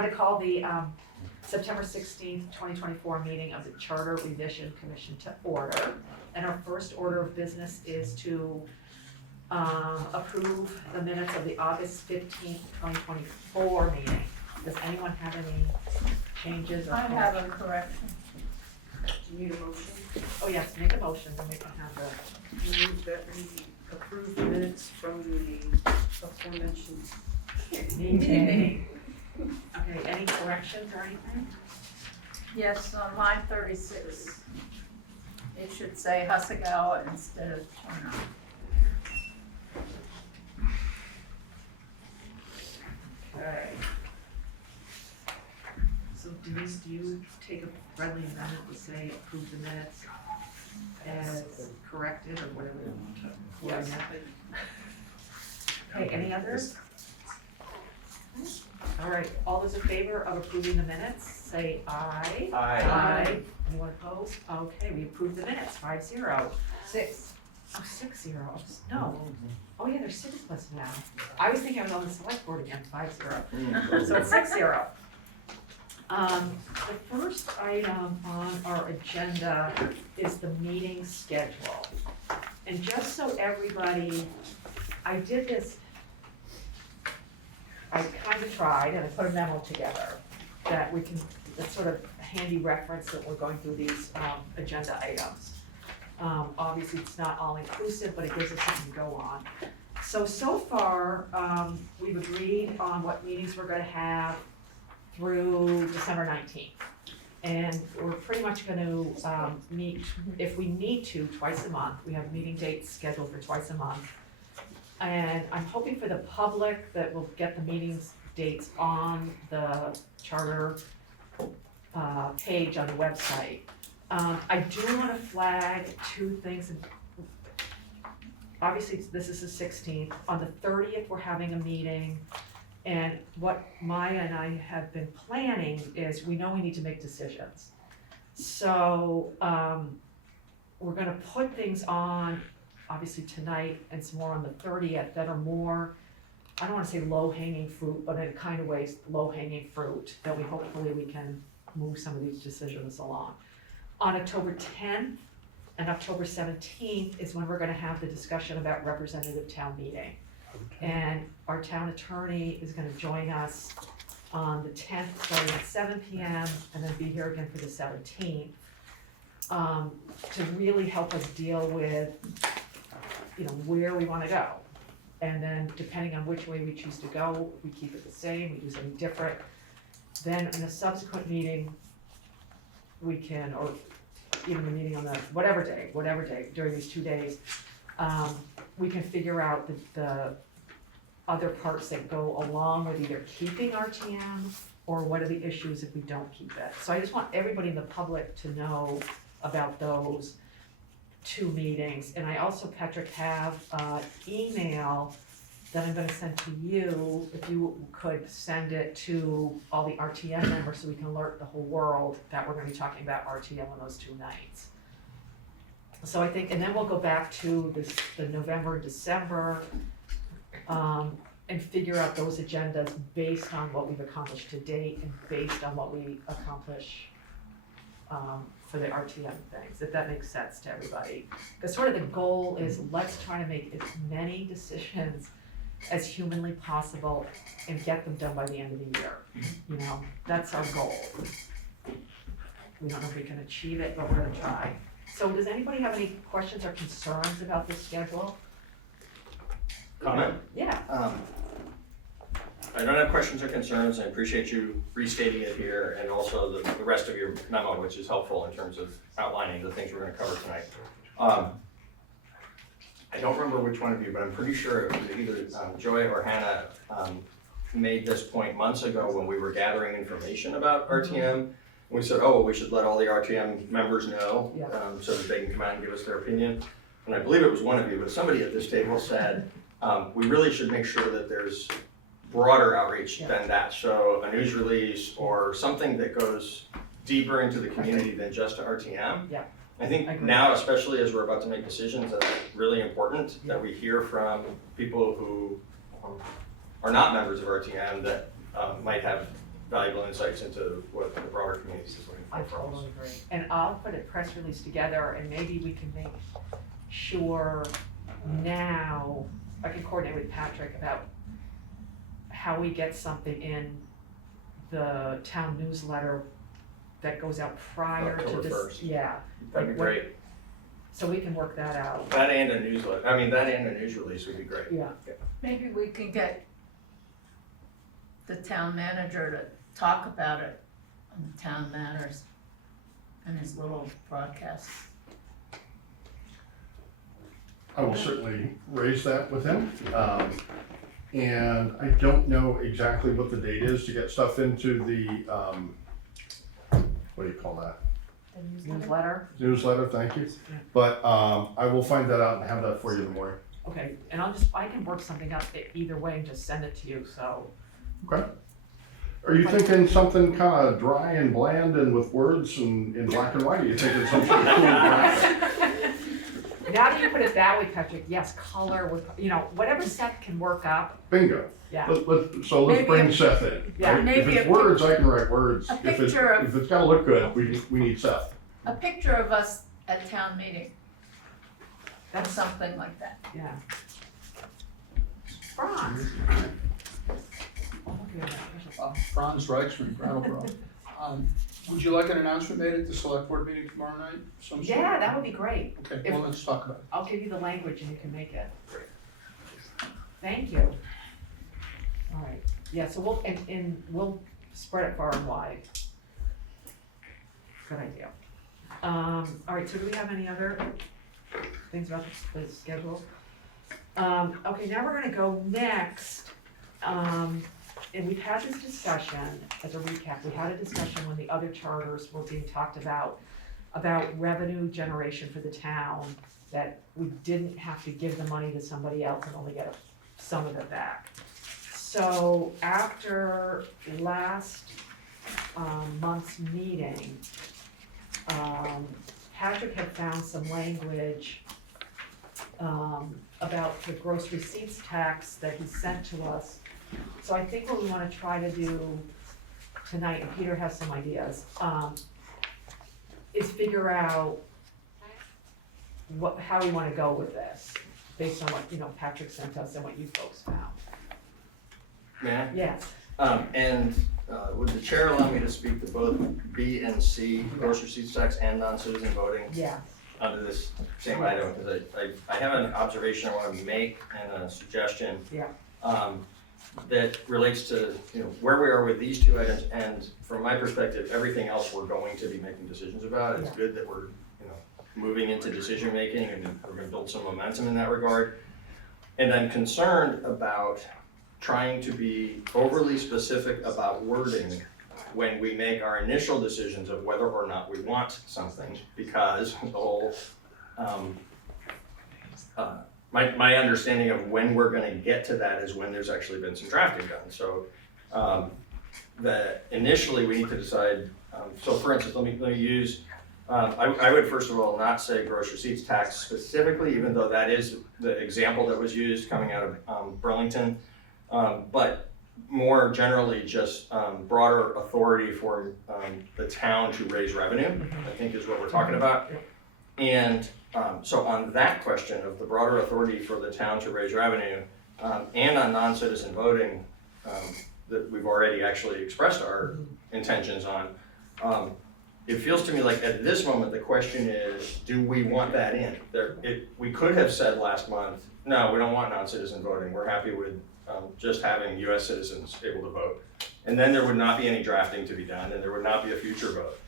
going to call the September 16th, 2024 meeting of the Charter Revision Commission to order. And our first order of business is to approve the minutes of the August 15th, 2024 meeting. Does anyone have any changes or I have a correction. Do you need a motion? Oh, yes, make a motion, then we can have the, Move that we approve the minutes from the aforementioned meeting. Okay, any corrections or anything? Yes, on line 36, it should say Hasegawa instead of Turner. Okay. So Denise, do you take a friendly amendment to say approve the minutes as corrected or whatever you want to? Yes. Okay, any others? All right, all those in favor of approving the minutes, say aye. Aye. Anyone opposed? Okay, we approve the minutes, 5-0. 6. Oh, 6-0, no. Oh yeah, there's 6 of us now. I was thinking I was on the select board again, 5-0. So it's 6-0. The first item on our agenda is the meeting schedule. And just so everybody, I did this, I kind of tried and I put a memo together that we can, that's sort of a handy reference that we're going through these agenda items. Obviously, it's not all inclusive, but it gives us something to go on. So far, we've agreed on what meetings we're gonna have through December 19th. And we're pretty much gonna meet, if we need to, twice a month. We have meeting dates scheduled for twice a month. And I'm hoping for the public that we'll get the meetings dates on the charter page on the website. I do wanna flag 2 things. Obviously, this is the 16th. On the 30th, we're having a meeting. And what Maya and I have been planning is we know we need to make decisions. So we're gonna put things on, obviously tonight and some more on the 30th that are more, I don't wanna say low-hanging fruit, but in a kind of ways, low-hanging fruit that we hopefully we can move some of these decisions along. On October 10th and October 17th is when we're gonna have the discussion about representative town meeting. And our town attorney is gonna join us on the 10th, starting at 7 p.m. and then be here again for the 17th. To really help us deal with, where we wanna go. And then depending on which way we choose to go, we keep it the same, we do something different. Then in a subsequent meeting, we can, or even the meeting on the, whatever day, during these 2 days, we can figure out the other parts that go along with either keeping RTM or what are the issues if we don't keep it. So I just want everybody in the public to know about those 2 meetings. And I also, Patrick, have an email that I'm gonna send to you, if you could send it to all the RTM members so we can alert the whole world that we're gonna be talking about RTM on those 2 nights. So I think, and then we'll go back to the November, December, and figure out those agendas based on what we've accomplished to date and based on what we accomplish for the RTM things, if that makes sense to everybody. Because sort of the goal is let's try to make as many decisions as humanly possible and get them done by the end of the year. That's our goal. We don't know if we can achieve it, but we're gonna try. So does anybody have any questions or concerns about this schedule? Comment? Yeah. I don't have questions or concerns. I appreciate you restating it here and also the rest of your memo, which is helpful in terms of outlining the things we're gonna cover tonight. I don't remember which one of you, but I'm pretty sure it was either Joy or Hannah made this point months ago when we were gathering information about RTM. We said, oh, well, we should let all the RTM members know so that they can come out and give us their opinion. And I believe it was one of you, but somebody at this table said, we really should make sure that there's broader outreach than that. So a news release or something that goes deeper into the community than just to RTM. Yeah. I think now, especially as we're about to make decisions, that's really important that we hear from people who are not members of RTM that might have valuable insights into what the broader community is looking I for from us. totally agree. And I'll put a press release together and maybe we can make sure now, I can coordinate with Patrick about how we get something in the town newsletter that goes out prior to October this. 1st. Yeah, That'd be great. so we can work that out. That and a newsletter, that and a news release would be great. Yeah, Maybe we can get the town manager to talk about it on the Town Matters and his little broadcast. I will certainly raise that with him. And I don't know exactly what the date is to get stuff into the, what do you call that? newsletter, Newsletter, thank you. Yeah. But I will find that out and have that for you in the morning. okay, and I can work something up either way and just send it to you, so. Okay. Are you thinking something kind of dry and bland and with words and in black and white? Are you thinking some sort of cool graphic? Now that you put it that way, Patrick, yes, color with, whatever Seth can work up, Bingo. yeah. So let's Maybe bring a- Seth in. Yeah, right? maybe If it's a words, I can write words. a If it's, picture of- if it's gotta look good, we need Seth. A picture of us at town meeting, or That's, something like that. yeah. Franz. Oh, look at that. Franz Reichman, Brattleboro. Would you like an announcement made at the select board meeting tomorrow night? Some sort? Yeah, that would be great. Okay, well, let's talk about it. I'll give you the language and you can make it. Thank you. All right, yeah, so we'll, and we'll spread it far and wide. Good idea. All right, so do we have any other things about the schedule? Okay, now we're gonna go next, and we've had this discussion, as a recap, we had a discussion when the other charters were being talked about revenue generation for the town, that we didn't have to give the money to somebody else and only get some of it back. So after last month's meeting, Patrick had found some language about the gross receipts tax that he sent to us. So I think what we wanna try to do tonight, and Peter has some ideas, is figure out how we wanna go with this, based on what, Patrick sent us and what you folks found. May I? Yes, Would the chair allow me to speak to both B and C, gross receipts tax and non-citizen voting, yes, under this same item? Because I have an observation I want to make and a suggestion. Yeah. That relates to, where we are with these two items, and from my perspective, everything else we're going to be making decisions about. It's Yeah. good that we're, moving into decision making, and we're gonna build some momentum in that regard. And I'm concerned about trying to be overly specific about wording when we make our initial decisions of whether or not we want something, because the whole, my understanding of when we're gonna get to that is when there's actually been some drafting done. So, that initially we need to decide, so for instance, let me use, I would first of all not say gross receipts tax specifically, even though that is the example that was used coming out of Burlington. But more generally, just broader authority for the town to raise revenue, I think is what we're talking about. And so on that question of the broader authority for the town to raise revenue, and on non-citizen voting, that we've already actually expressed our intentions on, it feels to me like at this moment, the question is, do we want that in? We could have said last month, no, we don't want non-citizen voting, we're happy with just having US citizens able to vote. And then there would not be any drafting to be done, and there would not be a future vote.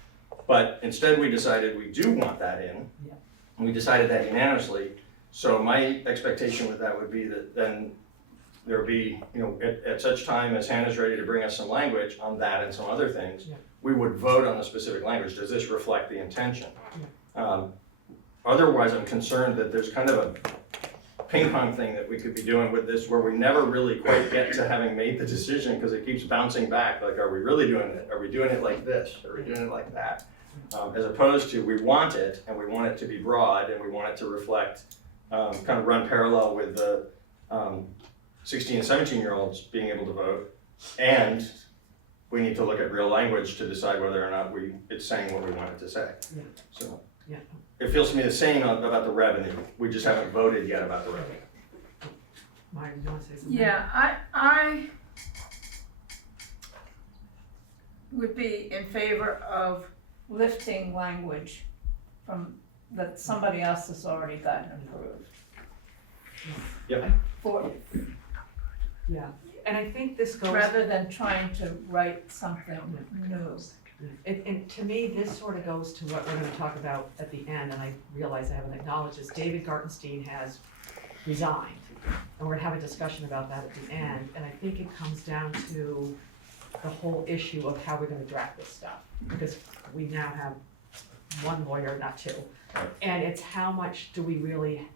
But instead we decided we do want that in, Yeah. and we decided that unanimously. So my expectation with that would be that then there would be, at such time as Hannah's ready to bring us some language on that and some other things, Yeah. we would vote on the specific language. Does this reflect the intention? Otherwise, I'm concerned that there's kind of a ping pong thing that we could be doing with this, where we never really quite get to having made the decision, because it keeps bouncing back, like, are we really doing it? Are we doing it like this? Are we doing it like that? As opposed to, we want it, and we want it to be broad, and we want it to reflect, kind of run parallel with the 16 and 17-year-olds being able to vote, and we need to look at real language to decide whether or not it's saying what we want it to say. Yeah. So, Yeah. it feels to me the same about the revenue, we just haven't voted yet about the revenue. Maya, you wanna say something? Yeah, I would be in favor of lifting language from that somebody else has already gotten approved. Yep. For, Yeah, and I think this goes. rather than trying to write something new. And to me, this sort of goes to what we're gonna talk about at the end, and I realize I haven't acknowledged this, David Gartenstein has resigned. And we're gonna have a discussion about that at the end, and I think it comes down to the whole issue of how we're gonna draft this stuff. Because we now have one lawyer, not two. Right. And it's how much do we really,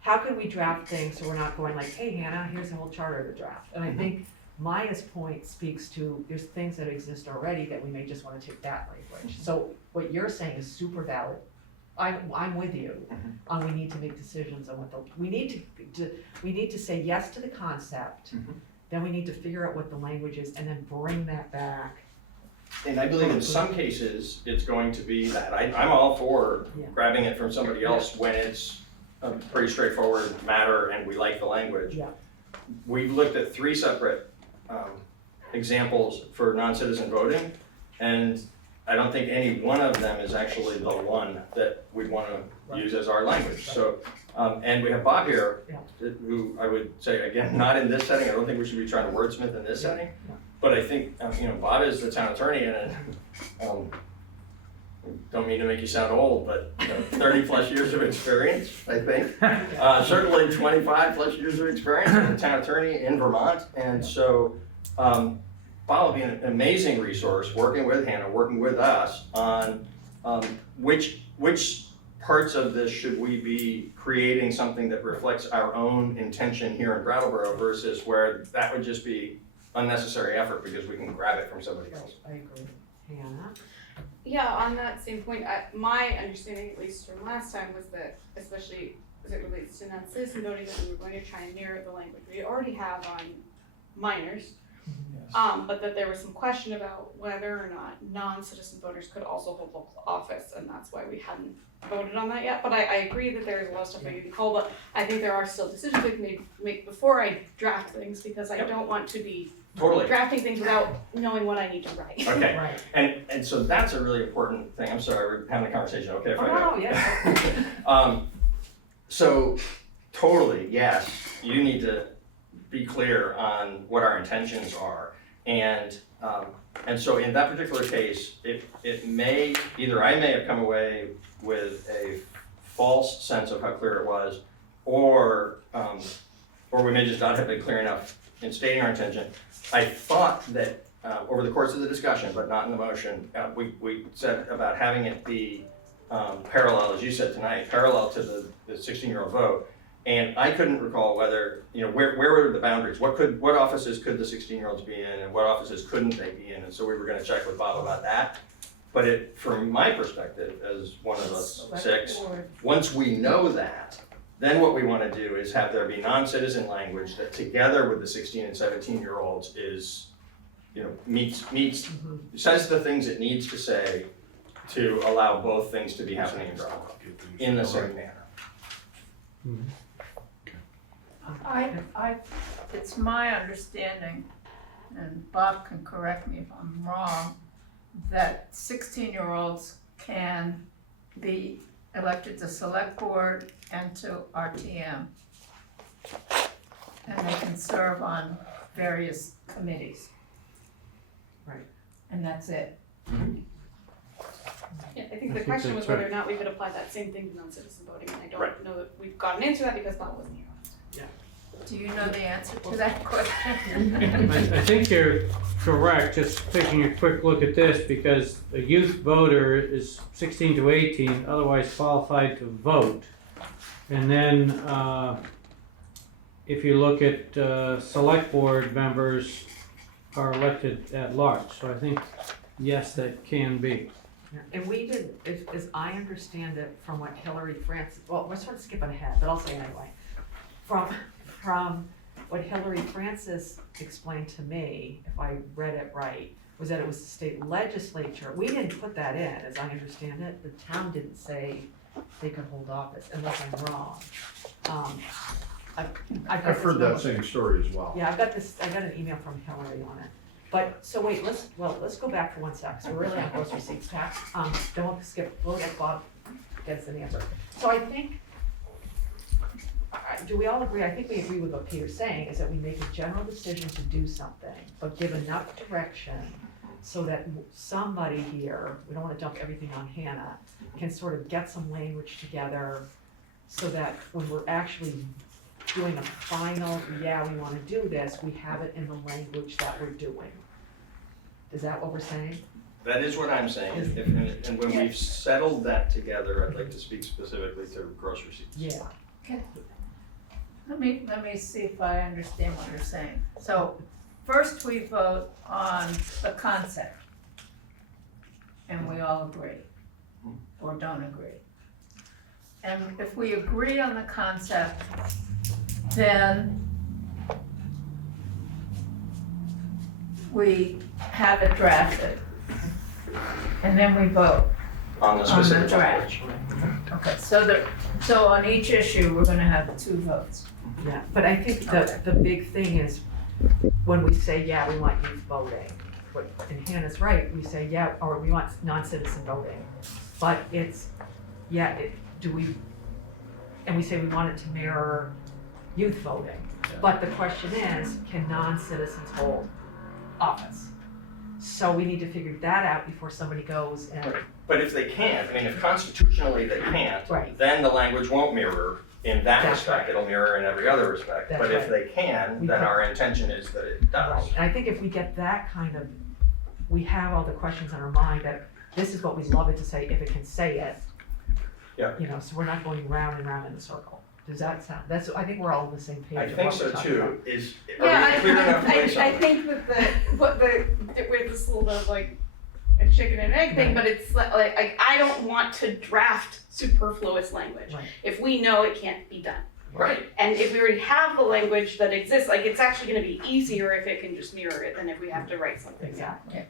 how can we draft things so we're not going like, hey, Hannah, here's the whole charter to draft? And I think Maya's point speaks to, there's things that exist already that we may just wanna take that language. So what you're saying is super valid. I'm with you on we need to make decisions on what we need to say yes to the concept. Then we need to figure out what the language is and then bring that back. And I believe in some cases, it's going to be that, I'm all for Yeah. grabbing it from somebody else when it's a pretty straightforward matter and we like the language. Yeah. We've looked at 3 separate examples for non-citizen voting, and I don't think any one of them is actually the one that we'd wanna use as our language, so. And we have Bob here, Yeah. who I would say, again, not in this setting, I don't think we should be trying to wordsmith in this setting. Yeah. But I think, Bob is the town attorney and, don't mean to make you sound old, but 30 plus years of experience, I think. Certainly 25 plus years of experience as a town attorney in Vermont, and so, Bob will be an amazing resource, working with Hannah, working with us on, which parts of this should we be creating something that reflects our own intention here in Brattleboro versus where that would just be unnecessary effort because we can grab it from somebody else. I agree. Hannah? Yeah, on that same point, my understanding, at least from last time, was that, especially as it relates to non-citizen voting, that we were going to try and mirror the language we already have on minors. But that there was some question about whether or not non-citizen voters could also hold local office, and that's why we hadn't voted on that yet. But I agree that there's a lot of stuff that you can call, but I think there are still decisions we can make before I draft things, because I don't want to be Totally. drafting things without knowing what I need to write. Okay, Right. and so that's a really important thing. I'm sorry, we're having a conversation, okay if I go? Oh, yeah. So, totally, yes, you need to be clear on what our intentions are. And so in that particular case, it may, either I may have come away with a false sense of how clear it was, or we may just not have been clear enough in stating our intention. I thought that over the course of the discussion, but not in the motion, we said about having it be parallel, as you said tonight, parallel to the 16-year-old vote. And I couldn't recall whether, where were the boundaries? What offices could the 16-year-olds be in and what offices couldn't they be in? And so we were gonna check with Bob about that. But from my perspective, as one of us 6, once we know that, then what we wanna do is have there be non-citizen language that together with the 16 and 17-year-olds is, meets, says the things it needs to say to allow both things to be happening in the same manner. It's my understanding, and Bob can correct me if I'm wrong, that 16-year-olds can be elected to select board and to RTM. And they can serve on various committees. Right. And that's it. Yeah, I think the question was whether or not we could apply that same thing to non-citizen voting, and I Right. don't know that we've got an answer to that because Bob wasn't here. Do you know the answer to that question? I think you're correct, just taking a quick look at this, because a youth voter is 16 to 18, otherwise qualified to vote. And then, if you look at, select board members are elected at large, so I think, yes, that can be. Yeah, and we did, as I understand it, from what Hillary Francis, well, we're sort of skipping ahead, but I'll say it anyway. From what Hillary Francis explained to me, if I read it right, was that it was the state legislature. We didn't put that in, as I understand it. The town didn't say they could hold office, unless I'm wrong. I've I've heard that same story as well. Yeah, I got an email from Hillary on it. But, so wait, let's go back for 1 sec, so we're really on gross receipts tax. Don't skip, we'll get Bob gets an answer. So I think, do we all agree, I think we agree with what Peter's saying, is that we make a general decision to do something, but give enough direction so that somebody here, we don't wanna dump everything on Hannah, can sort of get some language together so that when we're actually doing a final, yeah, we wanna do this, we have it in the language that we're doing. Is that what we're saying? That is what I'm saying, and when we've settled that together, I'd like to speak specifically to gross receipts. Yeah. Let me see if I understand what you're saying. So, first we vote on the concept, and we all agree, or don't agree. And if we agree on the concept, then we have it drafted, and then we vote On the on the specific draft. language. Okay, so on each issue, we're gonna have 2 votes. Yeah, but I think the big thing is, when we say, yeah, we want youth voting, and Hannah's right, we say, yeah, or we want non-citizen voting. But it's, yeah, and we say we want it to mirror youth voting. But the question is, can non-citizens hold office? So we need to figure that out before somebody goes and, But if they can't, I mean, if constitutionally they can't, Right. then the language won't mirror in that That's respect, right. it'll mirror in every other respect. That's But if right. they can, We then put- our intention is that it does. right, and I think if we get that kind of, we have all the questions in our mind that this is what we'd love it to say, if it can say it. Yeah. You know, so we're not going round and round in a circle. Does that sound, I think we're all on the same page I of think what so we're talking about. too, is, Yeah, are we clear enough to say I something? think that with this little bit of like a chicken and egg thing, but it's like I don't want to draft superfluous language Right. if we know it can't be done. Right, And if we already have the language that exists, like it's actually gonna be easier if it can just mirror it than if we have to write something. Exactly. Yeah.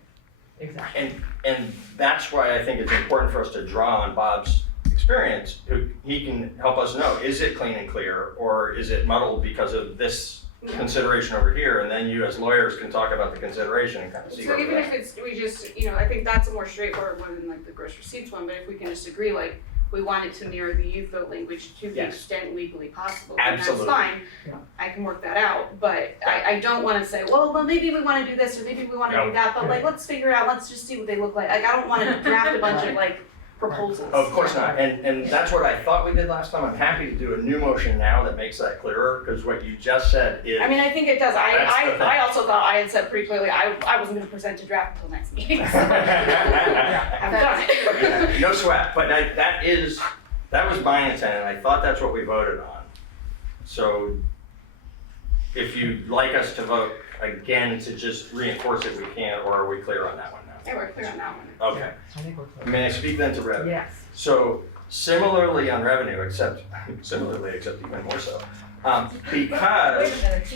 Exactly. and that's why I think it's important for us to draw on Bob's experience. He can help us know, is it clean and clear, or is it muddled because of this Yeah. consideration over here? And then you as lawyers can talk about the consideration and kind of see So where even we're if at. it's, we just, I think that's a more straightforward one than like the gross receipts one, but if we can just agree, like, we want it to mirror the youth vote language to the Yes. extent legally possible, then that's Absolutely. fine. Yeah. I can work that out, but I don't wanna say, well, maybe we wanna do this, or maybe we wanna No. do that, but like, Right. let's figure it out, let's just see what they look like. Like, I don't wanna draft a bunch of like proposals. Of course not, and that's what I thought we did last time. I'm happy to do a new motion now that makes that clearer, because what you just said is. I mean, I think it does. That's the thing. I also thought I had said pretty clearly, I wasn't gonna present a draft until next meeting, so. I've done it. No sweat, but that was my intent, and I thought that's what we voted on. So if you'd like us to vote again to just reinforce it, we can, or are we clear on that one now? Yeah, we're clear on that one. Okay, I think we're clear. may I speak then to revenue? Yes. So similarly on revenue, except even more so, because Wait a minute,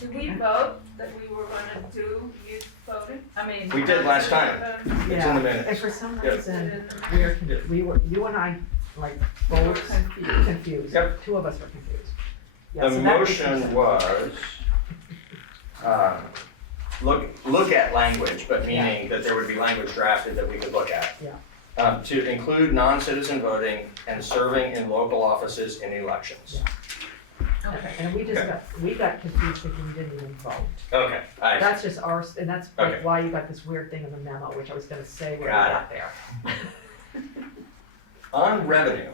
did we vote that we were gonna do youth voting? I mean. We did last time. it's in the Yeah, and minutes. for some Yeah. reason, Yeah. you and I, like, both confused. Yep. 2 of us were confused. Yeah, The so that makes motion sense. was, look at language, but meaning that there would be language drafted that we could look at. Yeah. To include non-citizen voting and serving in local offices in elections. Okay. And we got confused thinking we didn't even vote. Okay, I see. That's just ours, and that's like Okay. why you got this weird thing in the memo, which I was gonna say when we Got it. got there. On revenue,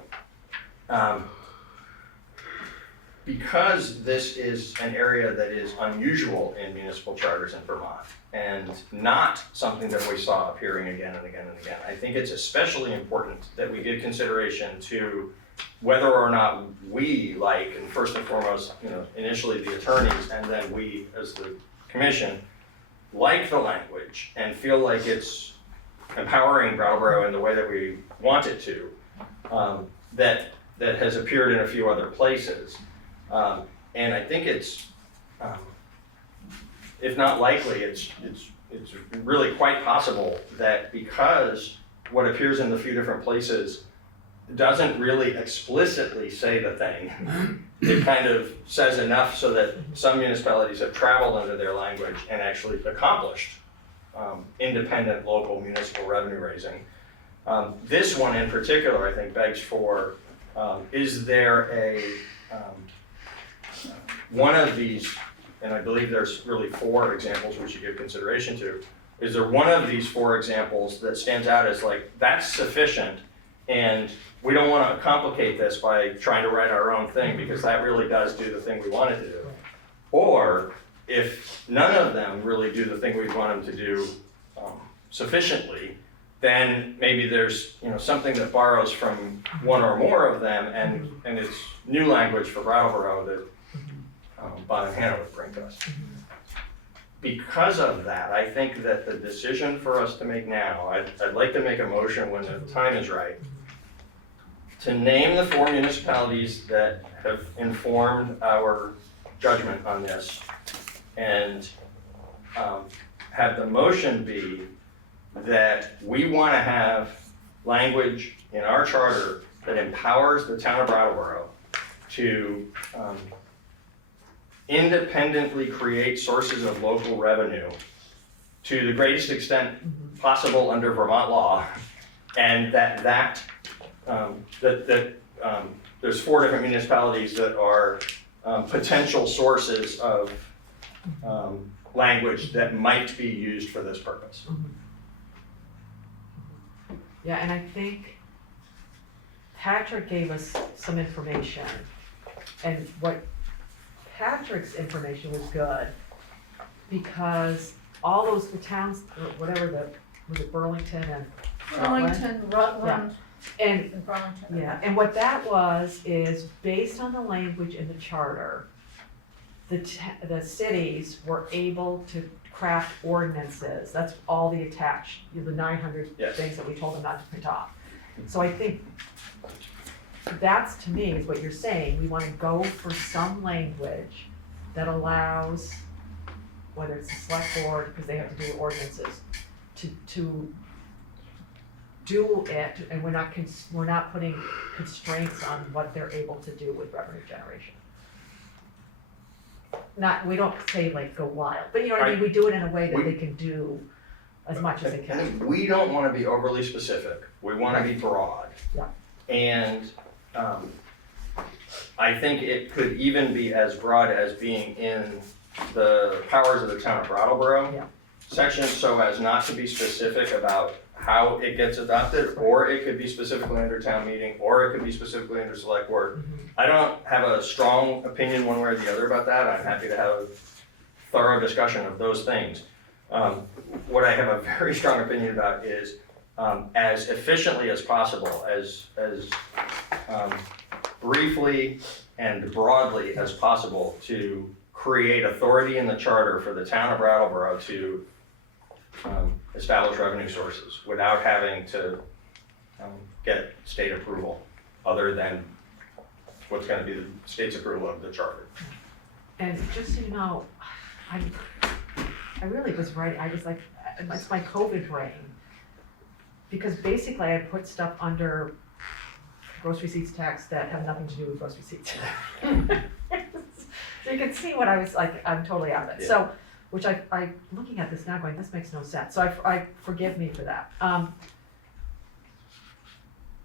because this is an area that is unusual in municipal charters in Vermont and not something that we saw appearing again and again and again, I think it's especially important that we give consideration to whether or not we like, and first and foremost, initially the attorneys and then we as the commission, like the language and feel like it's empowering Brattleboro in the way that we want it to, that has appeared in a few other places. And I think it's if not likely, it's really quite possible that because what appears in the few different places doesn't really explicitly say the thing, it kind of says enough so that some municipalities have traveled under their language and actually accomplished independent local municipal revenue raising. This one in particular, I think, begs for, is there one of these, and I believe there's really 4 examples we should give consideration to, is there one of these 4 examples that stands out as like, that's sufficient, and we don't want to complicate this by trying to write our own thing, because that really does do the thing we want it to do. Or if none of them really do the thing we want them to do sufficiently, then maybe there's something that borrows from one or more of them, and it's new language for Brattleboro that Bob and Hannah would bring to us. Because of that, I think that the decision for us to make now, I'd like to make a motion when the time is right, to name the 4 municipalities that have informed our judgment on this, and have the motion be that we want to have language in our charter that empowers the town of Brattleboro to independently create sources of local revenue to the greatest extent possible under Vermont law, and there's 4 different municipalities that are potential sources of language that might be used for this purpose. Yeah, and I think Patrick gave us some information, and what Patrick's information was good, because all those, the towns, whatever was it Burlington and Burlington, Rutland, and and Burlington. yeah, and what that was is based on the language in the charter, the cities were able to craft ordinances. That's all the attached, the 900 Yes. things that we told them not to print off. So I think that's, to me, is what you're saying. We want to go for some language that allows, whether it's the select board, because they have to do ordinances, to do it, and we're not putting constraints on what they're able to do with revenue generation. We don't say like go wild, but you know what I mean, we do it in a way that they can do as much as they I can. think we don't want to be overly specific. We want to be broad. Yeah. And I think it could even be as broad as being in the powers of the town of Brattleboro Yeah. section, so as not to be specific about how it gets adopted, or it could be specifically under town meeting, or it could be specifically under select board. I don't have a strong opinion one way or the other about that. I'm happy to have a thorough discussion of those things. What I have a very strong opinion about is as efficiently as possible, as briefly and broadly as possible, to create authority in the charter for the town of Brattleboro to establish revenue sources without having to get state approval, other than what's going to be the state's approval of the charter. And just so you know, I really was right, I was like, it's my COVID brain. Because basically I put stuff under gross receipts tax that have nothing to do with gross receipts. So you can see what I was like, I'm totally out of it. Yeah. So, which I looking at this now going, this makes no sense. So I forgive me for that.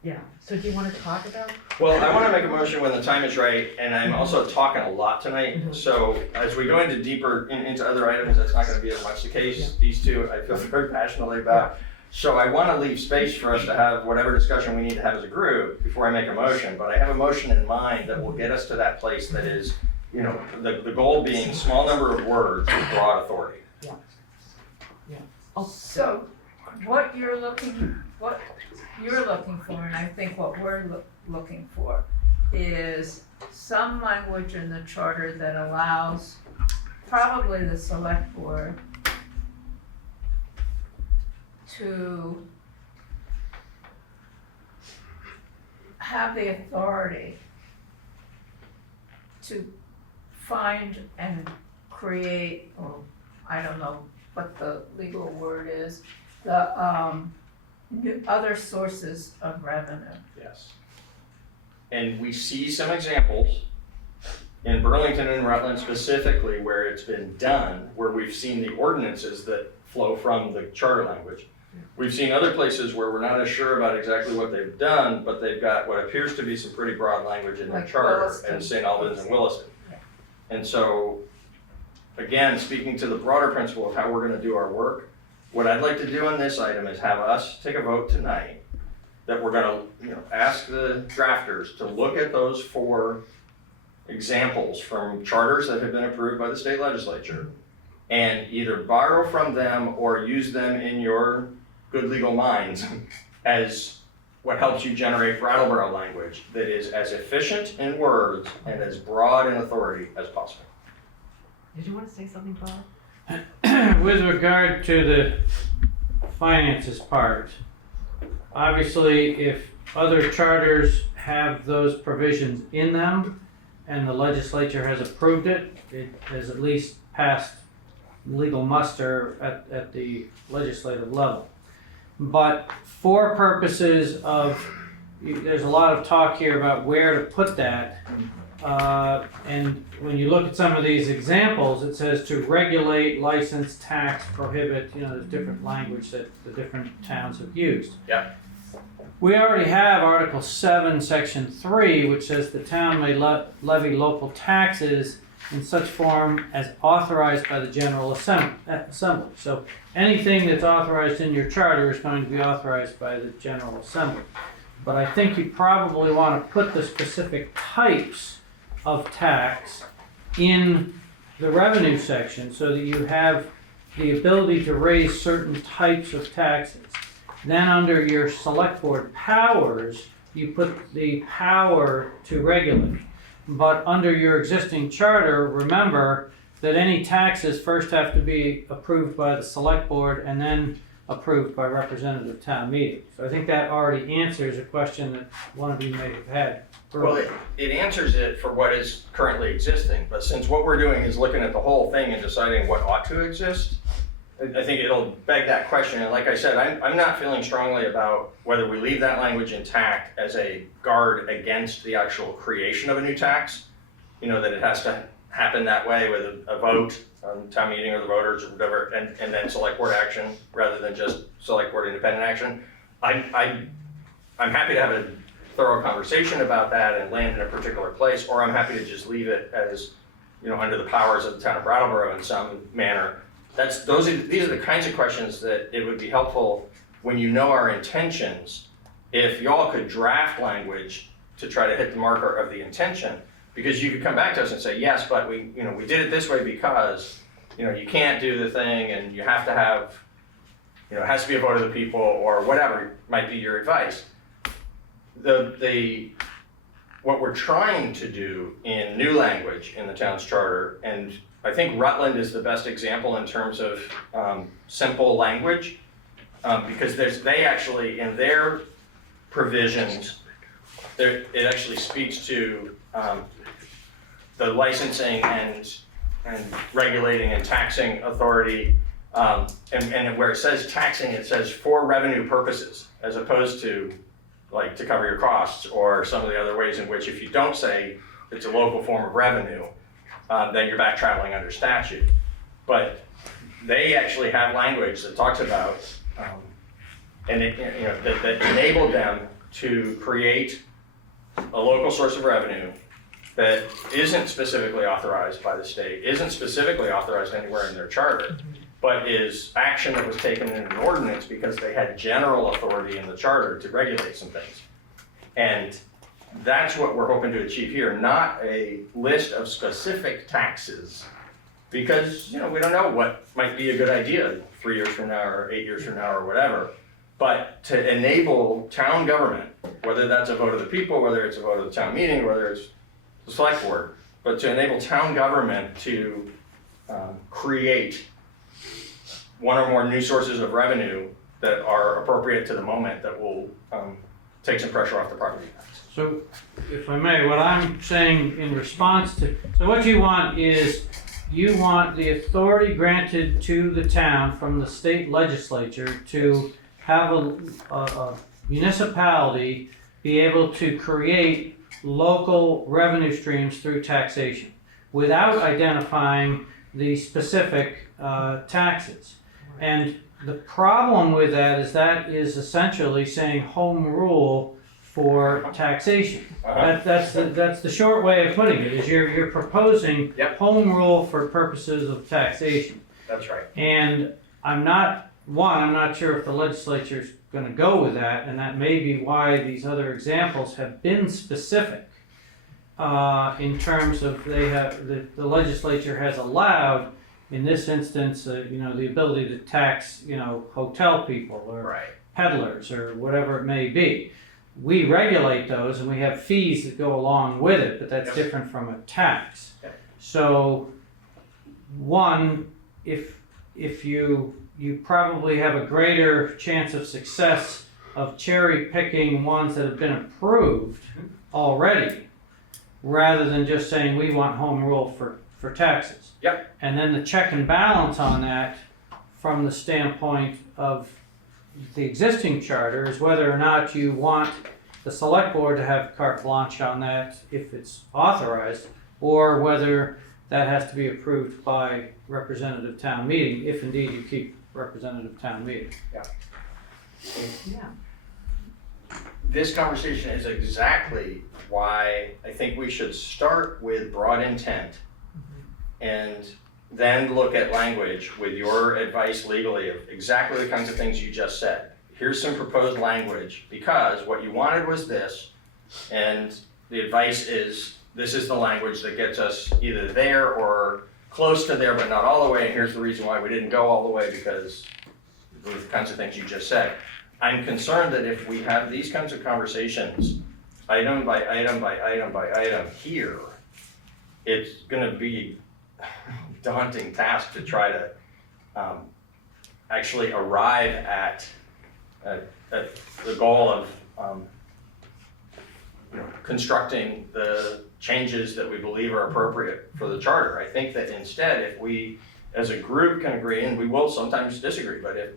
Yeah, so do you want to talk about? Well, I want to make a motion when the time is right, and I'm also talking a lot tonight. Mhm. So as we go into deeper into other items, that's not going to be as much the case. Yeah. These 2 I feel very passionately about. So I want to leave space for us to have whatever discussion we need to have as a group before I make a motion. But I have a motion in mind that will get us to that place that is, the goal being small number of words with broad authority. Oh, So what you're looking for, and I think what we're looking for, is some language in the charter that allows probably the select board to have the authority to find and create, or I don't know what the legal word is, the, new other sources of revenue. Yes. And we see some examples in Burlington and Rutland specifically where it's been done, where we've seen the ordinances that flow from the charter language. We've seen other places where we're not as sure about exactly what they've done, but they've got what appears to be some pretty broad language in their Like charter, Williston. and St. Albans and Williston. Yeah. And so, again, speaking to the broader principle of how we're gonna do our work, what I'd like to do on this item is have us take a vote tonight that we're gonna, ask the drafters to look at those 4 examples from charters that have been approved by the state legislature and either borrow from them or use them in your good legal minds as what helps you generate Brattleboro language that is as efficient in words and as broad in authority as possible. Did you want to say something, Bob? With regard to the finances part, obviously, if other charters have those provisions in them and the legislature has approved it, it has at least passed legal muster at the legislative level. But for purposes of, there's a lot of talk here about where to put that. And when you look at some of these examples, it says to regulate, license, tax, prohibit, there's different language that the different towns have used. Yeah. We already have Article 7, Section 3, which says the town may levy local taxes in such form as authorized by the General Assembly. So anything that's authorized in your charter is going to be authorized by the General Assembly. But I think you probably want to put the specific types of tax in the revenue section so that you have the ability to raise certain types of taxes. Then under your select board powers, you put the power to regulate. But under your existing charter, remember that any taxes first have to be approved by the select board and then approved by representative town meeting. So I think that already answers a question that one of you may have had. Well, it answers it for what is currently existing, but since what we're doing is looking at the whole thing and deciding what ought to exist, I think it'll beg that question. And like I said, I'm not feeling strongly about whether we leave that language intact as a guard against the actual creation of a new tax. That it has to happen that way with a vote on town meeting or the voters or whatever, and then select board action rather than just select board independent action. I'm happy to have a thorough conversation about that and land in a particular place, or I'm happy to just leave it as, under the powers of the town of Brattleboro in some manner. These are the kinds of questions that it would be helpful when you know our intentions, if y'all could draft language to try to hit the marker of the intention, because you could come back to us and say, yes, but we did it this way because, you can't do the thing and you have to have, it has to be a vote of the people or whatever might be your advice. What we're trying to do in new language in the town's charter, and I think Rutland is the best example in terms of simple language, because they actually, in their provisions, it actually speaks to the licensing and regulating and taxing authority, and where it says taxing, it says for revenue purposes, as opposed to like to cover your costs or some of the other ways in which if you don't say it's a local form of revenue, then you're back traveling under statute. But they actually have language that talks about, that enabled them to create a local source of revenue that isn't specifically authorized by the state, isn't specifically authorized anywhere in their charter, but is action that was taken in an ordinance because they had general authority in the charter to regulate some things. And that's what we're hoping to achieve here, not a list of specific taxes, because we don't know what might be a good idea 3 years from now or 8 years from now or whatever, but to enable town government, whether that's a vote of the people, whether it's a vote of the town meeting, whether it's the select board, but to enable town government to create one or more new sources of revenue that are appropriate to the moment that will take some pressure off the property tax. So, if I may, what I'm saying in response to, so what you want is you want the authority granted to the town from the state legislature to have a municipality be able to create local revenue streams through taxation without identifying the specific taxes. And the problem with that is essentially saying home rule for taxation. That's the short way of putting it, is you're proposing Yep. home rule for purposes of taxation. That's right. And I'm not sure if the legislature's gonna go with that, and that may be why these other examples have been specific. In terms of the legislature has allowed, in this instance, the ability to tax, hotel people or Right. peddlers or whatever it may be. We regulate those and we have fees that go along with it, but that's Yes. different from a tax. Yeah. So, one, if you probably have a greater chance of success of cherry picking ones that have been approved already, rather than just saying we want home rule for taxes. Yep. And then the check and balance on that from the standpoint of the existing charter is whether or not you want the select board to have carte blanche on that if it's authorized, or whether that has to be approved by representative town meeting, if indeed you keep representative town meeting. Yeah. This conversation is exactly why I think we should start with broad intent and then look at language with your advice legally of exactly the kinds of things you just said. Here's some proposed language because what you wanted was this, and the advice is this is the language that gets us either there or close to there but not all the way, and here's the reason why we didn't go all the way because of the kinds of things you just said. I'm concerned that if we have these kinds of conversations, item by item by item by item here, it's gonna be a daunting task to try to actually arrive at the goal of constructing the changes that we believe are appropriate for the charter. I think that instead, if we as a group can agree, and we will sometimes disagree, but if,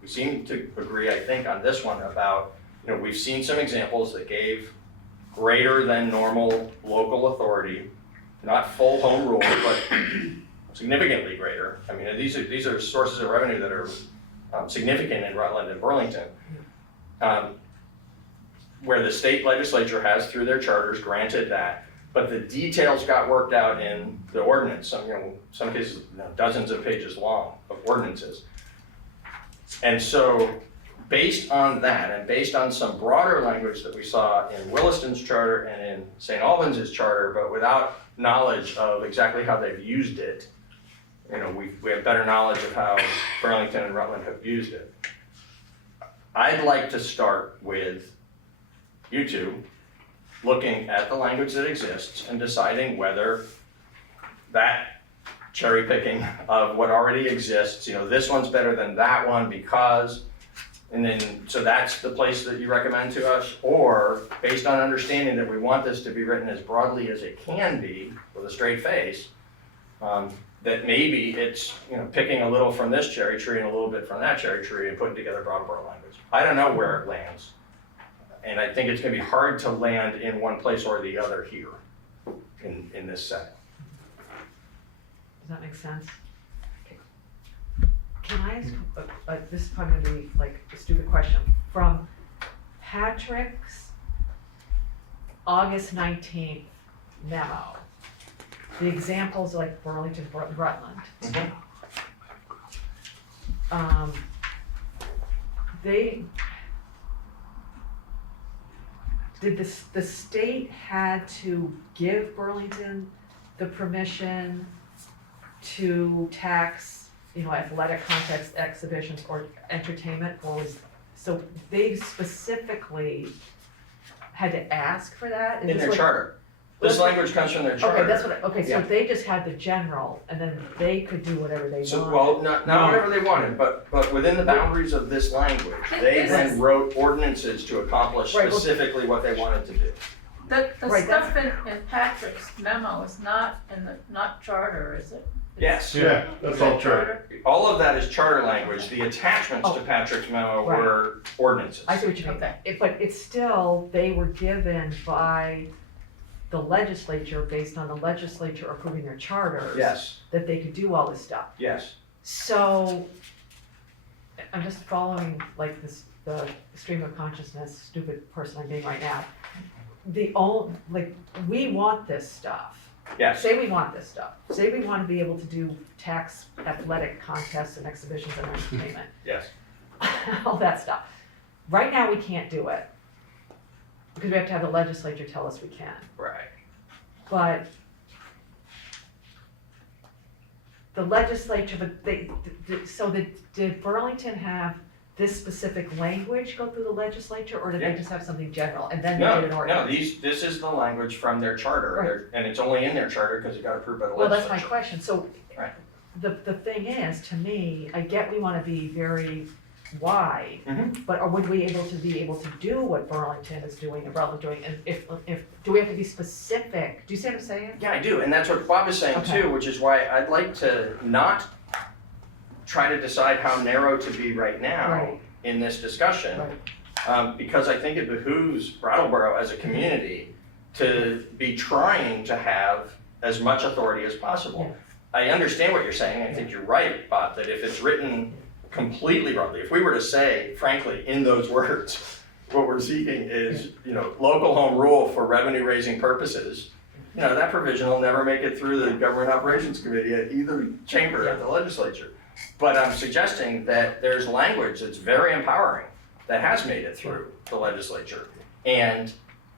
we seem to agree, I think, on this one about, we've seen some examples that gave greater than normal local authority, not full home rule, but significantly greater. I mean, these are sources of revenue that are significant in Rutland and Burlington, where the state legislature has, through their charters, granted that. But the details got worked out in the ordinance, some cases dozens of pages long of ordinances. And so based on that and based on some broader language that we saw in Williston's charter and in St. Albans' charter, but without knowledge of exactly how they've used it, we have better knowledge of how Burlington and Rutland have used it. I'd like to start with you two looking at the language that exists and deciding whether that cherry picking of what already exists, this one's better than that one because, and then, so that's the place that you recommend to us, or based on understanding that we want this to be written as broadly as it can be with a straight face, that maybe it's, picking a little from this cherry tree and a little bit from that cherry tree and putting together Brattleboro language. I don't know where it lands. And I think it's gonna be hard to land in one place or the other here in this setting. Does that make sense? Can I ask, this is probably gonna be like a stupid question, from Patrick's August 19th memo, the examples like Burlington, Rutland. Did the state had to give Burlington the permission to tax, athletic contests, exhibitions, or entertainment, or so they specifically had to ask for that? Is In this their what- charter. This language comes from their charter. Okay, so Yeah. they just had the general, and then they could do whatever they So, wanted. well, not whatever they wanted, but within the boundaries of this language, they then wrote ordinances to accomplish Right, well- specifically what they wanted to do. The Right, stuff in Patrick's memo is not in the, not charter, is it? Yes. Yeah, that's all true. All of that is charter language. The attachments to Patrick's memo Right. were ordinances. I see what you mean. Okay. But it's still, they were given by the legislature based on the legislature approving their charters. Yes, That they could do all this stuff. yes. So, I'm just following like this, the stream of consciousness, stupid person I'm being right now. We want this stuff. Yes. Say we want this stuff. Say we want to be able to do tax athletic contests and exhibitions and entertainment. Yes. All that stuff. Right now, we can't do it. Because we have to have the legislature tell us we can. Right. But the legislature, did Burlington have this specific language go through the legislature, or did they Yeah. just have something general, and then they No, did an ordinance? this is the language from their charter, Right. and it's only in their charter because it got approved by the Well, legislature. that's my question, so, Right. the thing is, to me, I get we wanna be very wide, Mhm. but would we be able to do what Burlington is doing and Rutland doing, and if, do we have to be specific? Do you see what I'm saying? Yeah, I do, and that's what Bob is saying Okay. too, which is why I'd like to not try to decide how narrow to be right now Right. in this discussion. Right. Because I think it behooves Brattleboro as a community to be trying to have as much authority as possible. I understand what you're saying, I think you're right, Bob, that if it's written completely broadly, if we were to say, frankly, in those words, what we're seeking is, local home rule for revenue raising purposes, that provision will never make it through the Government Operations Committee at either chamber at the legislature. But I'm suggesting that there's language that's very empowering that has made it through the legislature. And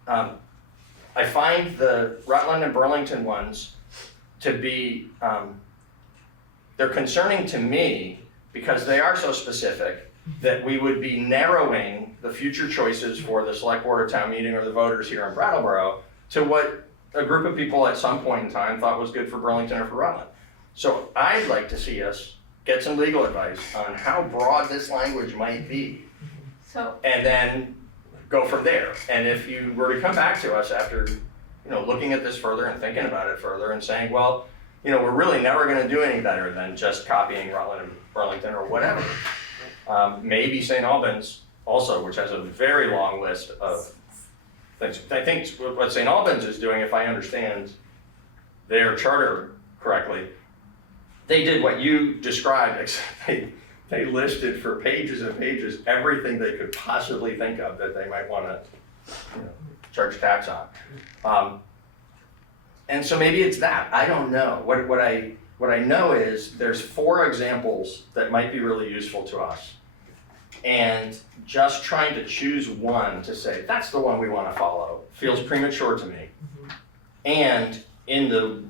I find the Rutland and Burlington ones to be, they're concerning to me because they are so specific that we would be narrowing the future choices for the select board or town meeting or the voters here in Brattleboro to what a group of people at some point in time thought was good for Burlington or for Rutland. So I'd like to see us get some legal advice on how broad this language might be, So, and then go from there. And if you were to come back to us after, looking at this further and thinking about it further and saying, well, we're really never gonna do any better than just copying Rutland and Burlington or whatever. Maybe St. Albans also, which has a very long list of things. I think what St. Albans is doing, if I understand their charter correctly, they did what you described, except they listed for pages and pages everything they could possibly think of that they might wanna charge tax on. And so maybe it's that, I don't know. What I know is there's 4 examples that might be really useful to us. And just trying to choose one to say, that's the one we wanna follow, feels premature to me. And in the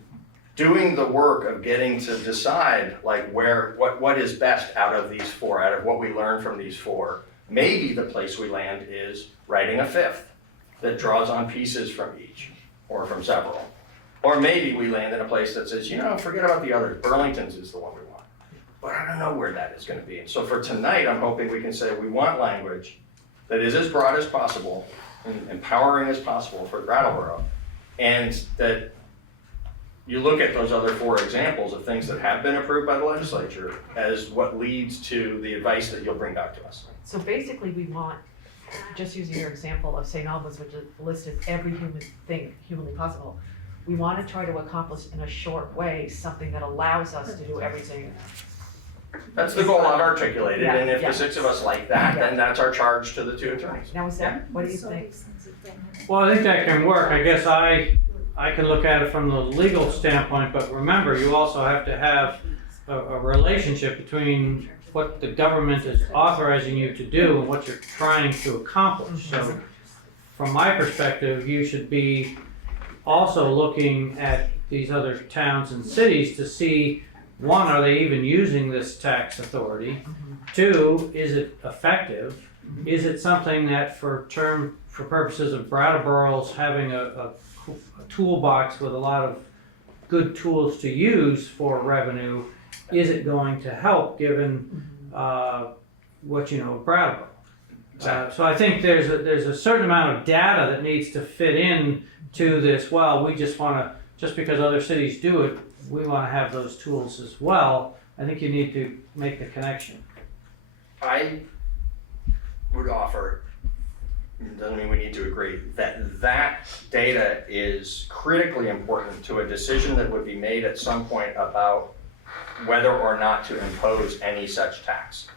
doing the work of getting to decide what is best out of these 4, out of what we learn from these 4, maybe the place we land is writing a 5th that draws on pieces from each or from several. Or maybe we land in a place that says, forget about the others, Burlington's is the one we want. But I don't know where that is gonna be. And so for tonight, I'm hoping we can say we want language that is as broad as possible and empowering as possible for Brattleboro. And that you look at those other 4 examples of things that have been approved by the legislature as what leads to the advice that you'll bring back to us. So basically, we want, just using your example of St. Albans, which listed every humanly possible, we want to try to accomplish in a short way something that allows us to do everything. That's the goal I've articulated, Yeah, and if yeah. the 6 of us like that, then that's our charge to the 2 attorneys. Now, is that, what do you think? Well, I think that can work. I guess I can look at it from the legal standpoint, but remember, you also have to have a relationship between what the government is authorizing you to do and what you're trying to accomplish. So from my perspective, you should be also looking at these other towns and cities to see, 1, are they even using this tax authority? 2, is it effective? Is it something that for purposes of Brattleboro's having a toolbox with a lot of good tools to use for revenue, is it going to help given what you know of Brattleboro? So I think there's a certain amount of data that needs to fit in to this. Well, we just want to just because other cities do it, we want to have those tools as well. I think you need to make the connection. I would offer, doesn't mean we need to agree, that that data is critically important to a decision that would be made at some point about whether or not to impose any such tax.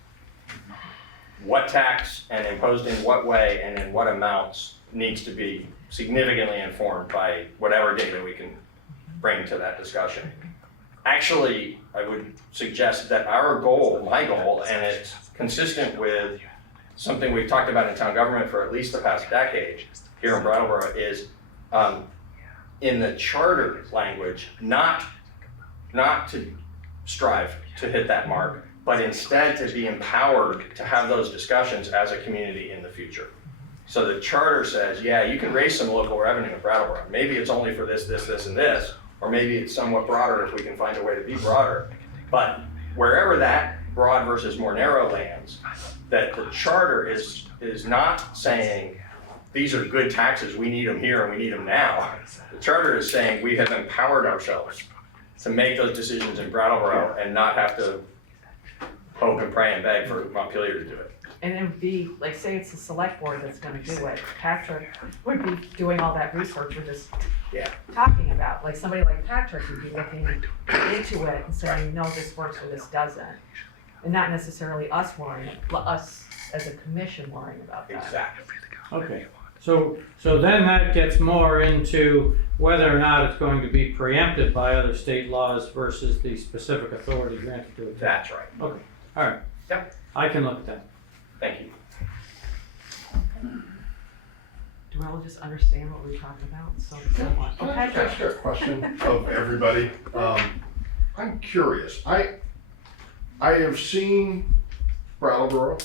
What tax and imposed in what way and in what amounts needs to be significantly informed by whatever data we can bring to that discussion. Actually, I would suggest that our goal, my goal, and it's consistent with something we've talked about in town government for at least the past decade here in Brattleboro, is in the charter language, not to strive to hit that mark, but instead to be empowered to have those discussions as a community in the future. So the charter says, yeah, you can raise some local revenue in Brattleboro. Maybe it's only for this, this, this, and this, or maybe it's somewhat broader if we can find a way to be broader. But wherever that broad versus more narrow lands, that the charter is not saying, these are good taxes, we need them here and we need them now. The charter is saying we have empowered ourselves to make those decisions in Brattleboro and not have to hope and pray and beg for Montpelier to do it. And it would be, like, say it's the select board that's gonna do it, Patrick would be doing all that research we're just Yeah. talking about. Like, somebody like Patrick would be looking into it and saying, no, this works or this doesn't. And not necessarily us as a commission worrying about that. Exactly. Okay, so then that gets more into whether or not it's going to be preempted by other state laws versus the specific authority granted to it. That's right. Okay, all right. Yep. I can look at that. Thank you. Do we all just understand what we're talking about? So, somewhat. Can Oh, I Patrick. ask you a question of everybody? I'm curious. I have seen Brattleboro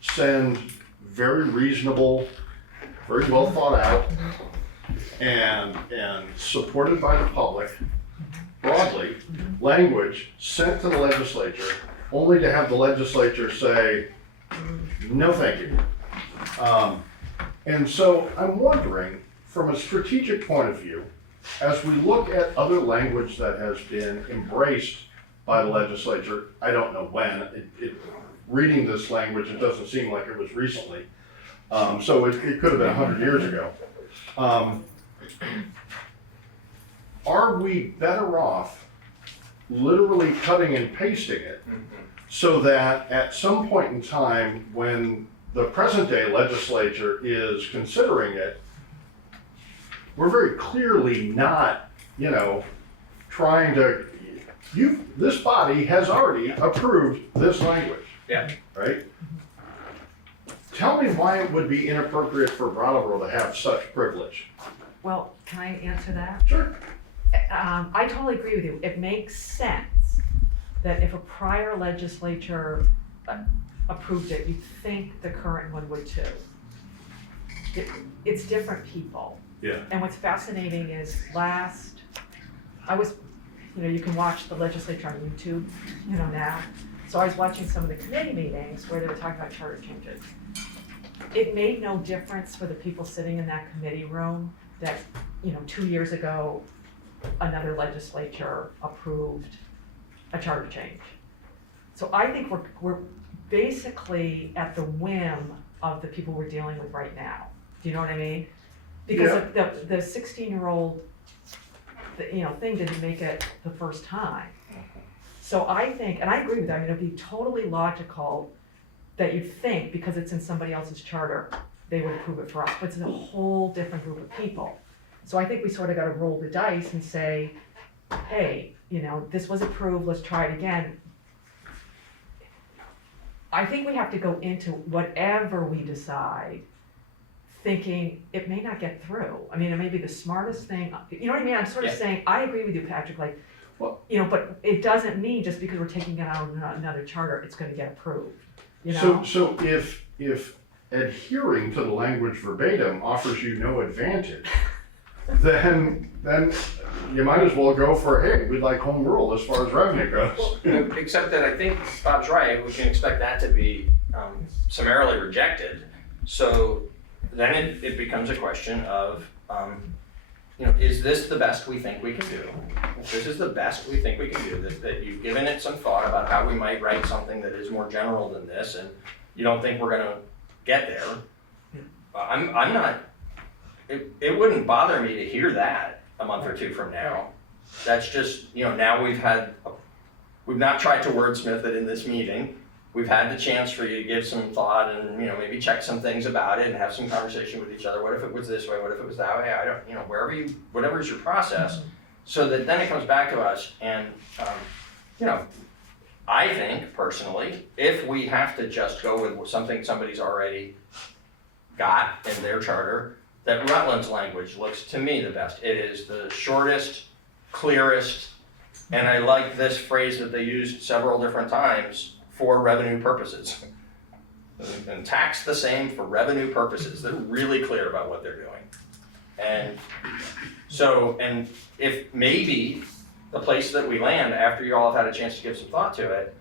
send very reasonable, very well thought out, and supported by the public, broadly, language sent to the legislature, only to have the legislature say, no, thank you. And so I'm wondering, from a strategic point of view, as we look at other language that has been embraced by the legislature, I don't know when, reading this language, it doesn't seem like it was recently. So it could have been 100 years ago. Are we better off literally cutting and pasting it so that at some point in time when the present day legislature is considering it, we're very clearly not, trying to, this body has already approved this language. Yeah. Right? Tell me why it would be inappropriate for Brattleboro to have such privilege. Well, can I answer that? Sure. I totally agree with you. It makes sense that if a prior legislature approved it, you'd think the current one would too. It's different people. Yeah. And what's fascinating is you can watch the legislature on YouTube, now. So I was watching some of the committee meetings where they were talking about charter changes. It made no difference for the people sitting in that committee room that, 2 years ago, another legislature approved a charter change. So I think we're basically at the whim of the people we're dealing with right now. Do you know what I mean? Because the 16-year-old, thing didn't make it the first time. So I think, and I agree with that, it'd be totally logical that you think because it's in somebody else's charter, they would approve it for us, but it's a whole different group of people. So I think we sort of got to roll the dice and say, hey, this was approved, let's try it again. I think we have to go into whatever we decide thinking it may not get through. I mean, it may be the smartest thing, you know what I mean? I'm sort of saying, I agree with you, Patrick, but it doesn't mean just because we're taking it out of another charter, it's gonna get approved, So if adhering to the language verbatim offers you no advantage, then you might as well go for, hey, we'd like home rule as far as revenue goes. Except that I think Bob's right, we can expect that to be summarily rejected. So then it becomes a question of, is this the best we think we can do? If this is the best we think we can do, that you've given it some thought about how we might write something that is more general than this, and you don't think we're gonna get there, I'm not, it wouldn't bother me to hear that a month or two from now. That's just, now we've not tried to wordsmith it in this meeting. We've had the chance for you to give some thought and, maybe check some things about it and have some conversation with each other. What if it was this way? What if it was that way? I don't, whatever is your process, so that then it comes back to us. And, I think personally, if we have to just go with something somebody's already got in their charter, that Rutland's language looks to me the best. It is the shortest, clearest, and I like this phrase that they used several different times, for revenue purposes. And tax the same for revenue purposes. They're really clear about what they're doing. And so, and if maybe the place that we land after you all have had a chance to give some thought to it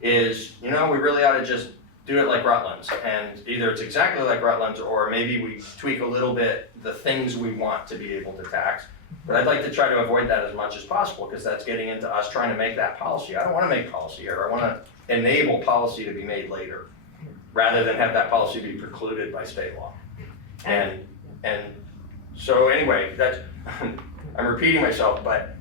is, we really ought to just do it like Rutland's. And either it's exactly like Rutland's, or maybe we tweak a little bit the things we want to be able to tax. But I'd like to try to avoid that as much as possible, because that's getting into us trying to make that policy. I don't want to make policy here. I want to enable policy to be made later, rather than have that policy be precluded by state law. And so anyway, that's, I'm repeating myself, but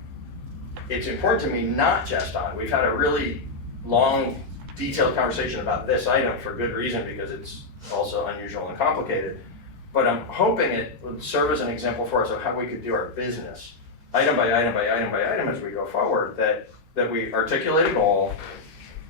it's important to me not just on, we've had a really long, detailed conversation about this item for good reason, because it's also unusual and complicated. But I'm hoping it would serve as an example for us of how we could do our business, item by item by item by item as we go forward, that we articulate a goal,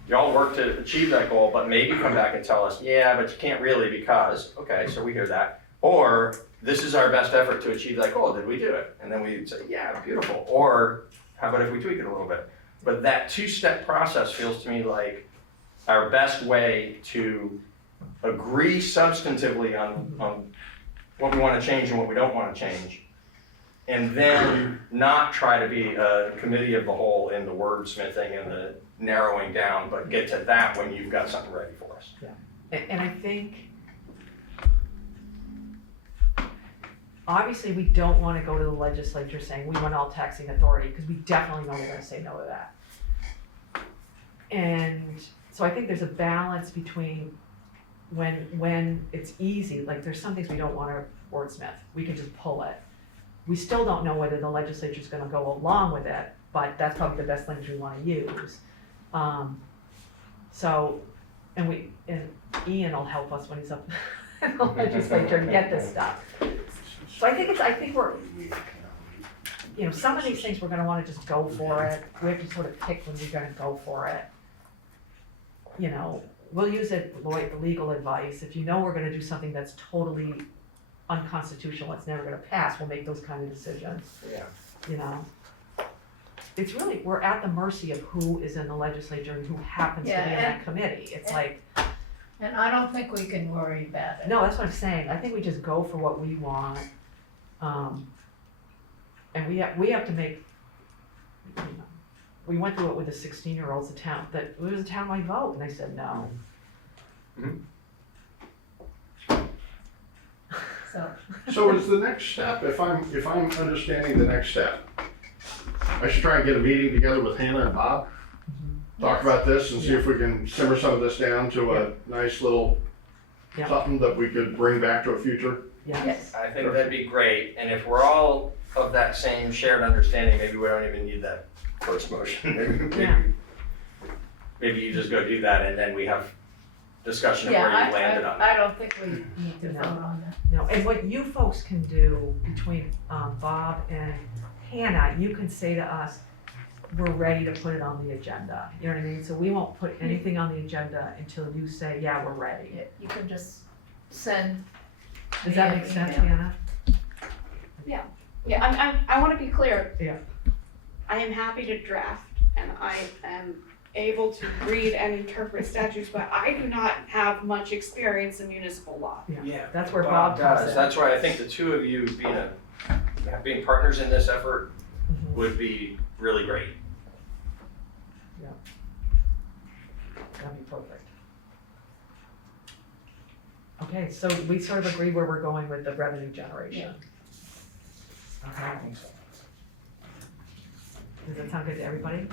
y'all work to achieve that goal, but maybe come back and tell us, yeah, but you can't really because, okay, so we hear that. Or, this is our best effort to achieve that goal, did we do it? And then we'd say, yeah, beautiful. Or, how about if we tweak it a little bit? But that two-step process feels to me like our best way to agree substantively on what we want to change and what we don't want to change, and then not try to be a committee of the whole in the wordsmithing and the narrowing down, but get to that when you've got something ready for us. And I think, obviously, we don't want to go to the legislature saying we want all taxing authority, because we definitely know they're going to say no to that. And so I think there's a balance between when it's easy, like there's some things we don't want to wordsmith, we can just pull it. We still don't know whether the legislature's going to go along with it, but that's probably the best language we want to use. And Ian will help us when he's up in the legislature and get this stuff. So I think we're, some of these things we're gonna wanna just go for it. We have to sort of pick when we're gonna go for it. We'll use legal advice. If we're gonna do something that's totally unconstitutional, it's never gonna pass, we'll make those kind of decisions. Yeah. It's really, we're at the mercy of who is in the legislature and who happens to be in that committee. It's like, And I don't think we can worry about it. no, that's what I'm saying. I think we just go for what we want. And we have to make, we went through it with the 16-year-olds, that it was a townwide vote, and they said no. So is the next step, if I'm understanding the next step, I should try and get a meeting together with Hannah and Bob, talk about this and see if we can simmer some of this down to a nice little Yeah. something that we could bring back to a future. Yes. I think that'd be great, and if we're all of that same shared understanding, maybe we don't even need that first motion. Maybe you just go do that, and then we have discussion of where you landed on I don't think we need to vote on that. No, and what you folks can do between Bob and Hannah, you can say to us, we're ready to put it on the agenda. You know what I mean? So we won't put anything on the agenda until you say, yeah, we're ready. You can just send. Does that make sense, Hannah? Yeah, I want to be clear. Yeah. I am happy to draft, and I am able to read and interpret statutes, but I do not have much experience in municipal law. Yeah, That's where Bob comes in. That's why I think the two of you being partners in this effort Mhm. would be really great. That'd be perfect. Okay, so we sort of agree where we're going with the revenue generation. Okay, I think so. does that sound good to everybody?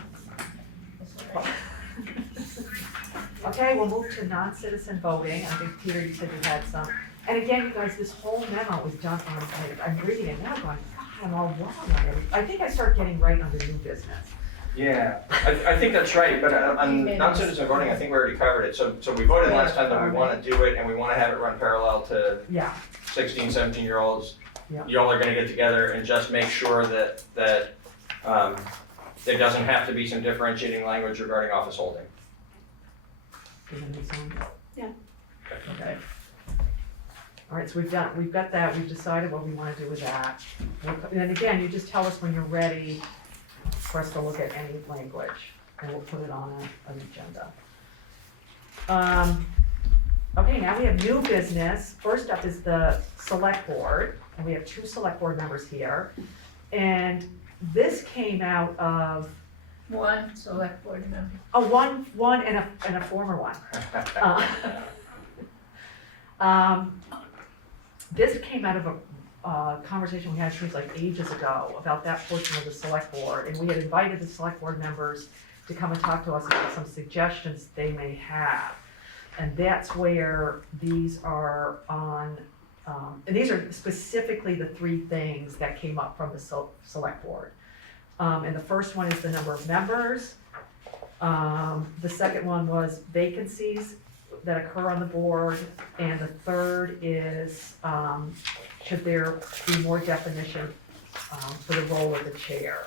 Okay, we'll move to non-citizen voting. I think, Peter, you said you had some. And again, you guys, this whole memo was done on, I'm reading it now going, God, I'm all wrong on everything. I think I start getting right under new business. Yeah, I think that's right, but on non-citizen voting, I think we already covered it. So we voted last time that we wanna do it and we wanna have it run parallel to Yeah, 16, 17-year-olds. Yeah. Y'all are gonna get together and just make sure that there doesn't have to be some differentiating language regarding office holding. does that make sense? Yeah. Okay. All right, so we've got that, we've decided what we wanna do with that. And again, you just tell us when you're ready for us to look at any language, and we'll put it on an agenda. Okay, now we have new business. First up is the select board, and we have 2 select board members here. And this came out of, One select board member. one and a former one. This came out of a conversation we had, it was like ages ago, about that portion of the select board. And we had invited the select board members to come and talk to us about some suggestions they may have. And that's where these are on, and these are specifically the 3 things that came up from the select board. And the first one is the number of members. The second one was vacancies that occur on the board. And the third is, should there be more definition for the role of the chair?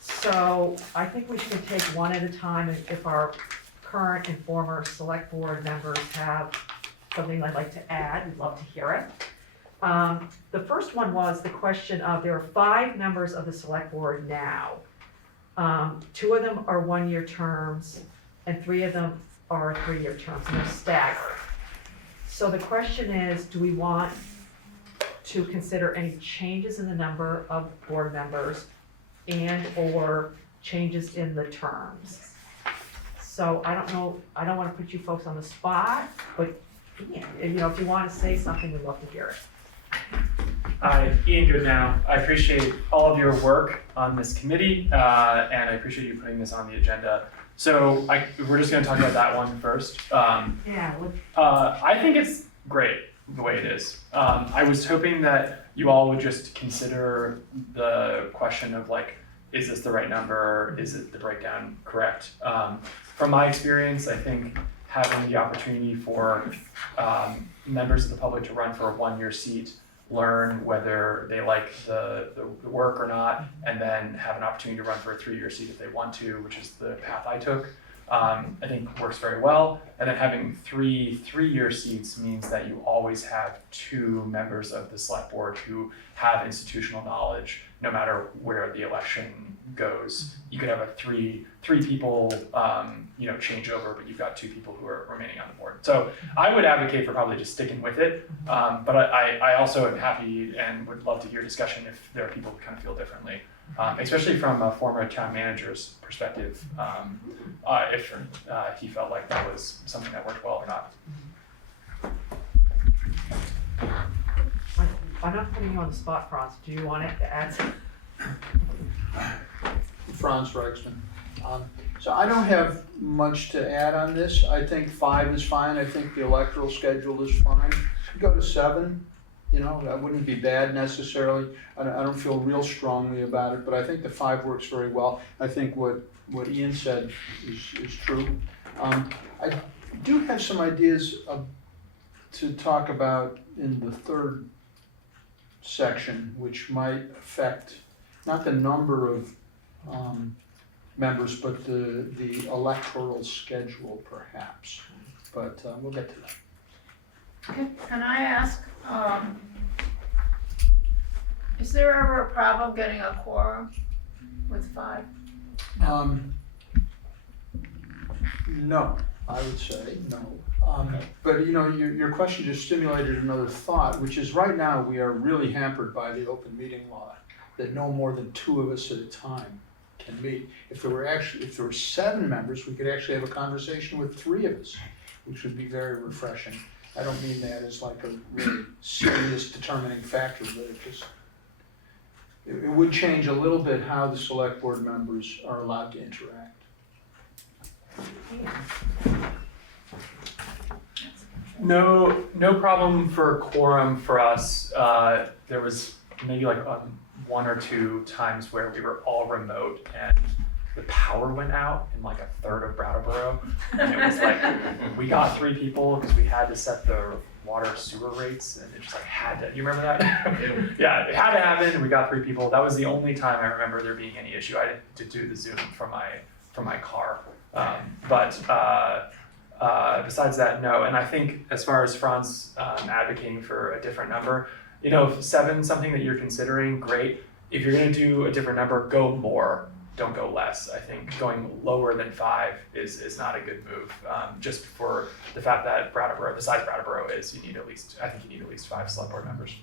So I think we should take one at a time, and if our current and former select board members have something they'd like to add, we'd love to hear it. The first one was the question of, there are 5 members of the select board now. 2 of them are 1-year terms, and 3 of them are 3-year terms, and they're staggered. So the question is, do we want to consider any changes in the number of board members and or changes in the terms? So I don't know, I don't wanna put you folks on the spot, but, yeah, you know, if you wanna say something, we'd love to hear it. Hi, Ian Goodnow. I appreciate all of your work on this committee, and I appreciate you putting this on the agenda. So we're just going to talk about that one first. Yeah. I think it's great the way it is. I was hoping that you all would just consider the question of like, is this the right number? Is it the breakdown correct? From my experience, I think having the opportunity for members of the public to run for a 1-year seat, learn whether they like the work or not, and then have an opportunity to run for a 3-year seat if they want to, which is the path I took, I think works very well. And then having 3 3-year seats means that you always have 2 members of the select board who have institutional knowledge, no matter where the election goes. You could have a 3 people, change over, but you've got 2 people who are remaining on the board. So I would advocate for probably just sticking with it. But I also am happy and would love to hear discussion if there are people who kind of feel differently, especially from a former town manager's perspective, if he felt like that was something that worked well or not. I'm not putting you on the spot, Franz. Do you want to add something? Franz Reichsman. So I don't have much to add on this. I think 5 is fine. I think the electoral schedule is fine. Go to 7, that wouldn't be bad necessarily. I don't feel real strongly about it, but I think the 5 works very well. I think what Ian said is true. I do have some ideas to talk about in the 3rd section, which might affect not the number of members, but the electoral schedule perhaps. But we'll get to that. Can I ask, is there ever a problem getting a quorum with 5? No, I would say no. But your question just stimulated another thought, which is right now we are really hampered by the open meeting law, that no more than 2 of us at a time can meet. If there were 7 members, we could actually have a conversation with 3 of us, which would be very refreshing. I don't mean that as like a really serious determining factor, but it just it would change a little bit how the select board members are allowed to interact. No problem for quorum for us. There was maybe like one or two times where we were all remote and the power went out in like a third of Brattleboro. And it was like, we got 3 people because we had to set the water sewer rates and it just like had to, you remember that? Yeah, it had to happen and we got 3 people. That was the only time I remember there being any issue. I had to do the Zoom from my car. Besides that, no. And I think as far as Franz advocating for a different number, you know, if 7's something that you're considering, great. If you're gonna do a different number, go more, don't go less. I think going lower than 5 is not a good move, just for the fact that Brattleboro, the size Brattleboro is, I think you need at least 5 select board members.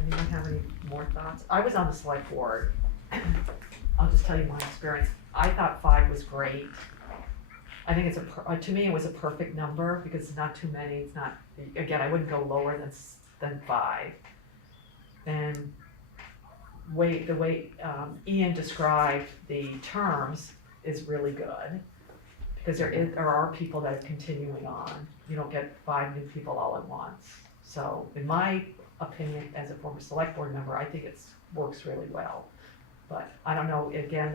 Anyone have any more thoughts? I was on the select board. I'll just tell you my experience. I thought 5 was great. I think to me, it was a perfect number because it's not too many. It's not, again, I wouldn't go lower than 5. And the way Ian described the terms is really good because there are people that are continuing on. You don't get 5 new people all at once. So in my opinion, as a former select board member, I think it works really well. But I don't know, again,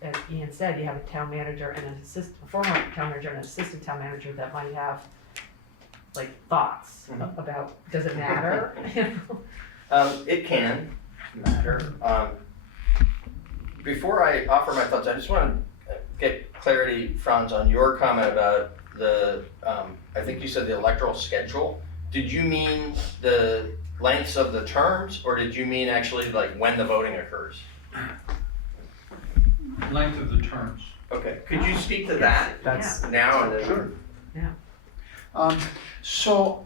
as Ian said, you have a town manager and a former town manager and an assistant town manager that might have like thoughts about, does it matter? It can matter. Before I offer my thoughts, I just want to get clarity, Franz, on your comment about the, I think you said the electoral schedule. Did you mean the lengths of the terms, or did you mean actually like when the voting occurs? Length of the terms. Okay, could you speak to that? That's Now and then. Sure. So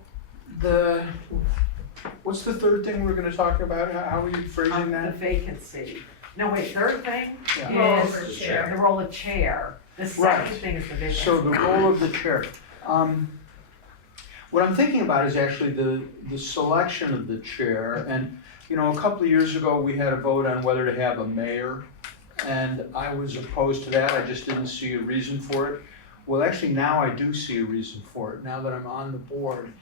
what's the third thing we're gonna talk about? How are you phrasing The that? vacancy. No, wait, third thing Yeah. is Chair. the role of chair. The Right. second thing is the vacancy. So the role of the chair. What I'm thinking about is actually the selection of the chair. And, you know, a couple of years ago, we had a vote on whether to have a mayor. And I was opposed to that. I just didn't see a reason for it. Well, actually, now I do see a reason for it, now that I'm on the board,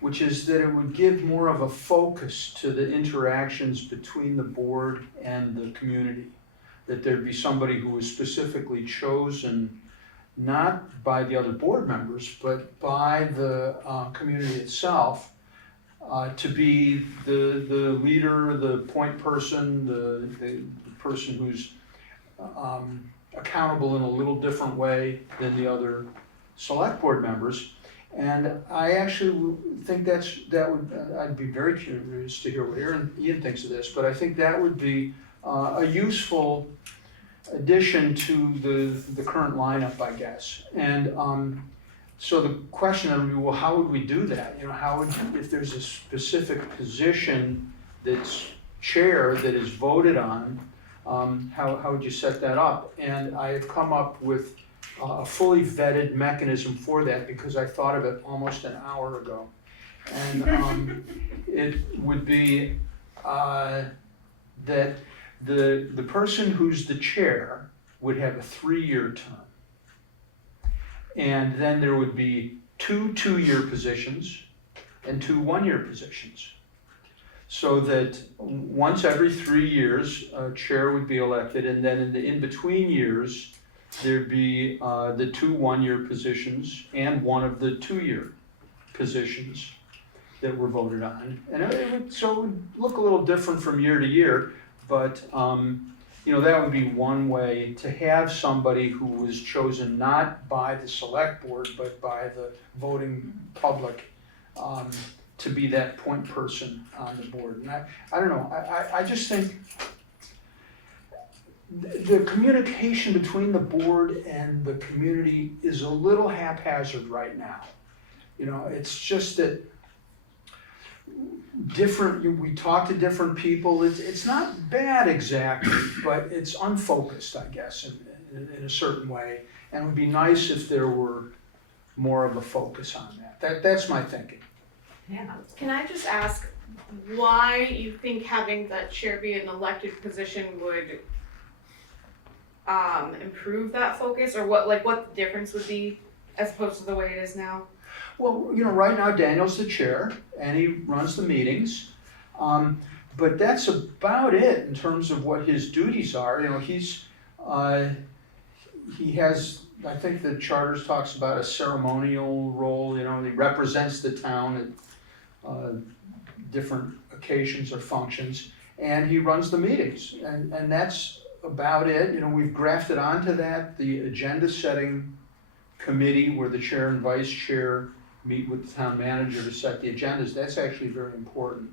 which is that it would give more of a focus to the interactions between the board and the community. That there'd be somebody who was specifically chosen not by the other board members, but by the community itself, to be the leader, the point person, the person who's accountable in a little different way than the other select board members. And I actually think I'd be very curious to hear what Ian thinks of this, but I think that would be a useful addition to the current lineup, I guess. And so the question then would be, well, how would we do that? You know, if there's a specific position that's chair that is voted on, how would you set that up? And I have come up with a fully vetted mechanism for that because I thought of it almost an hour ago. And it would be that the person who's the chair would have a 3-year term. And then there would be 2 2-year positions and 2 1-year positions. So that once every 3 years, a chair would be elected, and then in the in-between years, there'd be the 2 1-year positions and 1 of the 2-year positions that were voted on. And it would look a little different from year to year, but you know, that would be one way to have somebody who was chosen not by the select board, but by the voting public, to be that point person on the board. And I don't know, I just think the communication between the board and the community is a little haphazard right now. You know, it's just that we talk to different people. It's not bad exactly, but it's unfocused, I guess, in a certain way. And it would be nice if there were more of a focus on that. That's my thinking. Yeah. Can I just ask why you think having that chair be an elected position would improve that focus, or what the difference would be as opposed to the way it is now? Well, right now Daniel's the chair and he runs the meetings. But that's about it in terms of what his duties are. He has, I think the charters talks about a ceremonial role, he represents the town at different occasions or functions, and he runs the meetings, and that's about it. We've grafted onto that the agenda setting committee where the chair and vice chair meet with the town manager to set the agendas. That's actually very important.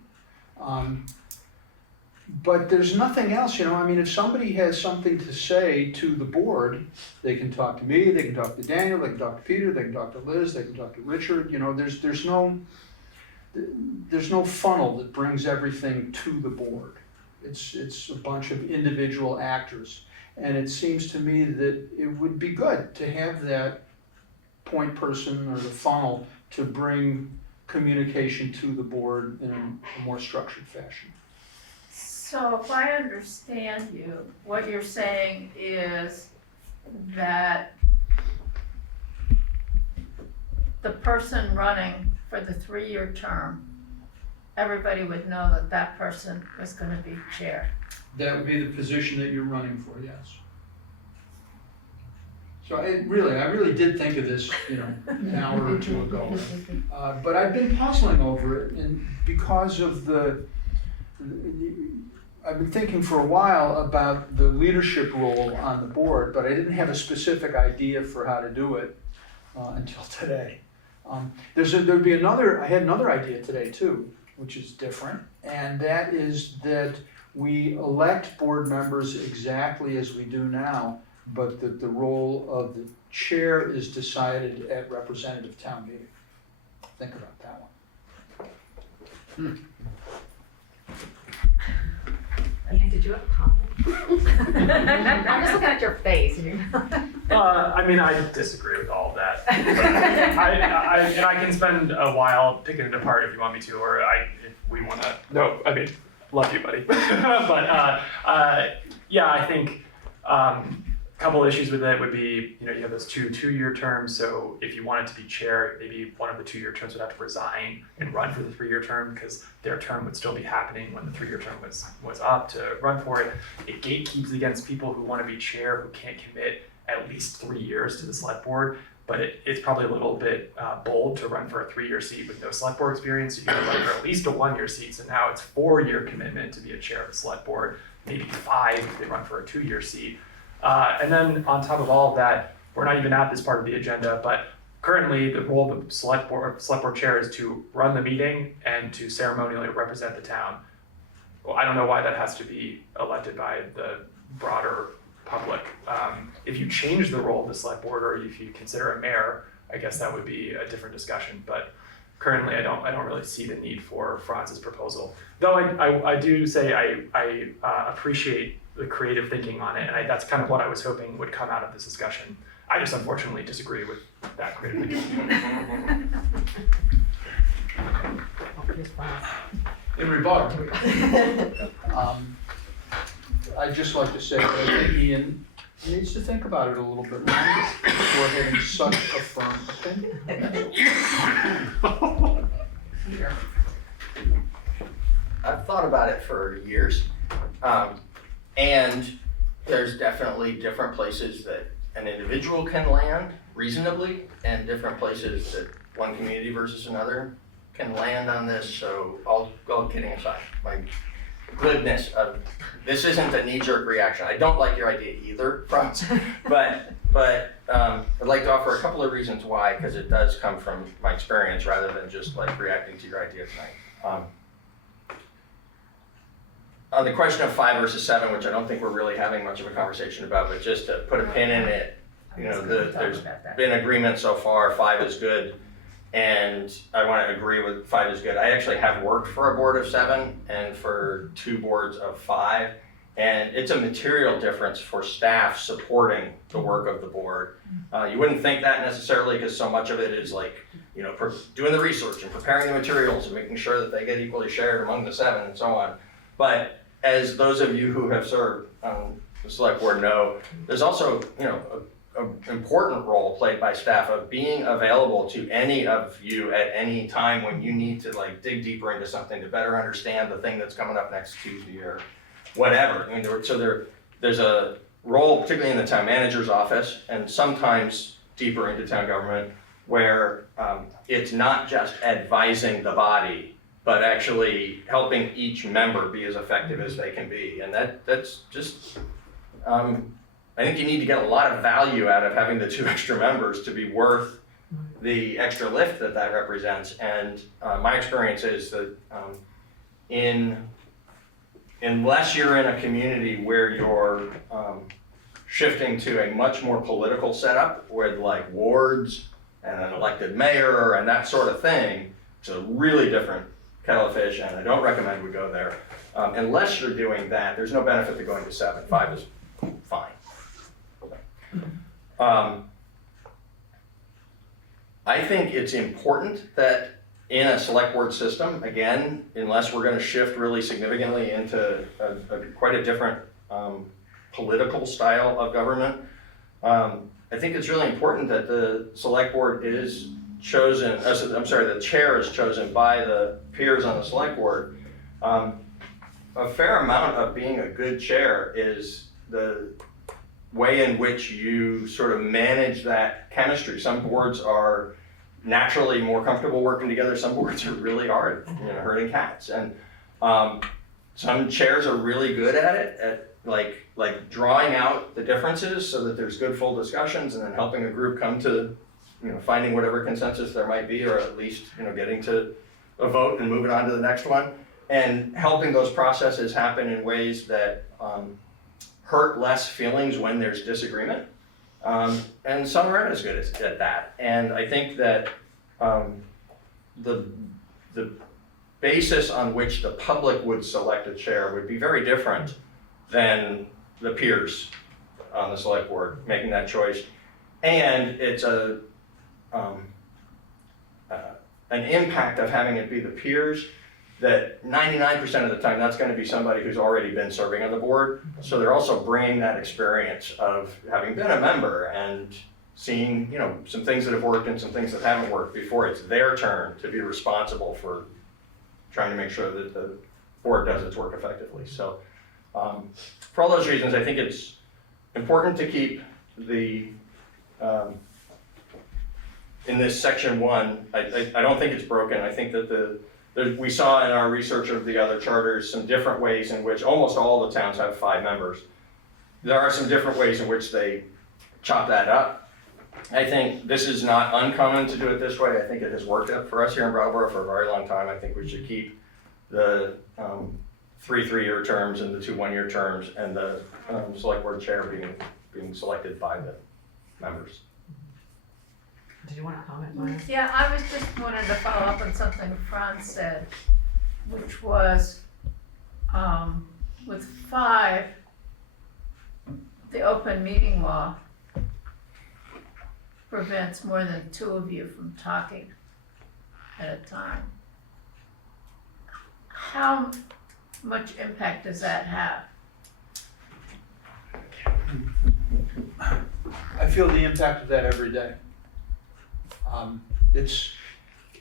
But there's nothing else, if somebody has something to say to the board, they can talk to me, they can talk to Daniel, they can talk to Peter, they can talk to Liz, they can talk to Richard, there's no funnel that brings everything to the board. It's a bunch of individual actors. And it seems to me that it would be good to have that point person or the funnel to bring communication to the board in a more structured fashion. So if I understand you, what you're saying is that the person running for the 3-year term, everybody would know that that person was going to be chair. That would be the position that you're running for, yes. So I really did think of this, an hour or two ago. But I've been puzzling over it, and because of I've been thinking for a while about the leadership role on the board, but I didn't have a specific idea for how to do it until today. I had another idea today too, which is different, and that is that we elect board members exactly as we do now, but that the role of the chair is decided at representative town meeting. Think about that one. Ian, did you have a comment? I'm just looking at your face. I disagree with all of that. But I can spend a while picking it apart if you want me to, or if we want to. No, love you, buddy. But I think a couple issues with it would be, you have those two-year terms. So if you wanted to be chair, maybe one of the 2-year terms would have to resign and run for the 3-year term because their term would still be happening when the 3-year term was up to run for it. It gatekeeps against people who want to be chair who can't commit at least 3 years to the select board. But it's probably a little bit bold to run for a 3-year seat with no select board experience. So you can run for at least a 1-year seat. So now it's 4-year commitment to be a chair of the select board, maybe 5 if they run for a 2-year seat. And then on top of all of that, we're not even at this part of the agenda, but currently the role of the select board chair is to run the meeting and to ceremonially represent the town. Well, I don't know why that has to be elected by the broader public. If you change the role of the select board, or if you consider a mayor, I guess that would be a different discussion. But currently, I don't really see the need for Franz's proposal. Though I do say I appreciate the creative thinking on it, and that's kind of what I was hoping would come out of this discussion. I just unfortunately disagree with that creative thinking. In rebuttal, I'd just like to say that I think Ian needs to think about it a little bit longer before having such a firm opinion. I've thought about it for years, and there's definitely different places that an individual can land reasonably, and different places that one community versus another can land on this. So all kidding aside, my goodness, this isn't a knee-jerk reaction. I don't like your idea either, Franz, but I'd like to offer a couple of reasons why, because it does come from my experience rather than just like reacting to your idea tonight. On the question of 5 versus 7, which I don't think we're really having much of a conversation about, but just to put a pin in it, there's been agreement so far, 5 is good, and I want to agree with 5 is good. I actually have worked for a board of 7 and for 2 boards of 5, and it's a material difference for staff supporting the work of the board. You wouldn't think that necessarily because so much of it is like you know, doing the research and preparing the materials and making sure that they get equally shared among the 7 and so on. But as those of you who have served on the select board know, there's also, you know, an important role played by staff of being available to any of you at any time when you need to like dig deeper into something to better understand the thing that's coming up next Tuesday or whatever. I mean, there's a role, particularly in the town manager's office and sometimes deeper into town government, where it's not just advising the body, but actually helping each member be as effective as they can be. And that's just, I think you need to get a lot of value out of having the 2 extra members to be worth the extra lift that represents. And my experience is that unless you're in a community where you're shifting to a much more political setup with like wards and an elected mayor and that sort of thing, it's a really different kettle of fish, and I don't recommend we go there. Unless you're doing that, there's no benefit to going to 7. 5 is fine. I think it's important that in a select board system, again, unless we're going to shift really significantly into quite a different political style of government, I think it's really important that the select board is chosen, the chair is chosen by the peers on the select board. A fair amount of being a good chair is the way in which you sort of manage that chemistry. Some boards are naturally more comfortable working together. Some boards are really hard, you know, herding cats. And some chairs are really good at it, at like drawing out the differences so that there's good full discussions, and then helping a group come to, you know, finding whatever consensus there might be, or at least, you know, getting to a vote and moving on to the next one, and helping those processes happen in ways that hurt less feelings when there's disagreement. And some aren't as good at that. And I think that the basis on which the public would select a chair would be very different than the peers on the select board making that choice. And it's an impact of having it be the peers that 99% of the time, that's going to be somebody who's already been serving on the board. So they're also bringing that experience of having been a member and seeing, you know, some things that have worked and some things that haven't worked before it's their turn to be responsible for trying to make sure that the board does its work effectively. So for all those reasons, I think it's important to keep the, in this section 1, I don't think it's broken. I think that we saw in our research of the other charters some different ways in which almost all the towns have 5 members. There are some different ways in which they chop that up. I think this is not uncommon to do it this way. I think it has worked out for us here in Brattleboro for a very long time. I think we should keep the 3 3-year terms and the 2 1-year terms, and the select board chair being selected by the members. Did you want to comment, Maya? Yeah, I was just wanted to follow up on something Franz said, which was, with 5, the open meeting law prevents more than 2 of you from talking at a time. How much impact does that have? I feel the impact of that every day.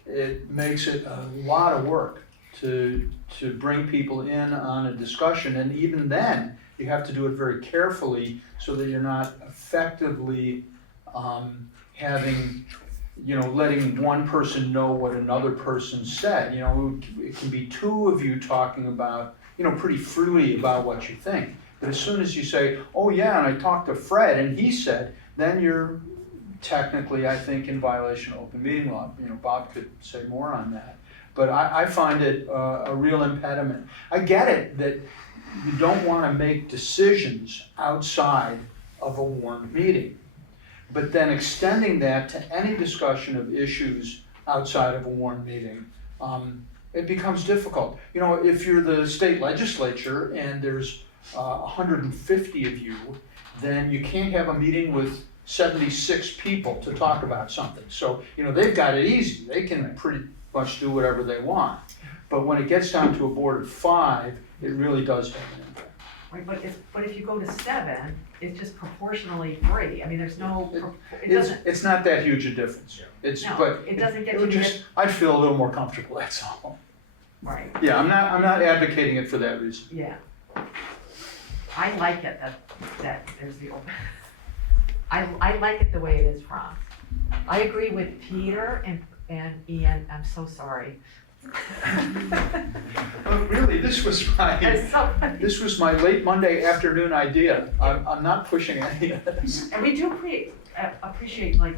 It makes it a lot of work to bring people in on a discussion, and even then, you have to do it very carefully so that you're not effectively having, you know, letting one person know what another person said. You know, it can be 2 of you talking about, you know, pretty freely about what you think. But as soon as you say, oh yeah, and I talked to Fred and he said, then you're technically, I think, in violation of open meeting law. You know, Bob could say more on that. But I find it a real impediment. I get it that you don't want to make decisions outside of a warned meeting. But then extending that to any discussion of issues outside of a warned meeting, it becomes difficult. You know, if you're the state legislature and there's 150 of you, then you can't have a meeting with 76 people to talk about something. So, they've got it easy. They can pretty much do whatever they want. But when it gets down to a board of 5, it really does have an impact. Right, but if you go to 7, it's just proportionally 3. I mean, there's no, it It's, doesn't, it's not that huge a difference. no, But it doesn't get it you would to, I'd feel a little more comfortable, that's all. right, Yeah, I'm not advocating it for that reason. yeah. I like it, that there's the open. I like it the way it is, Ron. I agree with Peter and Ian, I'm so sorry. But really, this was It's so funny. my late Monday afternoon idea. I'm not pushing any of this. And we do appreciate like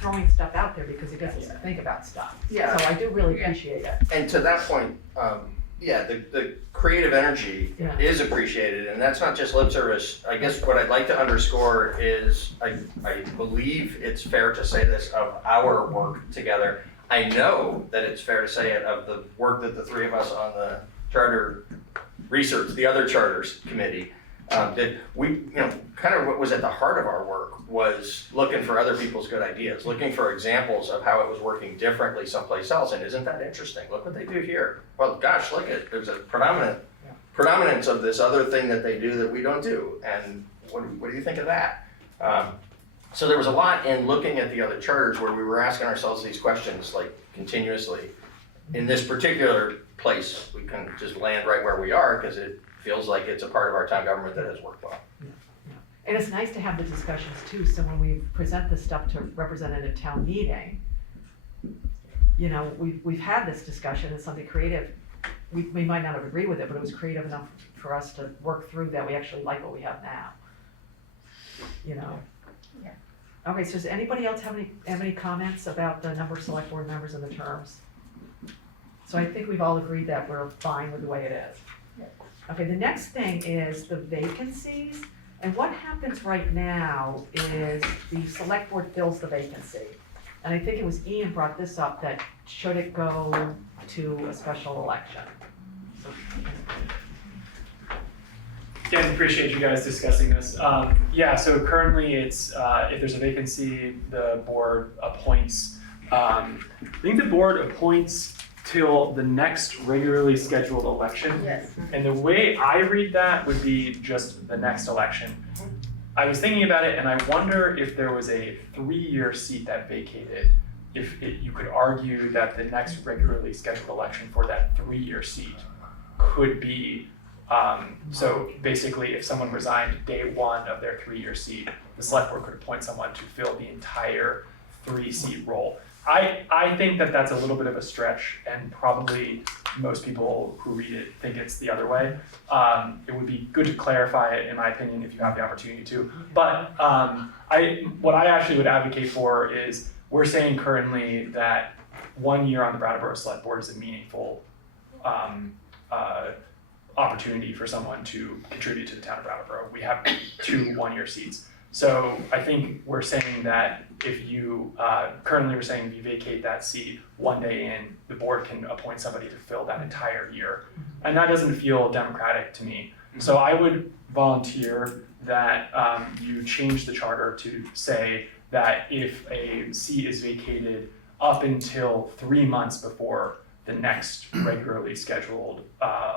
throwing stuff out there because it gets us to think about stuff. Yeah. So I do really Yeah. appreciate it. And to that point, the creative energy Yeah. is appreciated, and that's not just lip service. I guess what I'd like to underscore is, I believe it's fair to say this of our work together. I know that it's fair to say it of the work that the three of us on the charter research, the other charters committee, did. We, kind of what was at the heart of our work was looking for other people's good ideas, looking for examples of how it was working differently someplace else. And isn't that interesting? Look what they do here. Well, gosh, there's a predominance of this other thing that they do that we don't do. And what do you think of that? So there was a lot in looking at the other charters where we were asking ourselves these questions like continuously. In this particular place, we can just land right where we are because it feels like it's a part of our town government that has worked well. And it's nice to have the discussions too, so when we present this stuff to representative town meeting, we've had this discussion, it's something creative. We might not have agreed with it, but it was creative enough for us to work through that we actually like what we have now. Yeah. Okay, so does anybody else have any comments about the number of select board members and the terms? So I think we've all agreed that we're fine with the way it is. Okay, the next thing is the vacancies, and what happens right now is the select board fills the vacancy. And I think it was Ian brought this up, that should it go to a special election? So, Guys, appreciate you guys discussing this. So currently it's, if there's a vacancy, the board appoints, I think the board appoints till the next regularly scheduled election. Yes. And the way I read that would be just the next election. I was thinking about it and I wonder if there was a 3-year seat that vacated, you could argue that the next regularly scheduled election for that 3-year seat could be, so basically if someone resigned day 1 of their 3-year seat, the select board could appoint someone to fill the entire 3-seat role. I think that that's a little bit of a stretch, and probably most people who read it think it's the other way. It would be good to clarify it, in my opinion, if you have the opportunity to. But what I actually would advocate for is, we're saying currently that 1 year on the Brattleboro Select Board is a meaningful opportunity for someone to contribute to the town of Brattleboro. We have 2 one-year seats. So I think we're saying that if you, currently we're saying if you vacate that seat 1 day in, the board can appoint somebody to fill that entire year. And that doesn't feel democratic to me. So I would volunteer that you change the charter to say that if a seat is vacated up until 3 months before the next regularly scheduled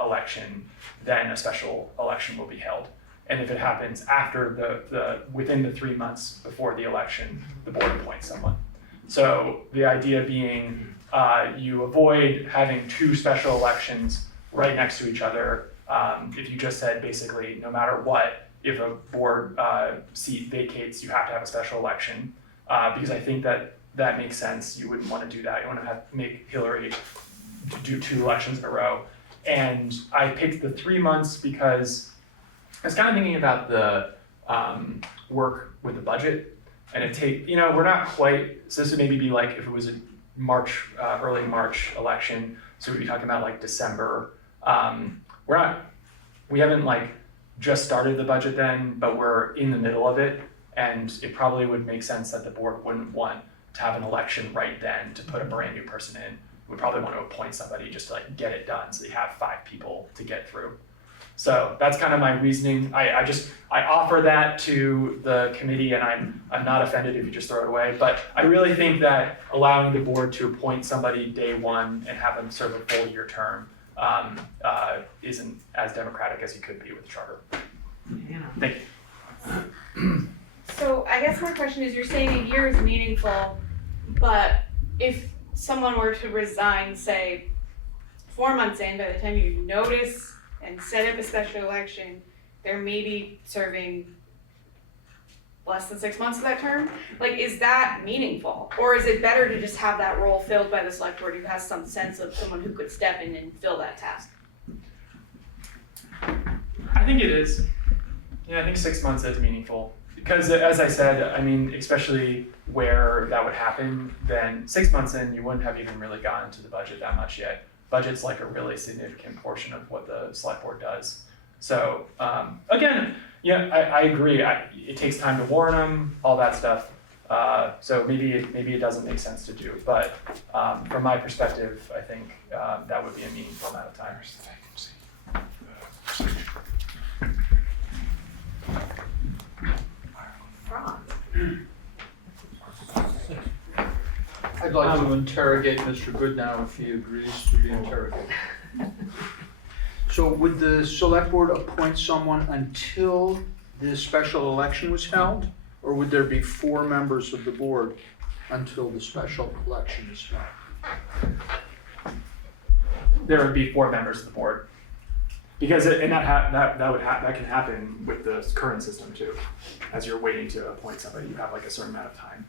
election, then a special election will be held. And if it happens after within the 3 months before the election, the board appoints someone. So the idea being, you avoid having 2 special elections right next to each other. If you just said basically, no matter what, if a board seat vacates, you have to have a special election, because I think that makes sense. You wouldn't want to do that. You want to make Hillary do 2 elections in a row. And I picked the 3 months because I was kind of thinking about the work with the budget, and we're not quite, so this would maybe be like if it was a early March election, so we'd be talking about like December. We haven't like just started the budget then, but we're in the middle of it, and it probably would make sense that the board wouldn't want to have an election right then to put a brand new person in. We'd probably want to appoint somebody just to like get it done, so they have 5 people to get through. So that's kind of my reasoning. I offer that to the committee, and I'm not offended if you just throw it away. But I really think that allowing the board to appoint somebody day one and have them serve a full year term isn't as democratic as you could be with the charter. Yeah. Thank you. So I guess my question is, you're saying a year is meaningful, but if someone were to resign, say, 4 months in, by the time you notice and set up a special election, they're maybe serving less than 6 months of that term? Like, is that meaningful? Or is it better to just have that role filled by the select board who has some sense of someone who could step in and fill that task? I think it is. Yeah, I think 6 months is meaningful. Because as I said, I mean, especially where that would happen, then 6 months in, you wouldn't have even really gotten to the budget that much yet. Budget's like a really significant portion of what the select board does. So again, yeah, I agree. It takes time to warn them, all that stuff. So maybe it doesn't make sense to do. But from my perspective, I think that would be a meaningful amount of time. I'd like to interrogate Mr. Goodnow if he agrees to be interrogated. So would the select board appoint someone until the special election was held? Or would there be 4 members of the board until the special election is held? There would be 4 members of the board. Because that can happen with the current system too. As you're waiting to appoint somebody, you have like a certain amount of time.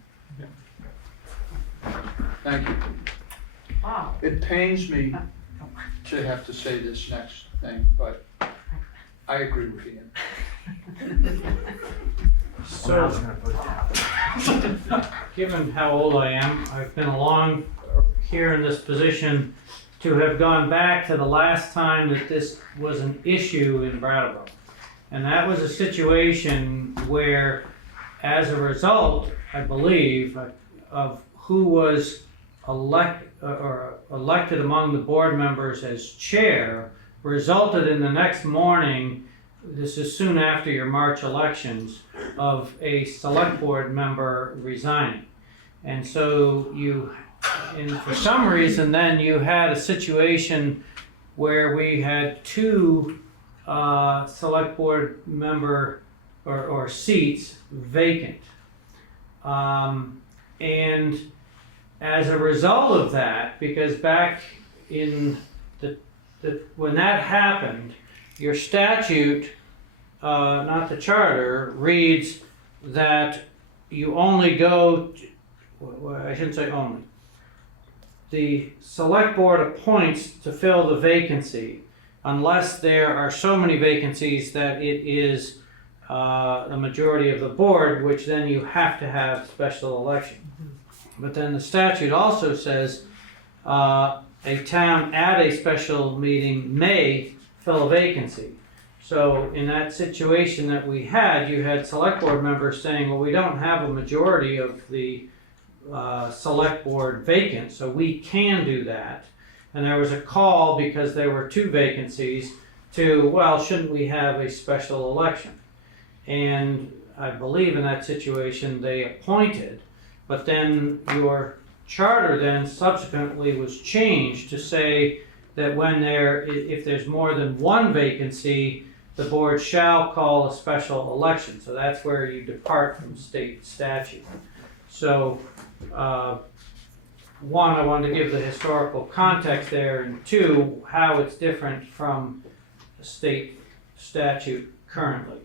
Thank you. Wow. It pains me to have to say this next thing, but I agree with Ian. So, given how old I am, I've been along here in this position to have gone back to the last time that this was an issue in Brattleboro. And that was a situation where, as a result, I believe, of who was elected among the board members as chair, resulted in the next morning, this is soon after your March elections, of a select board member resigning. And so for some reason then you had a situation where we had 2 select board member or seats vacant. And as a result of that, because back in when that happened, your statute, not the charter, reads that you only go, I shouldn't say only, the select board appoints to fill the vacancy unless there are so many vacancies that it is a majority of the board, which then you have to have special election. But then the statute also says a town at a special meeting may fill a vacancy. So in that situation that we had, you had select board members saying, well, we don't have a majority of the select board vacant, so we can do that. And there was a call, because there were 2 vacancies, to, well, shouldn't we have a special election? And I believe in that situation they appointed, but then your charter then subsequently was changed to say that if there's more than 1 vacancy, the board shall call a special election. So that's where you depart from state statute. So, 1, I wanted to give the historical context there, and 2, how it's different from the state statute currently.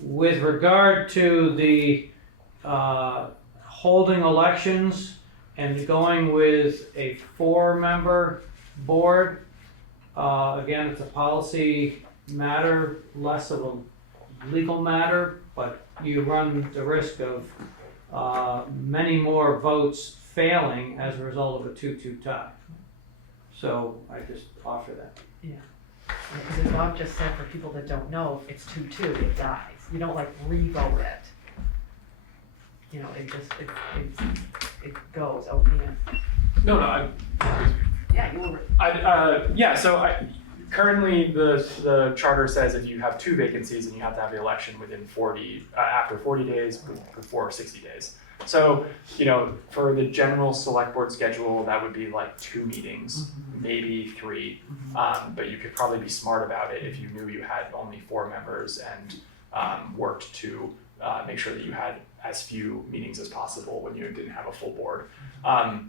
With regard to the holding elections and going with a 4-member board, again, it's a policy matter, less of a legal matter, but you run the risk of many more votes failing as a result of a 2-2 tie. So I just offer that. Because as Bob just said, for people that don't know, if it's 2-2, it dies. You don't like re-vote it. You know, it just, it goes, oh, yeah. No, Yeah, you were. yeah, so currently the charter says if you have 2 vacancies, then you have to have the election within after 40 days, before 60 days. So, for the general select board schedule, that would be like 2 meetings, maybe 3. But you could probably be smart about it if you knew you had only 4 members and worked to make sure that you had as few meetings as possible when you didn't have a full board. I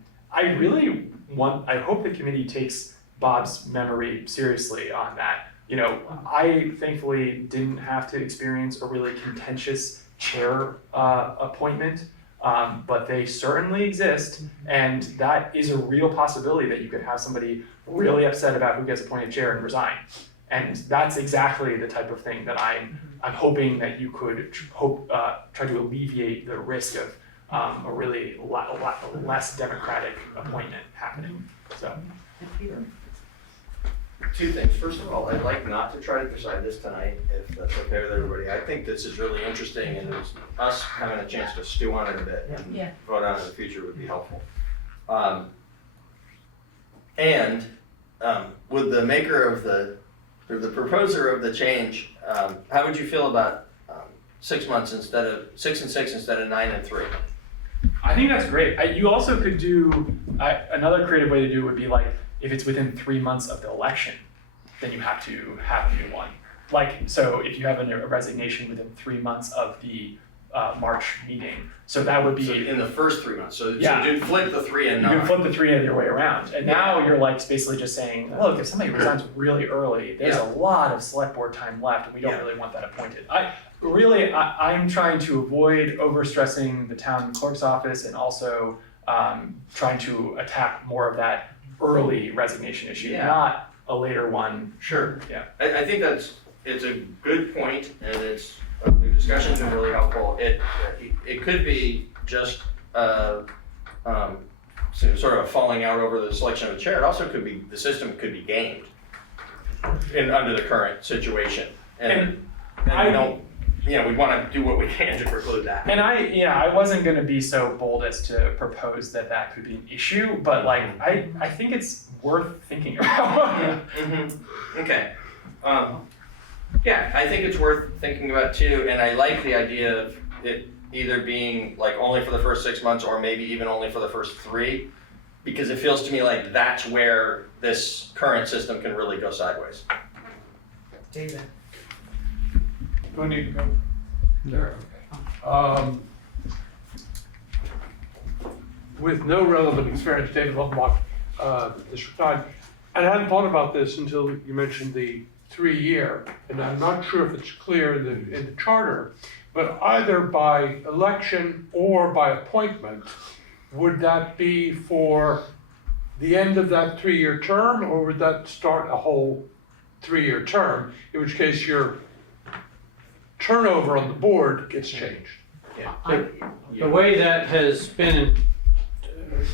hope the committee takes Bob's memory seriously on that. I thankfully didn't have to experience a really contentious chair appointment, but they certainly exist, and that is a real possibility that you could have somebody really upset about who gets appointed chair and resign. And that's exactly the type of thing that I'm hoping that you could try to alleviate the risk of a really less democratic appointment happening. So. Peter? 2 things. First of all, I'd like not to try to decide this tonight, if that's okay with everybody. I think this is really interesting, and us having a chance to stew on it a bit and Yeah. vote on it in the future would be helpful. With the maker of the proposer of the change, how would you feel about 6 months instead of 6 and 6 instead of 9 and 3? I think that's great. You also could do another creative way to do it would be like if it's within 3 months of the election, then you have to have a new one. So if you have a resignation within 3 months of the March meeting, so that would be So in the first 3 months. So Yeah. you'd flip the 3 and you 9. can flip the 3 the other way around. And now you're basically just saying, look, if somebody resigns really early, there's a lot of select board time left, and we don't really want that appointed. I'm trying to avoid overstressing the town clerk's office, and also trying to attack more of that early resignation issue, not a later one. Sure. Yeah. I think it's a good point, and the discussion's been really helpful. It could be just sort of a falling out over the selection of a chair. It also could be, the system could be gamed under the current situation. And we don't, we want to do what we can to preclude that. And I wasn't going to be so bold as to propose that could be an issue, but I think it's worth thinking about. Okay. I think it's worth thinking about too, and I like the idea of it either being only for the first 6 months, or maybe even only for the first 3, because it feels to me like that's where this current system can really go sideways. David? Do I need to go? Sure. With no relevant experience, David Lombach, District 9, and I hadn't thought about this until you mentioned the 3-year, and I'm not sure if it's clear in the charter, but either by election or by appointment, would that be for the end of that 3-year term, or would that start a whole 3-year term, in which case your turnover on the board gets changed? The way that has been,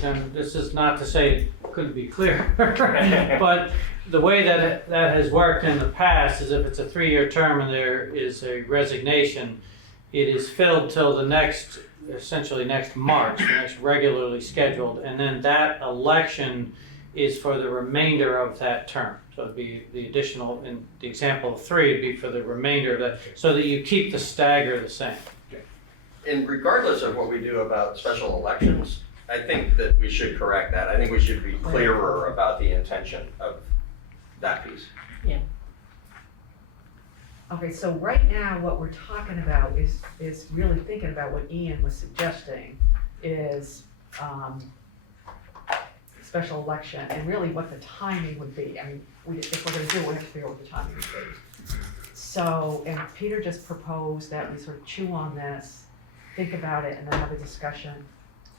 and this is not to say it couldn't be clearer, but the way that has worked in the past is if it's a 3-year term and there is a resignation, it is filled till essentially next March, the next regularly scheduled, and then that election is for the remainder of that term. So it'd be the additional, in the example of 3, it'd be for the remainder of that, so that you keep the stagger the same. And regardless of what we do about special elections, I think that we should correct that. I think we should be clearer about the intention of that piece. Okay, so right now, what we're talking about is really thinking about what Ian was suggesting is special election, and really what the timing would be. I mean, if we're gonna do it, we have to figure out what the timing would be. So, and Peter just proposed that we sort of chew on this, think about it, and then have a discussion.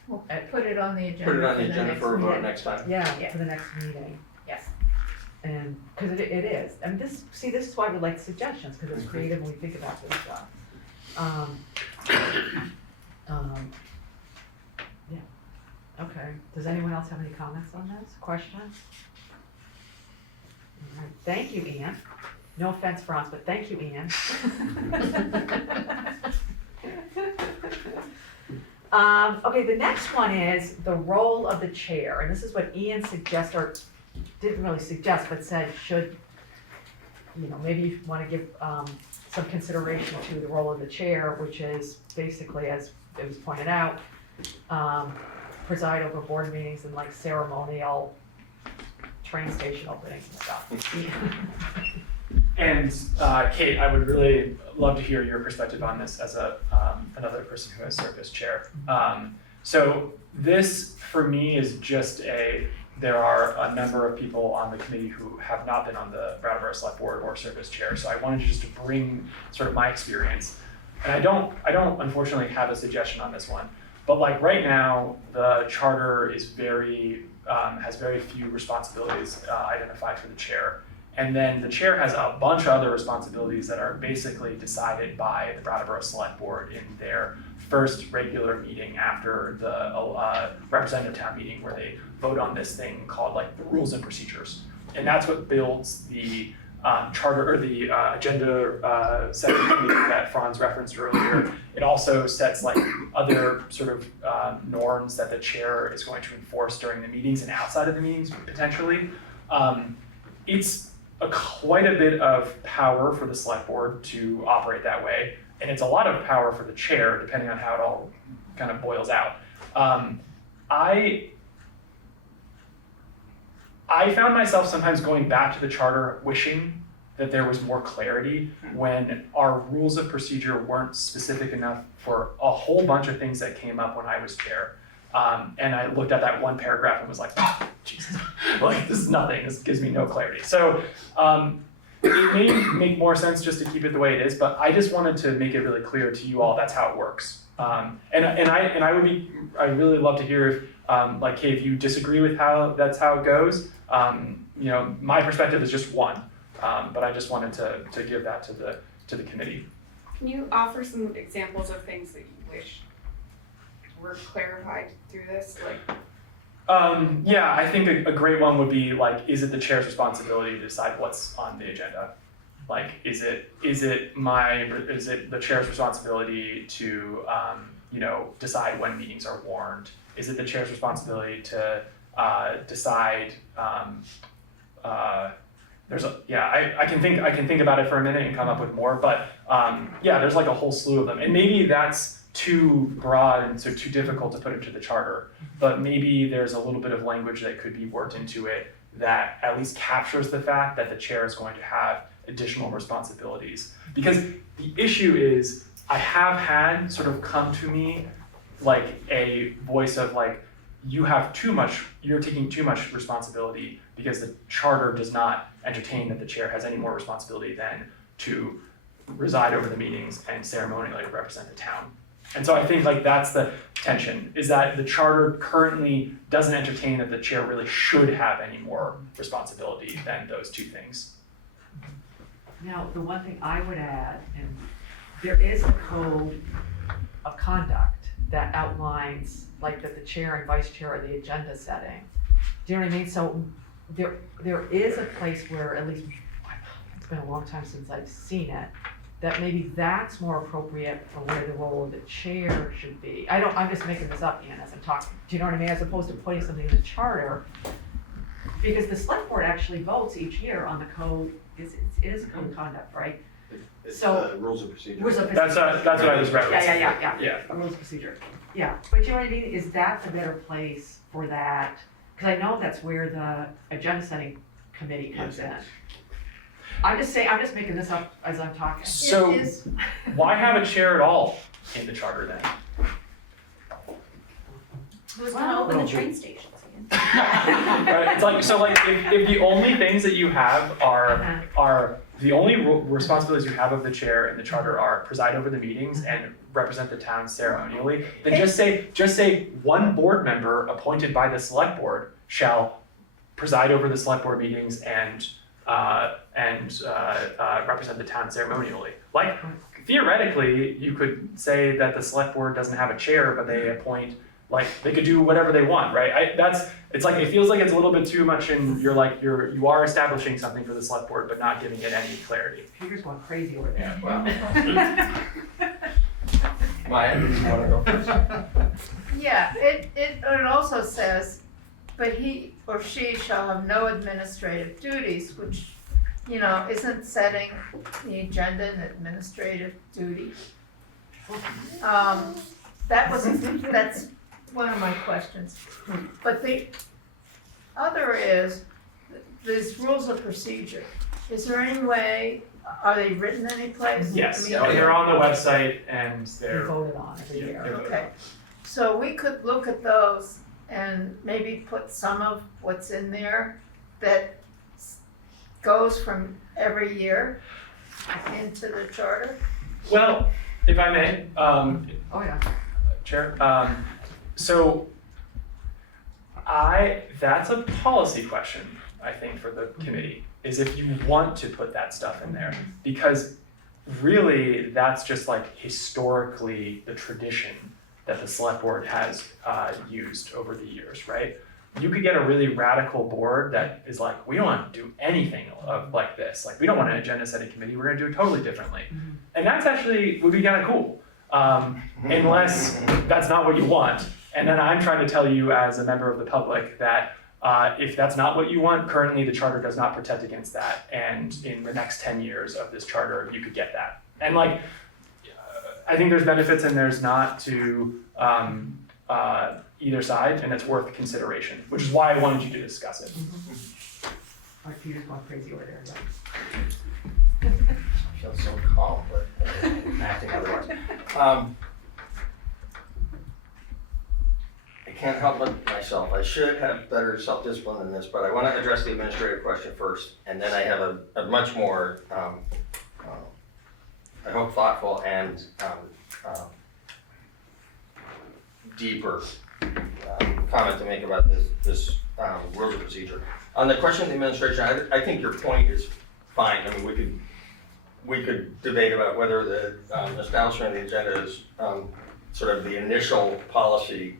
We'll put it on the agenda. Put it on the for agenda next for a vote meeting. next time. Yeah, for the next meeting. Yes. And, because it is, and this is why we like suggestions, because it's creative and we think about this stuff. Okay, does anyone else have any comments on this, questions? All right, thank you, Ian. No offense, Franz, but thank you, Ian. Okay, the next one is the role of the chair, and this is what Ian suggested, or didn't really suggest, but said should maybe you wanna give, some consideration to the role of the chair, which is basically, as it was pointed out, preside over board meetings and like ceremonial train station openings and stuff. And Kate, I would really love to hear your perspective on this as another person who has served as chair. So this, for me, is just there are a number of people on the committee who have not been on the Brattleboro Select Board or served as chair. So I wanted just to bring sort of my experience. And I don't unfortunately have a suggestion on this one. But like right now, the charter is has very few responsibilities identified for the chair. And then the chair has a bunch of other responsibilities that are basically decided by the Brattleboro Select Board in their first regular meeting after the representative town meeting, where they vote on this thing called like the rules and procedures. And that's what builds the charter or the agenda setting committee that Franz referenced earlier. It also sets like other sort of norms that the chair is going to enforce during the meetings and outside of the meetings potentially. It's quite a bit of power for the select board to operate that way, and it's a lot of power for the chair depending on how it all kind of boils out. I found myself sometimes going back to the charter wishing that there was more clarity when our rules of procedure weren't specific enough for a whole bunch of things that came up when I was chair. And I looked at that one paragraph and was like, oh, Jesus, like this is nothing, this gives me no clarity. So it may make more sense just to keep it the way it is, but I just wanted to make it really clear to you all that's how it works. I'd really love to hear if, like, hey, if you disagree with that's how it goes. My perspective is just one, but I just wanted to give that to the committee. Can you offer some examples of things that you wish were clarified through this? Yeah, I think a great one would be like, is it the chair's responsibility to decide what's on the agenda? Like, is it the chair's responsibility to decide when meetings are warned? Is it the chair's responsibility to decide? I can think about it for a minute and come up with more, but there's like a whole slew of them, and maybe that's too broad and so too difficult to put into the charter, but maybe there's a little bit of language that could be worked into it that at least captures the fact that the chair is going to have additional responsibilities. Because the issue is, I have had sort of come to me like a voice of like, you're taking too much responsibility because the charter does not entertain that the chair has any more responsibility than to reside over the meetings and ceremonially represent the town. And so I think like that's the tension, is that the charter currently doesn't entertain that the chair really should have any more responsibility than those two things. Now, the one thing I would add, and there is a code of conduct that outlines like that the chair and vice chair are the agenda setting. Do you know what I mean? So there is a place where, at least it's been a long time since I've seen it, that maybe that's more appropriate for where the role of the chair should be. I'm just making this up, Ian, as I'm talking. Do you know what I mean? As opposed to putting something in the charter, because the select board actually votes each year on the code. It is a code of conduct, right? It's So- rules of procedure. Rules of That's what I was referencing. Yeah. A rules of procedure. Yeah, but you know what I mean? Is that a better place for that? Because I know that's where the agenda setting committee comes in. I'm just making this up as I'm talking. So why have a chair at all in the charter then? Who's gonna open the train stations again? Right? It's like, so like if the only things that you have are the only responsibilities you have of the chair in the charter are preside over the meetings and represent the town ceremonially, then just say one board member appointed by the select board shall preside over the select board meetings and represent the town ceremonially. Like, theoretically, you could say that the select board doesn't have a chair, but they appoint, like, they could do whatever they want, right? It feels like it's a little bit too much, and you are establishing something for the select board, but not giving it any clarity. Peter's going crazy over there. Maya, do you want to go first? Yeah, it also says, but he or she shall have no administrative duties, which you know, isn't setting the agenda an administrative duty? That's one of my questions. But the other is, these rules of procedure, is there any way, are they written anyplace? Yes, I mean, they're on the website and We they're. voted on every year. they're voted Okay, so we could look at those and maybe put some of what's in there that goes from every year into the charter? Well, if I may, Oh, yeah. Chair, so that's a policy question, I think, for the committee, is if you want to put that stuff in there. Because really, that's just like historically the tradition that the select board has used over the years, right? You could get a really radical board that is like, we don't want to do anything like this. Like, we don't want an agenda setting committee, we're gonna do it totally differently. And that's actually, would be kind of cool. Unless that's not what you want. And then I'm trying to tell you as a member of the public that if that's not what you want, currently the charter does not protect against that. And in the next 10 years of this charter, you could get that. And like, I think there's benefits and there's not to either side, and it's worth consideration, which is why I wanted you to discuss it. My Peter's gone crazy over there. I feel so calm, but I'm acting otherwise. I can't help but myself. I should have better self-discipline than this, but I want to address the administrative question first, and then I have a much more, I hope, thoughtful and deeper comment to make about this rules of procedure. On the question of the administration, I think your point is fine. I mean, we could debate about whether the establishment of the agenda is sort of the initial policy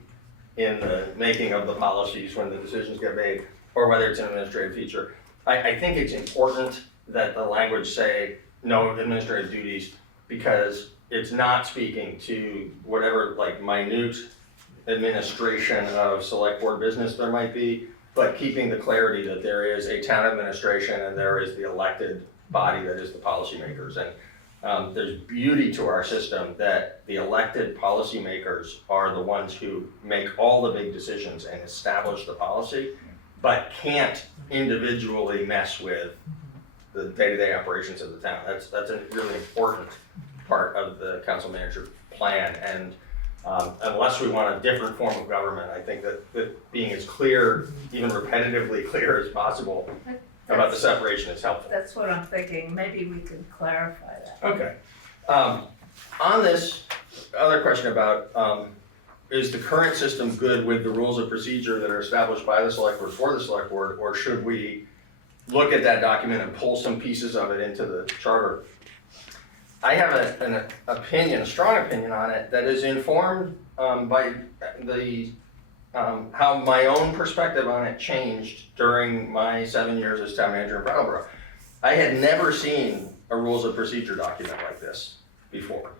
in the making of the policies when the decisions get made, or whether it's an administrative feature. I think it's important that the language say no administrative duties, because it's not speaking to whatever like minute administration of select board business there might be, but keeping the clarity that there is a town administration and there is the elected body that is the policymakers. And there's beauty to our system that the elected policymakers are the ones who make all the big decisions and establish the policy, but can't individually mess with the day-to-day operations of the town. That's a really important part of the council manager plan. And unless we want a different form of government, I think that being as clear, even repetitively clear as possible about the separation is helpful. That's what I'm thinking, maybe we can clarify that. Okay. On this other question about is the current system good with the rules of procedure that are established by the select board for the select board, or should we look at that document and pull some pieces of it into the charter? I have an opinion, a strong opinion on it that is informed by the how my own perspective on it changed during my 7 years as town manager in Brattleboro. I had never seen a rules of procedure document like this before.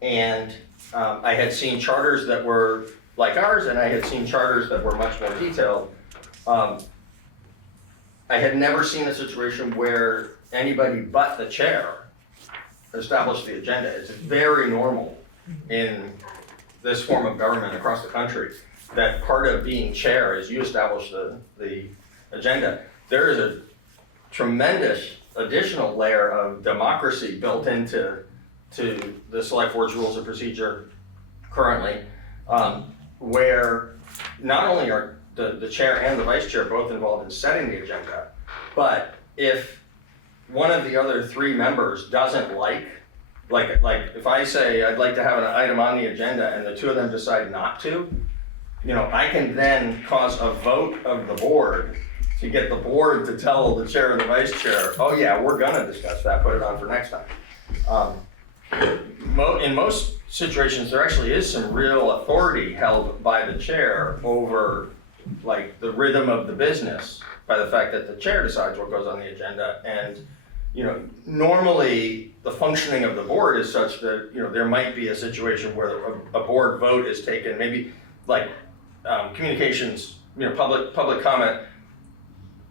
And I had seen charters that were like ours, and I had seen charters that were much more detailed. I had never seen a situation where anybody but the chair established the agenda. It's very normal in this form of government across the country that part of being chair is you establish the agenda. There is a tremendous additional layer of democracy built into the select board's rules of procedure currently, where not only are the chair and the vice chair both involved in setting the agenda, but if one of the other three members doesn't like if I say I'd like to have an item on the agenda and the two of them decide not to, I can then cause a vote of the board to get the board to tell the chair and the vice chair, oh yeah, we're gonna discuss that, put it on for next time. In most situations, there actually is some real authority held by the chair over like the rhythm of the business by the fact that the chair decides what goes on the agenda. And normally the functioning of the board is such that there might be a situation where a board vote is taken, maybe like communications, public comment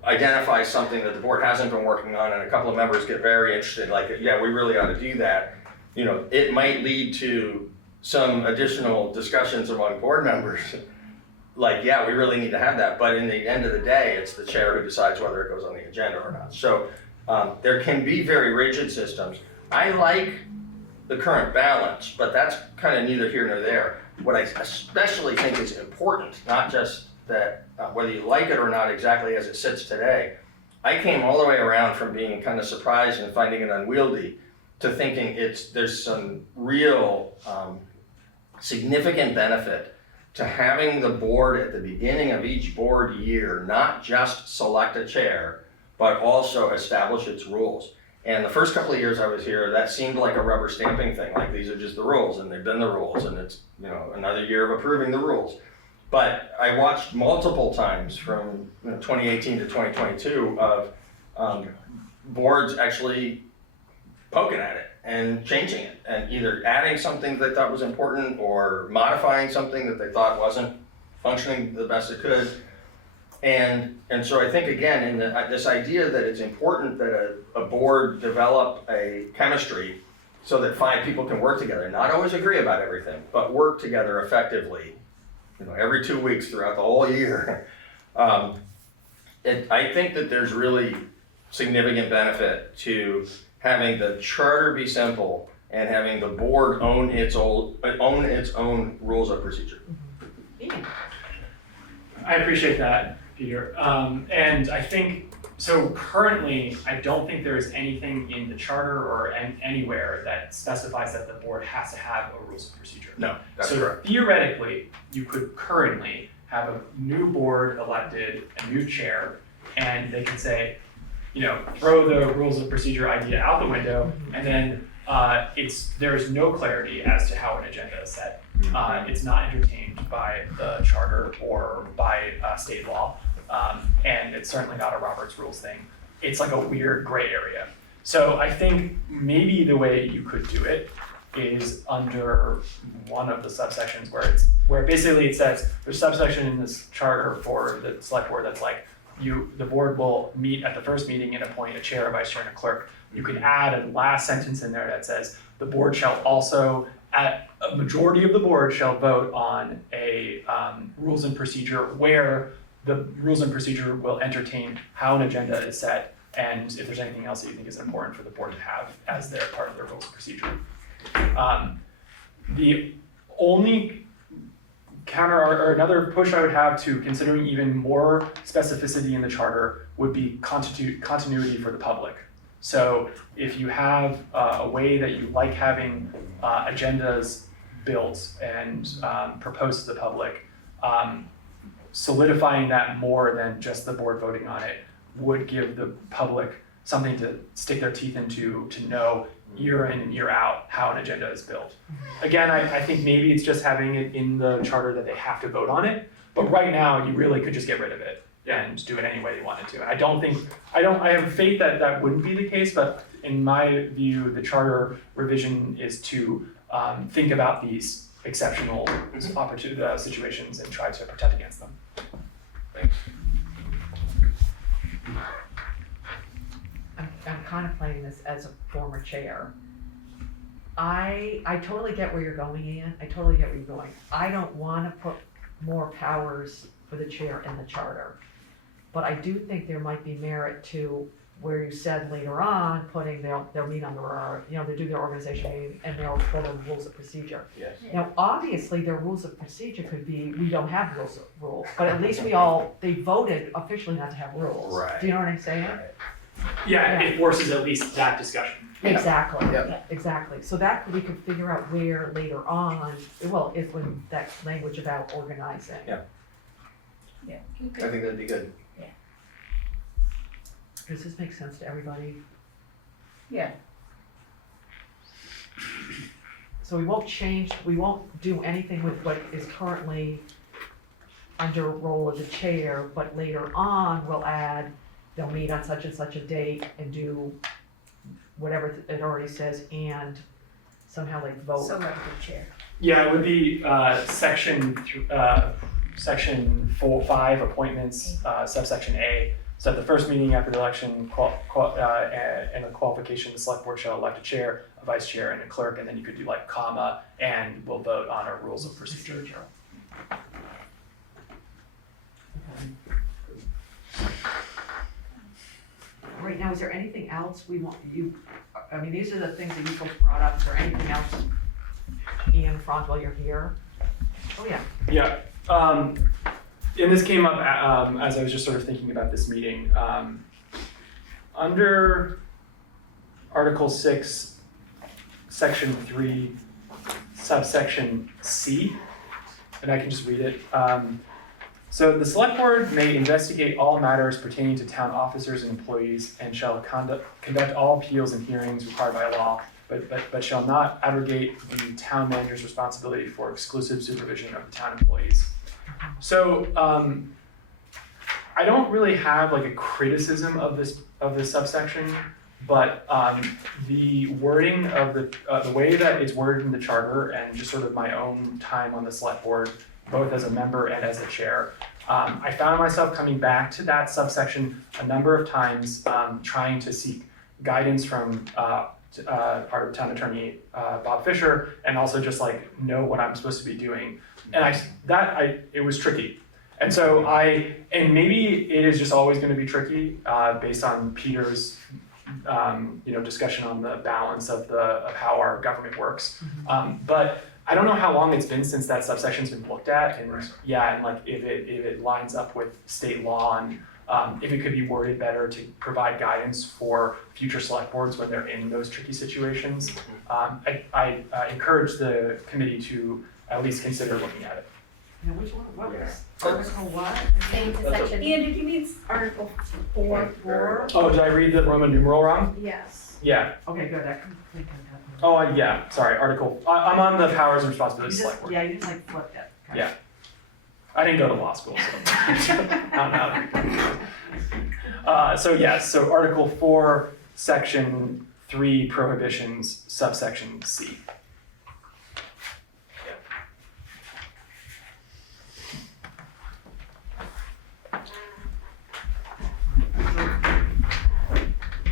identifies something that the board hasn't been working on and a couple of members get very interested, like, yeah, we really ought to do that, you know, it might lead to some additional discussions among board members. Like, yeah, we really need to have that, but in the end of the day, it's the chair who decides whether it goes on the agenda or not. So there can be very rigid systems. I like the current balance, but that's kind of neither here nor there. What I especially think is important, not just that whether you like it or not exactly as it sits today, I came all the way around from being kind of surprised and finding it unwieldy to thinking there's some real significant benefit to having the board at the beginning of each board year not just select a chair, but also establish its rules. And the first couple of years I was here, that seemed like a rubber stamping thing, like these are just the rules and they've been the rules and it's, you know, another year of approving the rules. But I watched multiple times from 2018 to 2022 of boards actually poking at it and changing it and either adding something that they thought was important or modifying something that they thought wasn't functioning the best it could. And so I think, again, in this idea that it's important that a board develop a chemistry so that 5 people can work together, not always agree about everything, but work together effectively, you know, every 2 weeks throughout the whole year. I think that there's really significant benefit to having the charter be simple and having the board own its own rules of procedure. I appreciate that, Peter. And I think, so currently, I don't think there is anything in the charter or anywhere that specifies that the board has to have a rules of procedure. No, that's so correct. Theoretically, you could currently have a new board elected, a new chair, and they could say, you know, throw the rules of procedure idea out the window, and then there is no clarity as to how an agenda is set. It's not entertained by the charter or by state law, and it's certainly not a Robert's Rules thing. It's like a weird gray area. So I think maybe the way you could do it is under one of the subsections where basically it says there's a subsection in this charter for the select board that's like, the board will meet at the first meeting and appoint a chair, a vice chair, and a clerk. You can add a last sentence in there that says the board shall also, a majority of the board shall vote on a rules and procedure where the rules and procedure will entertain how an agenda is set and if there's anything else that you think is important for the board to have as their part of their rules and procedure. The only counter or another push I would have to considering even more specificity in the charter would be continuity for the public. So if you have a way that you like having agendas built and proposed to the public, solidifying that more than just the board voting on it would give the public something to stick their teeth into to know year in and year out how an agenda is built. Again, I think maybe it's just having it in the charter that they have to vote on it, but right now you really could just get rid of it and do it any way you wanted to. And I have faith that that wouldn't be the case, but in my view, the charter revision is to think about these exceptional situations and try to protect against them. Thanks. I'm contemplating this as a former chair. I totally get where you're going, Ian. I totally get where you're going. I don't want to put more powers for the chair in the charter. But I do think there might be merit to where you said later on, putting they'll meet on they do their organization meeting and they'll follow the rules of procedure. Yes. Now, obviously, their rules of procedure could be, we don't have rules, but at least they voted officially not to have rules. Right. Do you know what I'm saying? Right. Yeah, it forces at least that discussion. Exactly, Yeah. exactly. So that we could figure out where later on, if when that language about organizing. Yeah. Yeah. I think that'd be good. Does this make sense to everybody? Yeah. So we won't do anything with what is currently under role of the chair, but later on we'll add, they'll meet on such and such a date and do whatever it already says and somehow like vote. Select the chair. Yeah, it would be section 5 appointments, subsection A So at the first meeting after the election, and the qualification, the select board shall elect a chair, a vice chair, and a clerk, and then you could do like comma, and we'll vote on our rules of procedure. Right now, is there anything else we want you, I mean, these are the things that you folks brought up, is there anything else, Ian, Franz, while you're here? Oh, yeah. Yeah, and this came up as I was just sort of thinking about this meeting. Under Article 6, Section 3, subsection C, and I can just read it. So the select board may investigate all matters pertaining to town officers and employees and shall conduct all appeals and hearings required by law, but shall not abrogate the town manager's responsibility for exclusive supervision of the town employees. So I don't really have like a criticism of this subsection, but the wording of the way that it's worded in the charter and just sort of my own time on the select board, both as a member and as a chair, I found myself coming back to that subsection a number of times, trying to seek guidance from our town attorney, Bob Fisher, and also just like know what I'm supposed to be doing. And it was tricky. And so and maybe it is just always going to be tricky based on Peter's discussion on the balance of how our government works. But I don't know how long it's been since that subsection's been looked at, and and like if it lines up with state law, and if it could be worded better to provide guidance for future select boards when they're in those tricky situations. I encourage the committee to at least consider looking at it. Now, which one, what was, article what? Same That's section. Ian, did you mean Article 4? Oh, did I read the Roman numeral wrong? Yes. Yeah. Okay, good, I couldn't think of that. Oh, yeah, sorry, article, I'm on the powers and responsibilities You select just, board. yeah, you just like flipped it. Okay. Yeah. I didn't go to law school, so I don't know. So Article 4, Section 3, prohibitions, subsection C.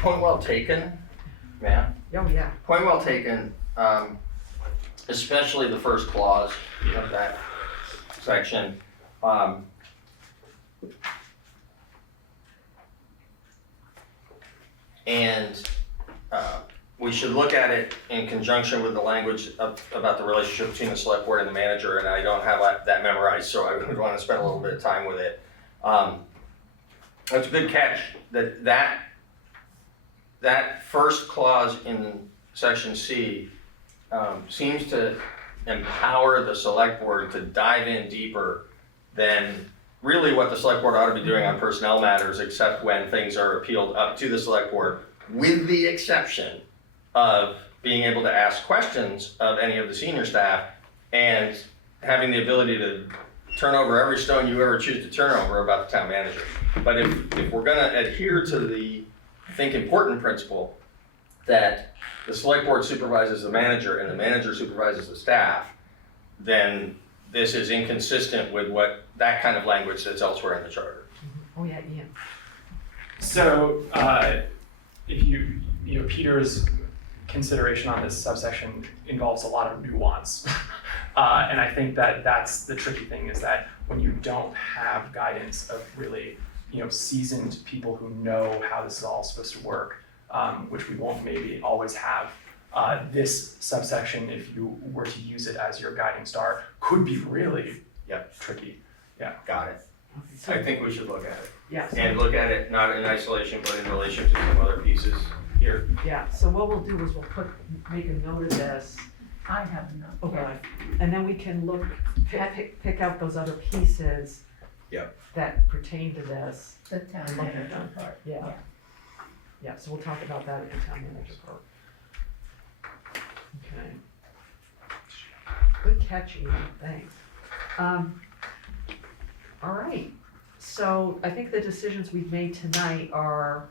Point well taken, man. Oh, yeah. Point well taken, especially the first clause of that section. And we should look at it in conjunction with the language about the relationship between the select board and the manager, and I don't have that memorized, so I would want to spend a little bit of time with it. It's a good catch that first clause in section C seems to empower the select board to dive in deeper than really what the select board ought to be doing on personnel matters, except when things are appealed up to the select board, with the exception of being able to ask questions of any of the senior staff and having the ability to turn over every stone you ever choose to turn over about the town manager. But if we're gonna adhere to the, I think, important principle that the select board supervises the manager and the manager supervises the staff, then this is inconsistent with what that kind of language that's elsewhere in the charter. Oh, yeah, Ian. So if Peter's consideration on this subsection involves a lot of nuance. And I think that that's the tricky thing, is that when you don't have guidance of really, seasoned people who know how this is all supposed to work, which we won't maybe always have, this subsection, if you were to use it as your guiding star, could be really tricky. Got it. Okay, so, I think we should look at it. yeah, so, And look at it not in isolation, but in relation to some other pieces here. yeah, so what we'll do is we'll make a note of this, I have enough. okay, and then we can look, pick out those other pieces Yep. that pertain to this. The town manager part. Yeah. Yeah, so we'll talk about that at the town manager part. Okay. Good catch, Ian, thanks. All right, so I think the decisions we've made tonight are,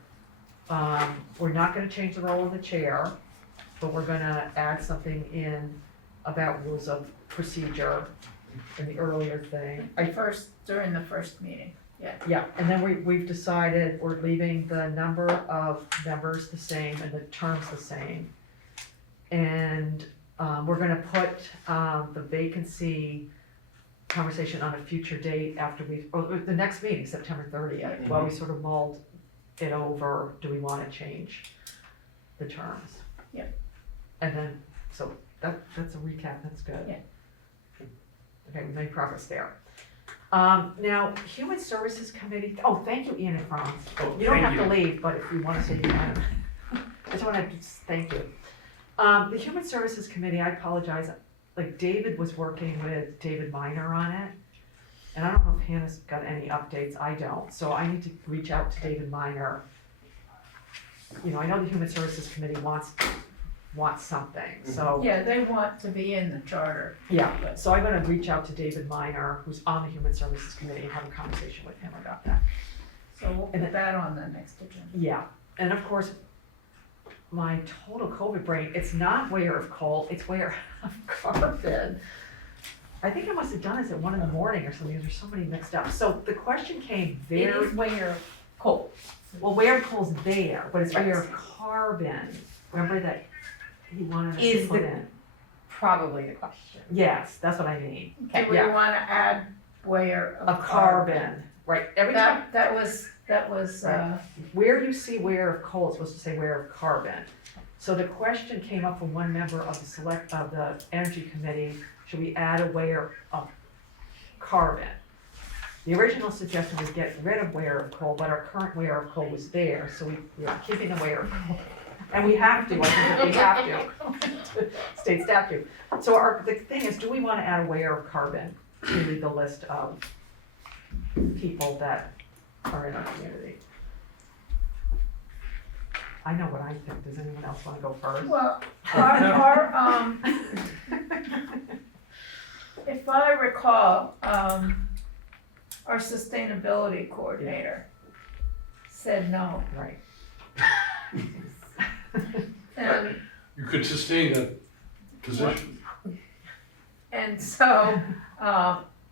we're not gonna change the role of the chair, but we're gonna add something in about rules of procedure in the earlier thing. During the first meeting. Yeah, and then we've decided we're leaving the number of members the same and the terms the same. And, we're gonna put, the vacancy conversation on a future date after the next meeting, September 30th, while we sort of mulled it over, do we wanna change the terms? Yeah. And then, so that's a recap, that's good. Yeah. Okay, we made progress there. Now, Human Services Committee, oh, thank you, Ian and Franz. Oh, You don't thank have to you. leave, but if you wanna say you can. I just wanna thank you. The Human Services Committee, I apologize, like David was working with David Minor on it. And I don't know if Hannah's got any updates, I don't, so I need to reach out to David Minor. You know, I know the Human Services Committee wants something, so. Yeah, they want to be in the charter. Yeah, so I'm gonna reach out to David Minor, who's on the Human Services Committee, and have a conversation with him about that. So we'll put that on the next agenda. Yeah, and of course, my total COVID brain, it's not Ware of Coal, it's Ware of Carbon. I think I must have done this at 1 in the morning or something, there's so many mixed up. So the question came It very, is Ware Coal. well, Ware of Coal's there, but it's Right. Ware of Carbon. Remember that he wanted us Is to put the- in? Probably the question. Yes, that's what I mean. Do we Yeah. wanna add Ware Of carbon, right, every time. That was, Where you see Ware of Coal, it's supposed to say Ware of Carbon. So the question came up from one member of the Energy Committee, should we add a Ware of Carbon? The original suggestion was get rid of Ware of Coal, but our current Ware of Coal was there, so we are keeping the Ware of Coal. And we have to, I think that we have to, state statute. So the thing is, do we wanna add a Ware of Carbon to the list of people that are in our community? I know what I think, does anyone else wanna go first? well, if I recall, our sustainability coordinator said no. Right. And, You could sustain that position. and so,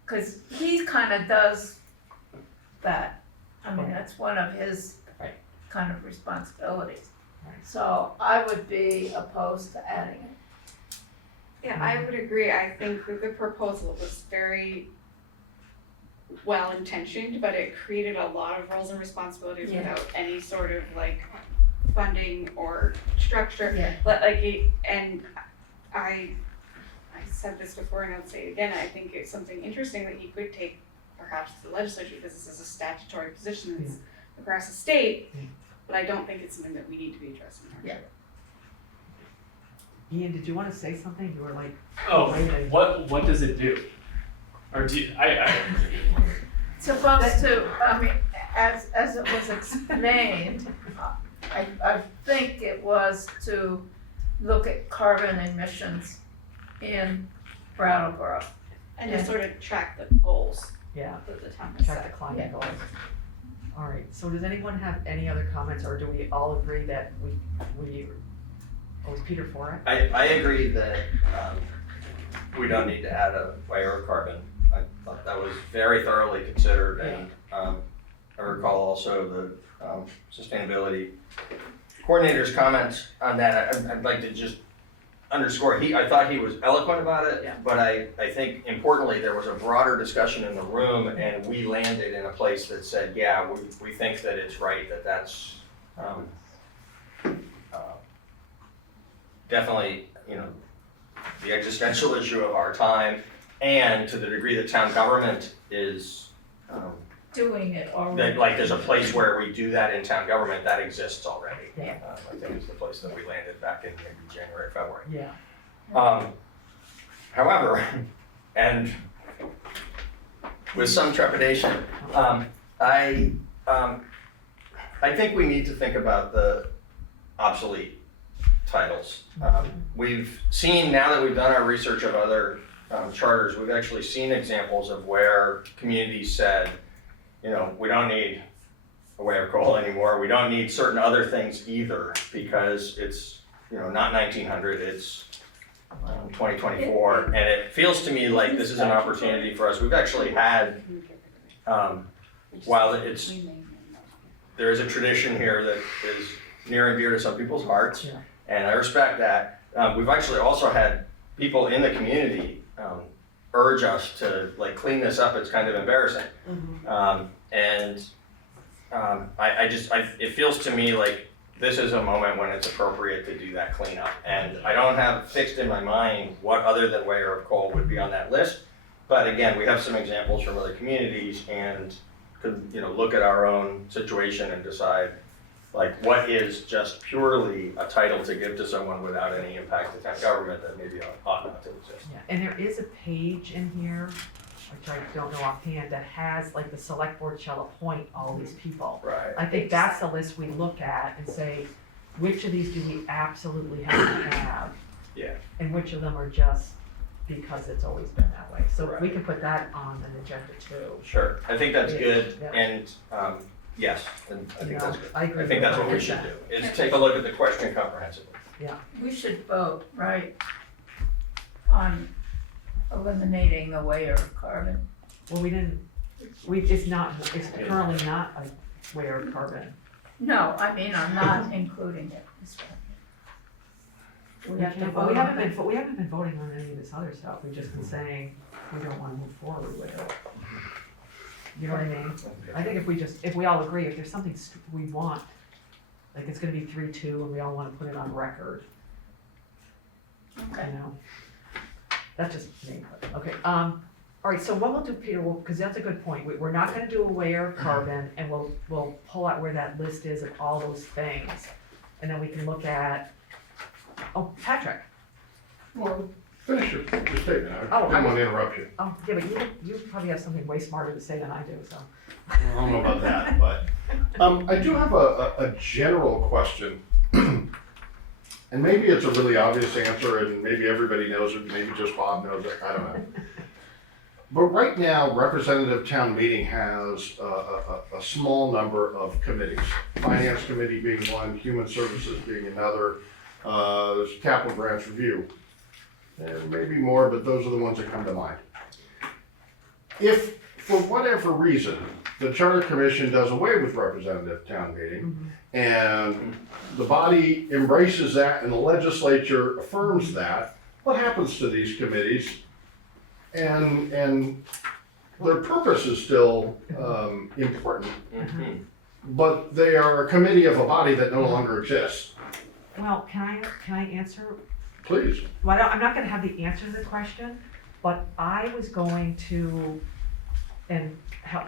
cause he kinda does that. I mean, that's one of his Right. kind of responsibilities. Right. So I would be opposed to adding it. Yeah, I would agree. I think that the proposal was very well intentioned, but it created a lot of roles and responsibilities Yeah. without any sort of like funding or structure. Yeah. But like, and I said this before and I'll say it again, I think it's something interesting that you could take perhaps to the legislature, because this is a statutory position that's across the state, but I don't think it's something that we need to be addressing in our Yeah. charter. Ian, did you wanna say something? You were like, Oh, waiting. what does it do? Or do you, Supposed to, I mean, as it was explained, I think it was to look at carbon emissions in Brattleboro. And just sort of track the goals yeah, that the town has check the set. climate Yeah. goals. All right, so does anyone have any other comments, or do we all agree that was Peter for it? I agree that, we don't need to add a Ware of Carbon. I thought that was very thoroughly considered, and, I recall also the, sustainability coordinator's comments on that. I'd like to just underscore, I thought he was eloquent about it, Yeah. but I think importantly, there was a broader discussion in the room, and we landed in a place that said, yeah, we think that it's right, that's, definitely, the existential issue of our time, and to the degree that town government is, Doing it that, already. like, there's a place where we do that in town government, that exists already. Yeah. I think it's the place that we landed back in maybe January, February. Yeah, However, and with some trepidation, I think we need to think about the obsolete titles. We've seen, now that we've done our research of other charters, we've actually seen examples of where communities said, we don't need a Ware of Coal anymore, we don't need certain other things either, because it's, not 1900, it's 2024, and it feels to me like this is an opportunity for us. We've actually had while there is a tradition here that is near and dear to some people's hearts, Yeah. and I respect that. We've actually also had people in the community urge us to like clean this up. It's kind of embarrassing, it feels to me like this is a moment when it's appropriate to do that cleanup. And I don't have fixed in my mind what other than Weir of Cole would be on that list. But again, we have some examples from other communities and could, look at our own situation and decide like what is just purely a title to give to someone without any impact to town government that maybe ought not to exist. Yeah, and there is a page in here, which I don't know offhand, that has like the select board shall appoint all these people. Right. I think that's the list we look at and say, which of these do we absolutely have to have? Yeah. And which of them are just because it's always been that way. So we Right. can put that on an agenda too. Sure, I think that's good, Yeah. and, yes, and I think that's good. I agree. I think that's what we should do, is take a look at the question comprehensively. We should vote, right, on eliminating the Weir of carbon. Well, it's currently not a Weir of carbon. No, I mean, I'm not including it. We have to But vote we on haven't it. been voting on any of this other stuff, we've just been saying we don't wanna move forward with it. You know what I mean? I think if we all agree, if there's something we want, like it's gonna be 3-2 and we all wanna put it on record, Okay. That's just me, okay, all right, so what we'll do, Peter, cause that's a good point, we're not gonna do a Weir of carbon, and we'll pull out where that list is of all those things, and then we can look at, oh, Patrick, Well, finish your statement. I Oh, didn't want to interrupt you. oh, yeah, but you probably have something way smarter to say than I do, so. I don't know about that, but I do have a general question. And maybe it's a really obvious answer and maybe everybody knows it, maybe just Bob knows it, I don't know. But right now, representative town meeting has a small number of committees. Finance committee being one, human services being another, there's capital grants review. And maybe more, but those are the ones that come to mind. If, for whatever reason, the Charter Commission does away with representative town meeting, and the body embraces that and the legislature affirms that, what happens to these committees? And their purpose is still important, but they are a committee of a body that no longer exists. Well, can I answer? Please. Well, I'm not gonna have the answer to the question, but I was going to, and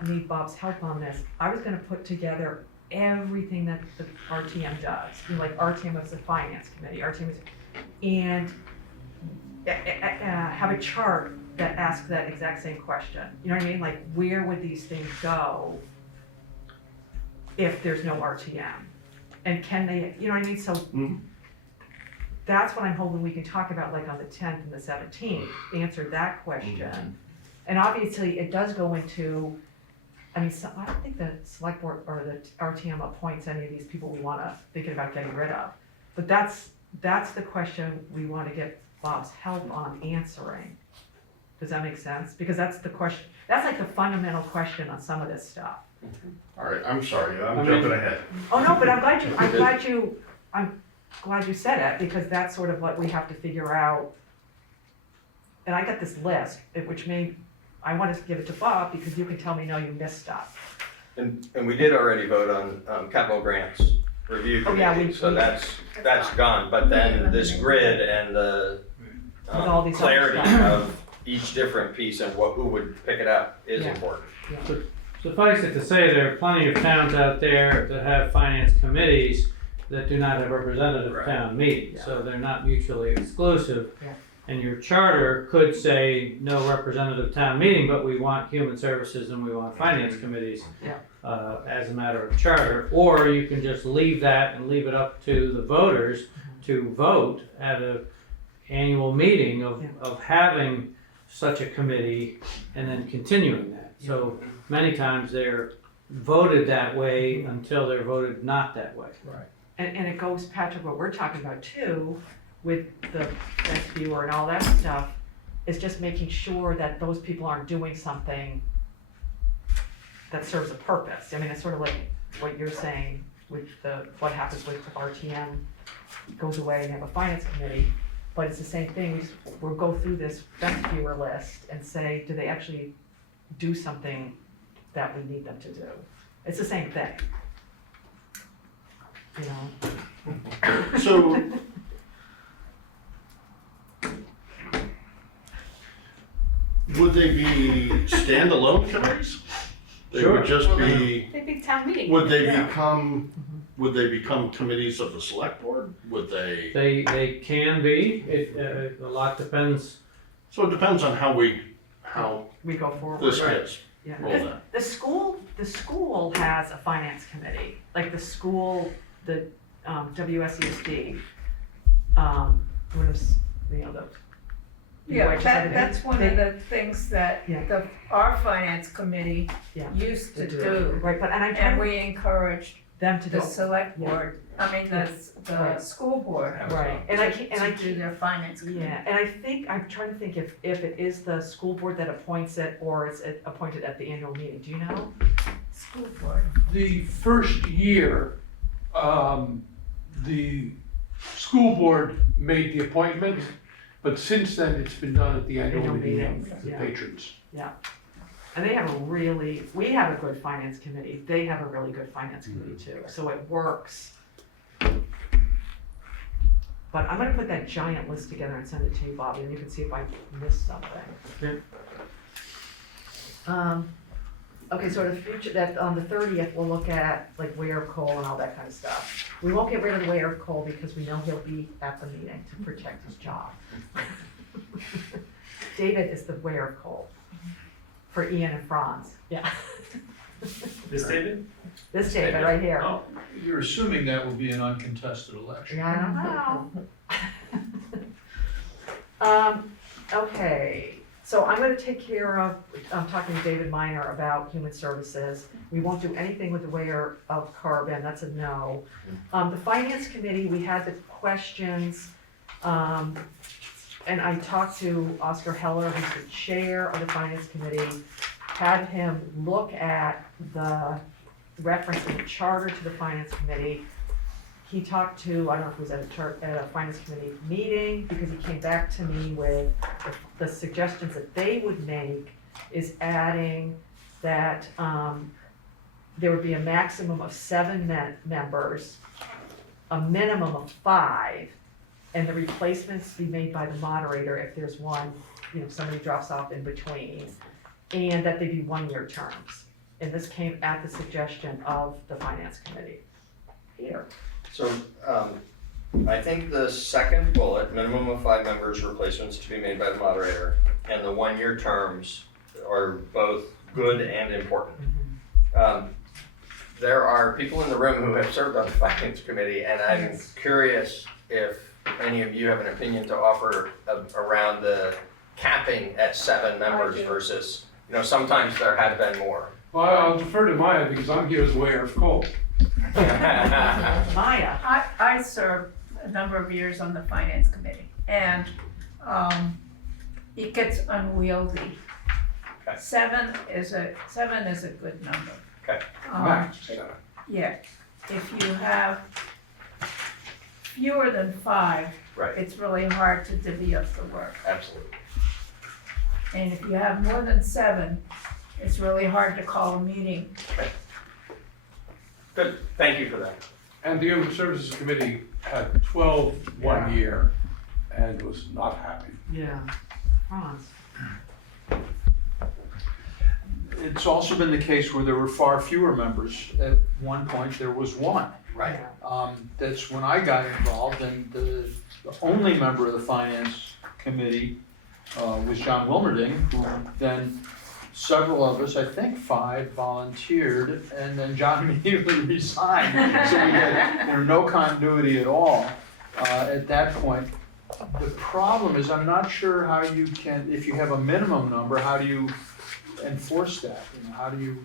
need Bob's help on this, I was gonna put together everything that the RTM does. Like RTM is the finance committee, RTM is, and have a chart that asks that exact same question. You know what I mean? Like, where would these things go if there's no RTM? And can they, you know what I mean? So that's what I'm hoping we can talk about, like on the 10th and the 17th, answer that question. And obviously, it does go into, I mean, I don't think the select board or the RTM appoints any of these people we wanna, thinking about getting rid of. But that's the question we wanna get Bob's help on answering. Does that make sense? Because that's the question, that's like the fundamental question on some of this stuff. All right, I'm sorry, I'm jumping ahead. Oh, no, but I'm glad you said it, because that's sort of what we have to figure out. And I got this list, which I wanted to give it to Bob, because you can tell me, no, you missed stuff. And we did already vote on capital grants review Oh, yeah, committee, so that's gone. But then this grid and the With all these other clarity stuff. of each different piece and who would pick it up is Yeah. important. Suffice it to say, there are plenty of towns out there that have finance committees that do not have representative Right. town meetings, so they're not mutually exclusive. Yeah. And your charter could say no representative town meeting, but we want human services and we want finance committees. Yeah. As a matter of charter, or you can just leave that and leave it up to the voters to vote at a annual meeting of having such a committee and then continuing that. So many times they're voted that way until they're voted not that way. Right. And it goes, Patrick, what we're talking about too, with the best viewer and all that stuff, is just making sure that those people aren't doing something that serves a purpose. I mean, it's sort of like what you're saying with what happens with RTM goes away and you have a finance committee, but it's the same thing. We'll go through this best viewer list and say, do they actually do something that we need them to do? It's the same thing. You know? So, would they be standalone committees? They Sure. would just be, They big town meeting. would they Yeah. would they become committees of the select board? Would they? They can be, a lot depends. So it depends on how We go forward. this gets Yeah. rolled out. The school has a finance committee, like the school, the WSESD, what is, you know, the. Yeah, that's one of the things that Yeah. our finance committee Yeah. used to do. Right, but, and I'm And trying we encouraged them to the do, select board, the Right. school board right, and I can't, and I to do can't, their finance committee. yeah, and I think, I'm trying to think if it is the school board that appoints it, or it's appointed at the annual meeting, do you know? School board. The first year, the school board made the appointment, but since then, it's been done at the annual Annual meeting meetings, of the yeah. patrons. And they have we have a good finance committee, they have a really good finance committee too, so it works. But I'm gonna put that giant list together and send it to you, Bobby, and you can see if I missed something. Okay, so the future, that on the 30th, we'll look at like Ware of Cole and all that kind of stuff. We won't get rid of the Ware of Cole because we know he'll be at the meeting to protect his job. David is the Ware of Cole for Ian and Franz, yeah. This David? This David right here. Oh, You're assuming that will be an uncontested election. Yeah, I don't know. Okay, so I'm gonna take care of, I'm talking to David Minor about human services. We won't do anything with the Ware of Carbon, that's a no. The finance committee, we had the questions, and I talked to Oscar Heller, who's the chair of the finance committee, had him look at the reference in the charter to the finance committee. He talked to, I don't know if it was at a finance committee meeting, because he came back to me with the suggestions that they would make is adding that there would be a maximum of 7 members, a minimum of 5, and the replacements be made by the moderator if there's one, you know, somebody drops off in between, and that they be 1-year terms. And this came at the suggestion of the finance committee. Peter? So, I think the second bullet, minimum of 5 members, replacements to be made by the moderator, and the 1-year terms are both good and important. There are people in the room who have served on the finance committee, and I'm curious if any of you have an opinion to offer around the capping at 7 members versus, you know, sometimes there have been more. Well, I'll defer to Maya because I'm here as Ware of Cole. Maya? I served a number of years on the finance committee, and it gets unwieldy. Okay. 7 is a good number. Okay. Max. Yeah, if you have fewer than 5, Right. it's really hard to divvy up the work. Absolutely. And if you have more than 7, it's really hard to call a meeting. Good, thank you for that. And the Human Services Committee had 12 one year and was not happy. Yeah. Franz? It's also been the case where there were far fewer members. At one point, there was 1. Right. That's when I got involved, and the only member of the finance committee was John Wilmerding, who then several of us, I think 5, volunteered, and then John immediately resigned. So there was no continuity at all at that point. The problem is, I'm not sure how you can, if you have a minimum number, how do you enforce that? You know, how do you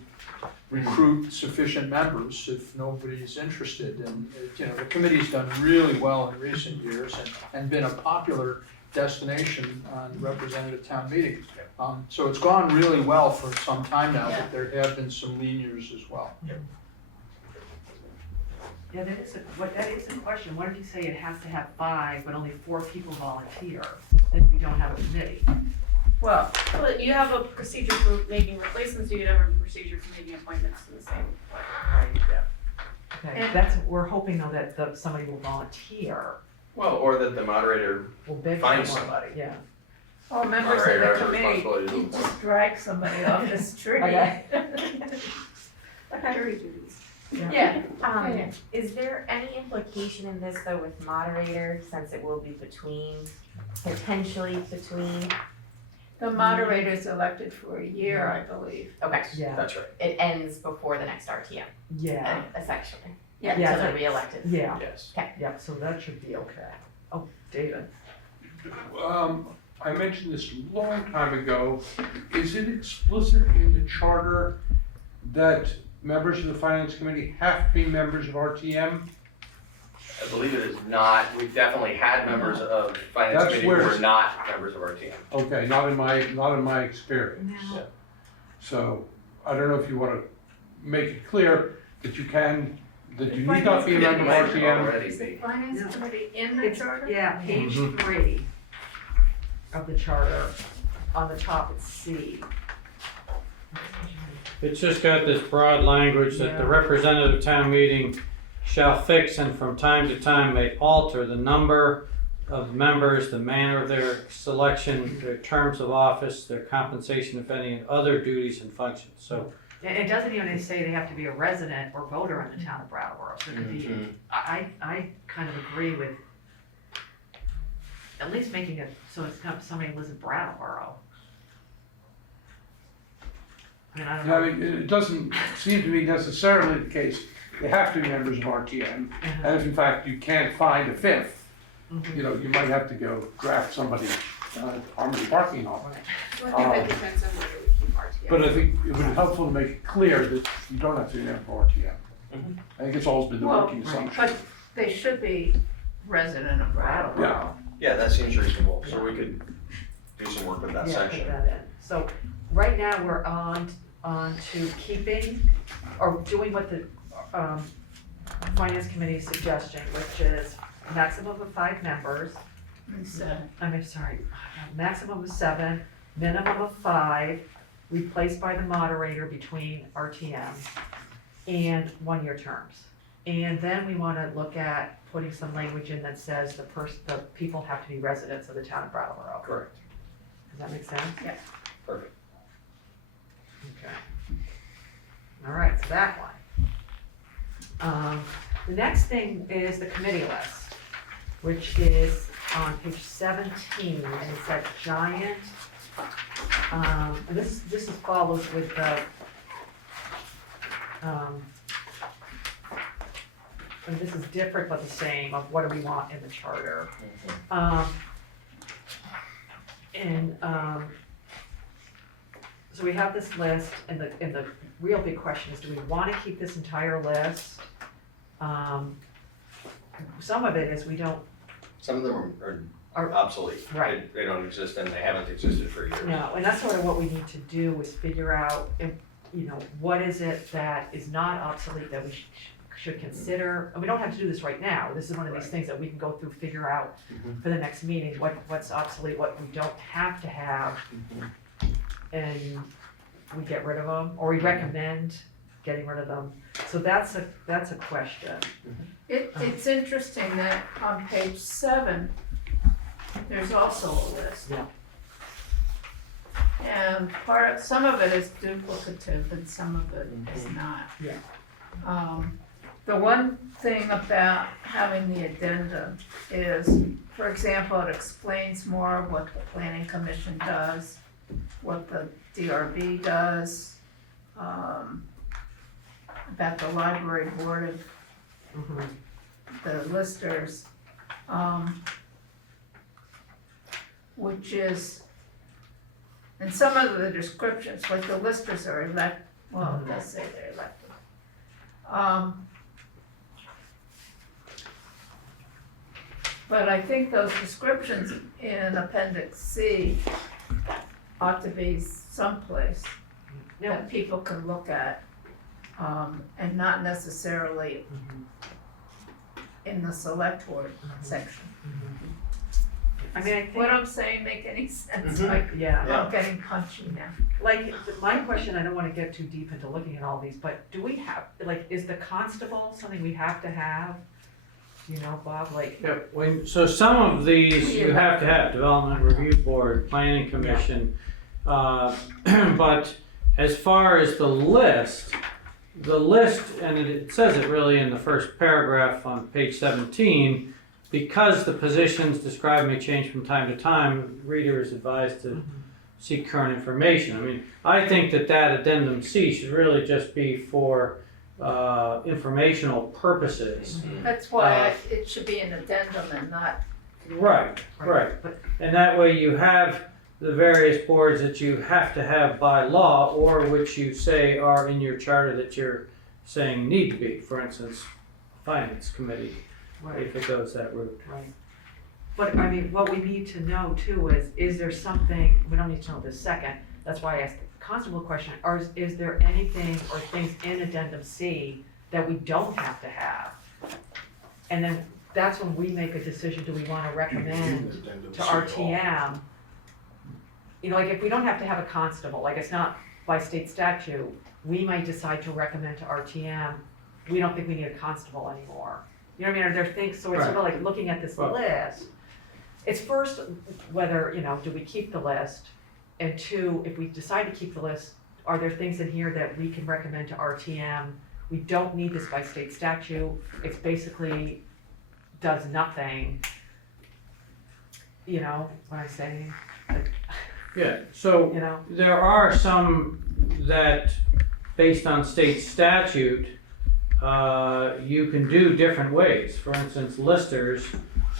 recruit sufficient members if nobody's interested? And you know, the committee's done really well in recent years and been a popular destination on representative town meeting. So it's gone really well for some time now, Yeah. but there have been some lean years as well. Yeah, that is a question. What if you say it has to have 5, but only 4 people volunteer? Then we don't have a committee. Well, Well, you have a procedure for making replacements, you could have a procedure for making appointments in the same. Right. Yeah. Okay, And- we're hoping though that somebody will volunteer, Well, or that the moderator will beg Find someone. somebody. Yeah. oh, members of Moderator the has a committee, responsibility to you do just drag somebody off the street. Okay. Jury duties. Yeah, Um, is there any implication in this though with moderator, since it will be potentially between, the moderator's elected for a year, I believe. okay, Yeah, That's right. it ends before the next RTM, yeah, essentially. Yeah. Yeah. So they're re-elected. yeah, Yes. yeah, so that should be okay. Oh, David. I mentioned this a long time ago. Is it explicit in the charter that members of the finance committee have to be members of RTM? I believe it is not. We've definitely had members of finance That's committee who where were it's- not members of our team. Okay, not in my experience. Now, So I don't know if you want to make it clear that you The need not be a member of RTM. Already Is the be. finance No. committee in the it's, charter? yeah, page Mhm. 3 of the charter, on the top it's C. It's just got this broad language that the Yeah. representative town meeting shall fix and from time to time may alter the number of members, the manner of their selection, their terms of office, their compensation, if any, and other duties and functions. So It doesn't even say they have to be a resident or voter in the town of Brattleboro. So it could be, Mhm. I kind of agree with at least making it so it's not somebody who lives in Brattleboro. I mean, I don't Yeah, I know. mean, it doesn't seem to be necessarily the case. They have to be members of RTM. Uh-huh. And if in fact you can't find a fifth, Mhm. you might have to go draft somebody Harmony parking lot. So I think that depends on whether we keep RTM. But I think it would be helpful to make it clear that you don't have to be a member of RTM. Mhm. I think it's always been the Well, working assumption. But they should be resident of Brattleboro. Yeah, that seems reasonable. So we could do some work with that Yeah, put section. that in. So right now, we're on to keeping or doing what the finance committee is suggesting, which is maximum of 5 members. Maximum of 7, minimum of 5, replaced by the moderator between RTM, and 1-year terms. And then we wanna look at putting some language in that says the people have to be residents of the town of Brattleboro. Correct. Does that make sense? Yeah. Perfect. Okay. All right, so that one. The next thing is the committee list, which is on page 17, and it's that giant, and this is follows with the, and this is different but the same of what do we want in the charter. So we have this list, and the real big question is, do we wanna keep this entire list? Some of it is we don't, Some of them are Are- obsolete. right. They don't exist and they haven't existed for years. no, and that's sort of what we need to do, is figure out, what is it that is not obsolete that we should consider, and we don't have to do this right now, this is one of these Right. things that we can go through, figure out Mhm. for the next meeting, what's obsolete, what we don't have to have, and we get rid of them, or we recommend getting rid of them, so that's a question. It's interesting that on page 7, there's also a list. Yeah. And some of it is duplicative and some of it is not. Yeah. The one thing about having the addendum is, for example, it explains more of what the planning commission does, what the DRB does, about the library board of Mhm. the listers, which is, and some of the descriptions, like the listers are it does say they're elected. But I think those descriptions in Appendix C ought to be someplace that people can look at, and not necessarily in the select board section. I mean, I think. What I'm saying make any sense? Mhm. Like, Yeah. I'm getting punchy now. Like, my question, I don't wanna get too deep into looking at all these, but do we have, like, is the constable something we have to have? You know, Bob, like, Yeah, so some of these you have to have, Development Review Board, Planning Commission. But as far as the list, and it says it really in the first paragraph on page 17, because the positions described may change from time to time, reader is advised to seek current information. I mean, I think that Addendum C should really just be for informational purposes. That's why it should be an addendum and not, Right. And that way you have the various boards that you have to have by law, or which you say are in your charter that you're saying need to be. For instance, Finance Committee, if it goes that route. right. But, I mean, what we need to know too is there something, we don't need to know this second, that's why I asked the constable question, or is there anything or things in Addendum C that we don't have to have? And then that's when we make a decision, do we wanna recommend to RTM? You know, like if we don't have to have a constable, like it's not by state statute, we might decide to recommend to RTM, we don't think we need a constable anymore. You know what I mean, are there things, so it's sort of like looking at this Right. list. It's first whether, you know, do we keep the list? And two, if we decide to keep the list, are there things in here that we can recommend to RTM? We don't need this by state statute, it's basically does nothing. You know what I'm saying? Like, Yeah, so you know, there are some that, based on state statute, you can do different ways. For instance, listers,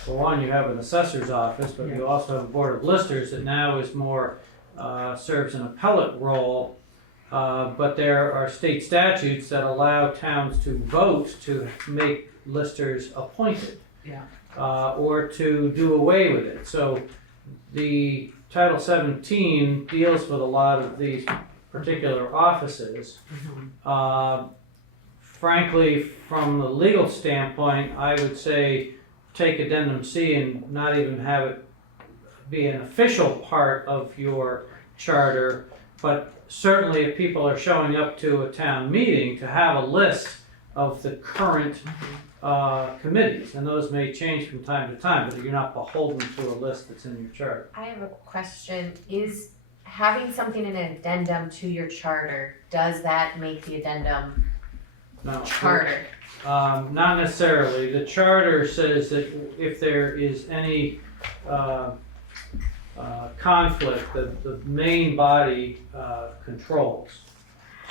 for one, you have an assessor's office, but you also have a board of listers that now is more, serves an appellate role. But there are state statutes that allow towns to vote to make listers appointed. Yeah. Or to do away with it. So the Title 17 deals with a lot of these particular offices. Frankly, from the legal standpoint, I would say take Addendum C and not even have it be an official part of your charter, but certainly if people are showing up to a town meeting, to have a list of the current committees, and those may change from time to time, but you're not beholden to a list that's in your charter. I have a question. Is having something in an addendum to your charter, does that make the addendum No. charter? Not necessarily. The charter says that if there is any conflict, the main body controls.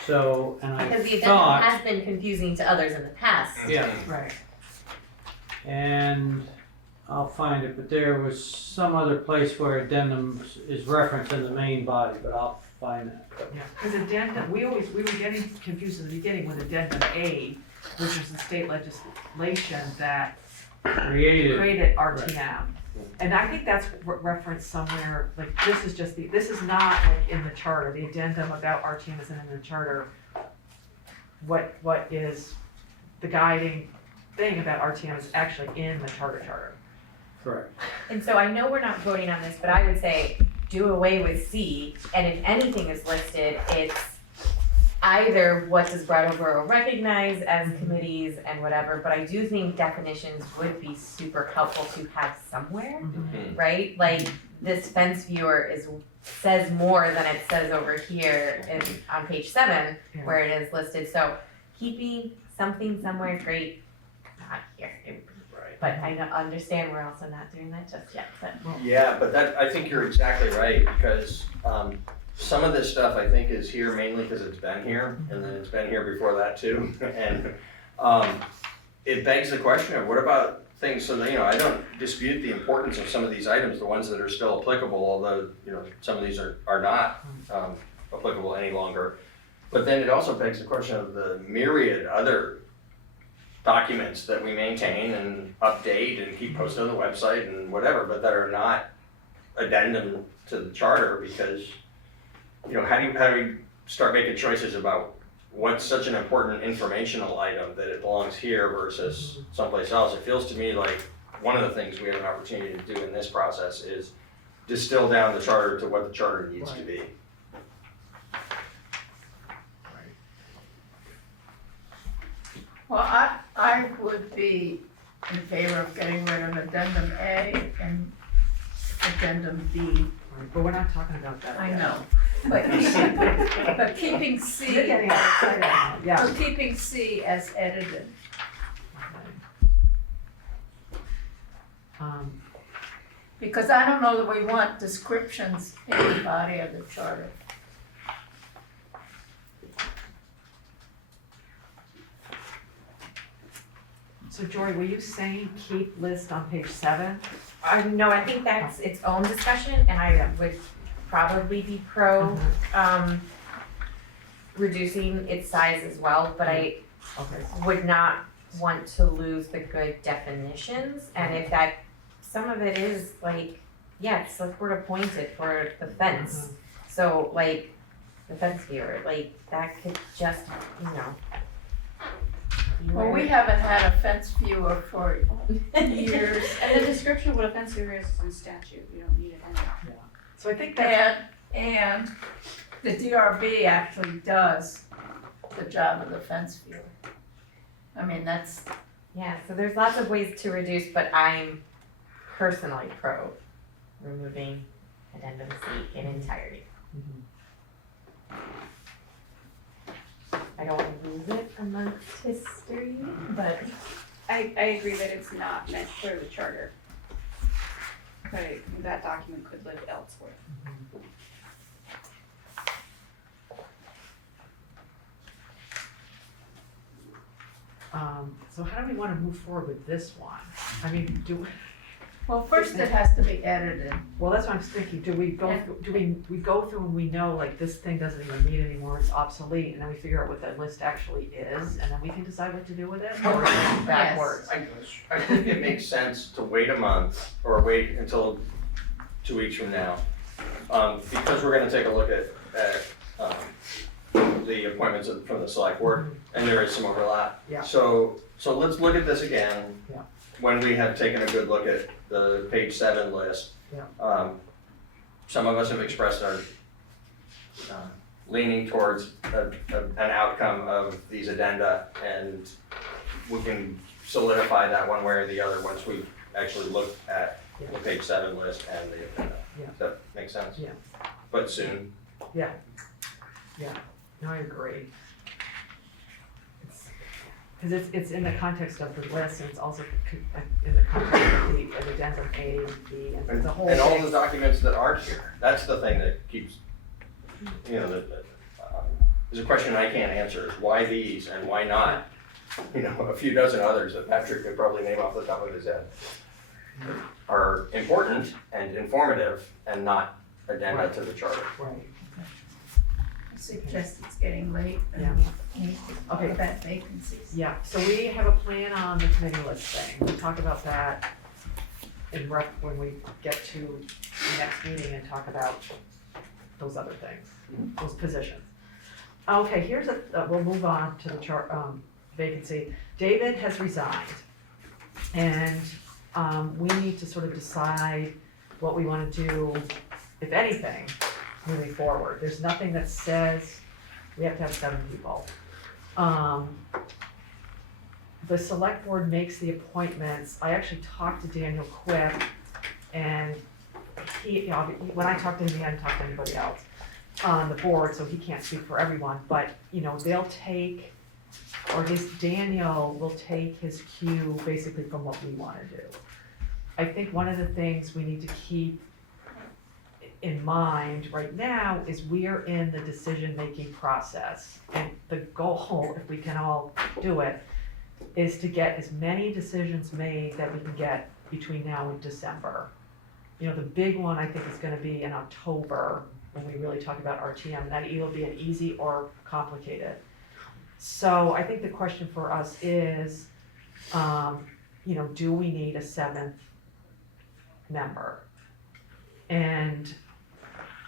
So, and I Because the addendum thought, has been confusing to others in the past. yeah, right. and I'll find it, but there was some other place where addendum is referenced in the main body, but I'll find that. Yeah, because addendum, we were getting confused in the beginning with addendum A, which is the state legislation that created RTM. And I think that's referenced somewhere, like this is not like in the charter, the addendum about RTM isn't in the charter. What is the guiding thing about RTM is actually in the charter. Correct. And so I know we're not voting on this, but I would say do away with C, and if anything is listed, it's either what does Brattleboro recognize as committees and whatever, but I do think definitions would be super helpful to have somewhere, right? Like this fence viewer says more than it says over here on page 7, Yeah. where it is listed, so keeping something somewhere is great, not here. But I understand we're also not doing that just yet, but. Yeah, but I think you're exactly right, because some of this stuff I think is here mainly because it's been here, and then it's been here before that too. And it begs the question of what about things, so that, you know, I don't dispute the importance of some of these items, the ones that are still applicable, although, you know, some of these are not applicable any longer. But then it also begs the question of the myriad other documents that we maintain and update and keep posted on the website and whatever, but that are not addendum to the charter, because, you know, how do we start making choices about what's such an important informational item that it belongs here versus someplace else? It feels to me like one of the things we have an opportunity to do in this process is distill down the charter to what the charter needs to be. Well, I would be in favor of getting rid of addendum A and addendum B. Right, but we're not talking about that I yet. know, but keeping C, You're getting excited now. Yeah. but keeping C as edited. Because I don't know that we want descriptions in the body of the charter. So Joy, were you saying keep list on page 7? No, I think that's its own discussion, and I would probably be pro, reducing its size as well, but I Okay. would not want to lose the good definitions, and if that, some of it is like, yeah, it's select board appointed for the fence. So like, the fence viewer, like, that could just, you know. be Well, where- we haven't had a fence viewer for years. And the description of what a fence viewer is in statute, you don't need it in there. So I think that, And the DRB actually does the job of the fence viewer. I mean, that's, Yeah, so there's lots of ways to reduce, but I'm personally pro removing addendum C in entirety. I don't want to lose it amongst history, but I agree that it's not meant for the charter. But that document could live elsewhere. so how do we want to move forward with this one? I mean, well, first it has to be edited. well, that's what I'm thinking, do we go, we go through and we know like this thing doesn't even mean anymore, it's obsolete, and then we figure out what that list actually is, and then we can decide what to do with it, or is it backwards? I think it makes sense to wait a month or wait until 2 weeks from now, because we're gonna take a look at the appointments from the select board, and there is some overlap. Yeah. So let's look at this again. Yeah. When we have taken a good look at the page 7 list. Yeah. Some of us have expressed our leaning towards an outcome of these addenda, and we can solidify that one way or the other once we actually look at the page 7 list and the addenda. Yeah. Does that make sense? Yeah. But soon. No, I agree. Because it's in the context of the list, and it's also in the context of the addendum A and B, and the whole And all thing. the documents that aren't here, that's the thing that keeps, you know, there's a question I can't answer, is why these and why not, you know, a few dozen others that Patrick could probably name off the top of his head, are important and informative and not addenda to the charter. Right. I suggest it's getting late Yeah. and we need to talk Okay. about vacancies. Yeah, so we have a plan on the committee list thing, we'll talk about that when we get to the next meeting and talk about those other things, those positions. Okay, here's we'll move on to the vacancy. David has resigned, and, we need to sort of decide what we wanna do, if anything, moving forward. There's nothing that says we have to have 7 people. The select board makes the appointments. I actually talked to Daniel Quick, and he, you know, when I talked to him, he hadn't talked to anybody else on the board, so he can't speak for everyone, but, you know, they'll take, or at least Daniel will take his cue basically from what we wanna do. I think one of the things we need to keep in mind right now is we are in the decision-making process. And the goal, if we can all do it, is to get as many decisions made that we can get between now and December. You know, the big one I think is gonna be in October, when we really talk about RTM, and that either be an easy or complicated. So I think the question for us is, you know, do we need a seventh member? And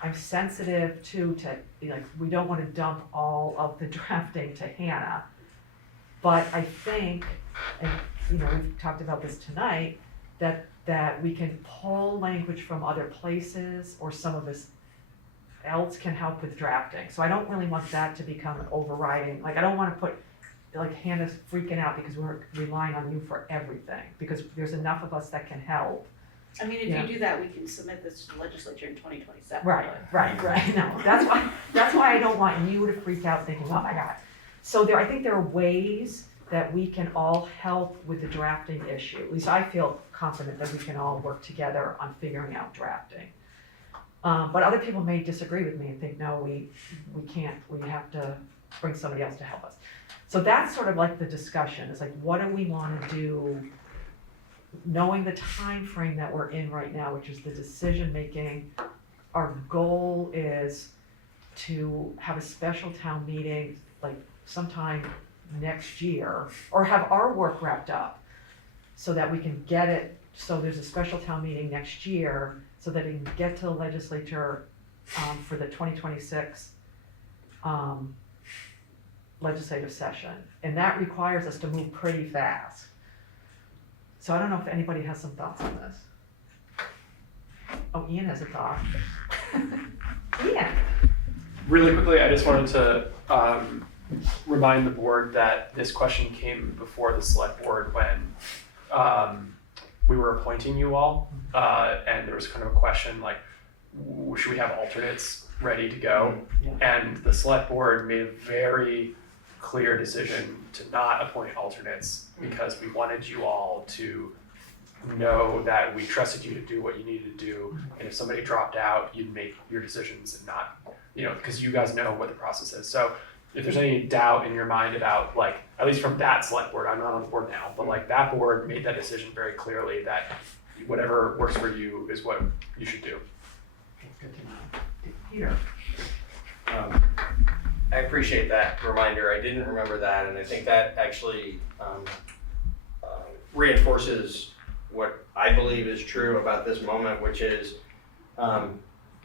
I'm sensitive too to, like, we don't wanna dump all of the drafting to Hannah. But I think, and, you know, we've talked about this tonight, that we can pull language from other places, or some of us else can help with drafting. So I don't really want that to become an overriding, like, I don't wanna put, like, Hannah's freaking out because we're relying on you for everything, because there's enough of us that can help. I mean, if Yeah. you do that, we can submit this to the legislature in 2027. Right, no, that's why I don't want you to freak out thinking, oh my God. So I think there are ways that we can all help with the drafting issue. At least I feel confident that we can all work together on figuring out drafting. But other people may disagree with me and think, no, we can't, we have to bring somebody else to help us. So that's sort of like the discussion, is like, what do we wanna do, knowing the time frame that we're in right now, which is the decision-making. Our goal is to have a special town meeting, like, sometime next year, or have our work wrapped up, so that we can get it, so there's a special town meeting next year, so that it can get to the legislature, for the 2026, legislative session. And that requires us to move pretty fast. So I don't know if anybody has some thoughts on this. Oh, Ian has a thought. Ian. Really quickly, I just wanted to remind the board that this question came before the select board when we were appointing you all, and there was kind of a question like, should we have alternates ready to go? Yeah. And the select board made a very clear decision to not appoint alternates because we wanted you all to know that we trusted you to do what you needed to do, and if somebody dropped out, you'd make your decisions and not, you know, because you guys know what the process is. So if there's any doubt in your mind about, like, at least from that select board, I'm not on the board now, but like that board made that decision very clearly that whatever works for you is what you should do. Good to know. Peter. I appreciate that reminder. I didn't remember that, and I think that actually reinforces what I believe is true about this moment, which is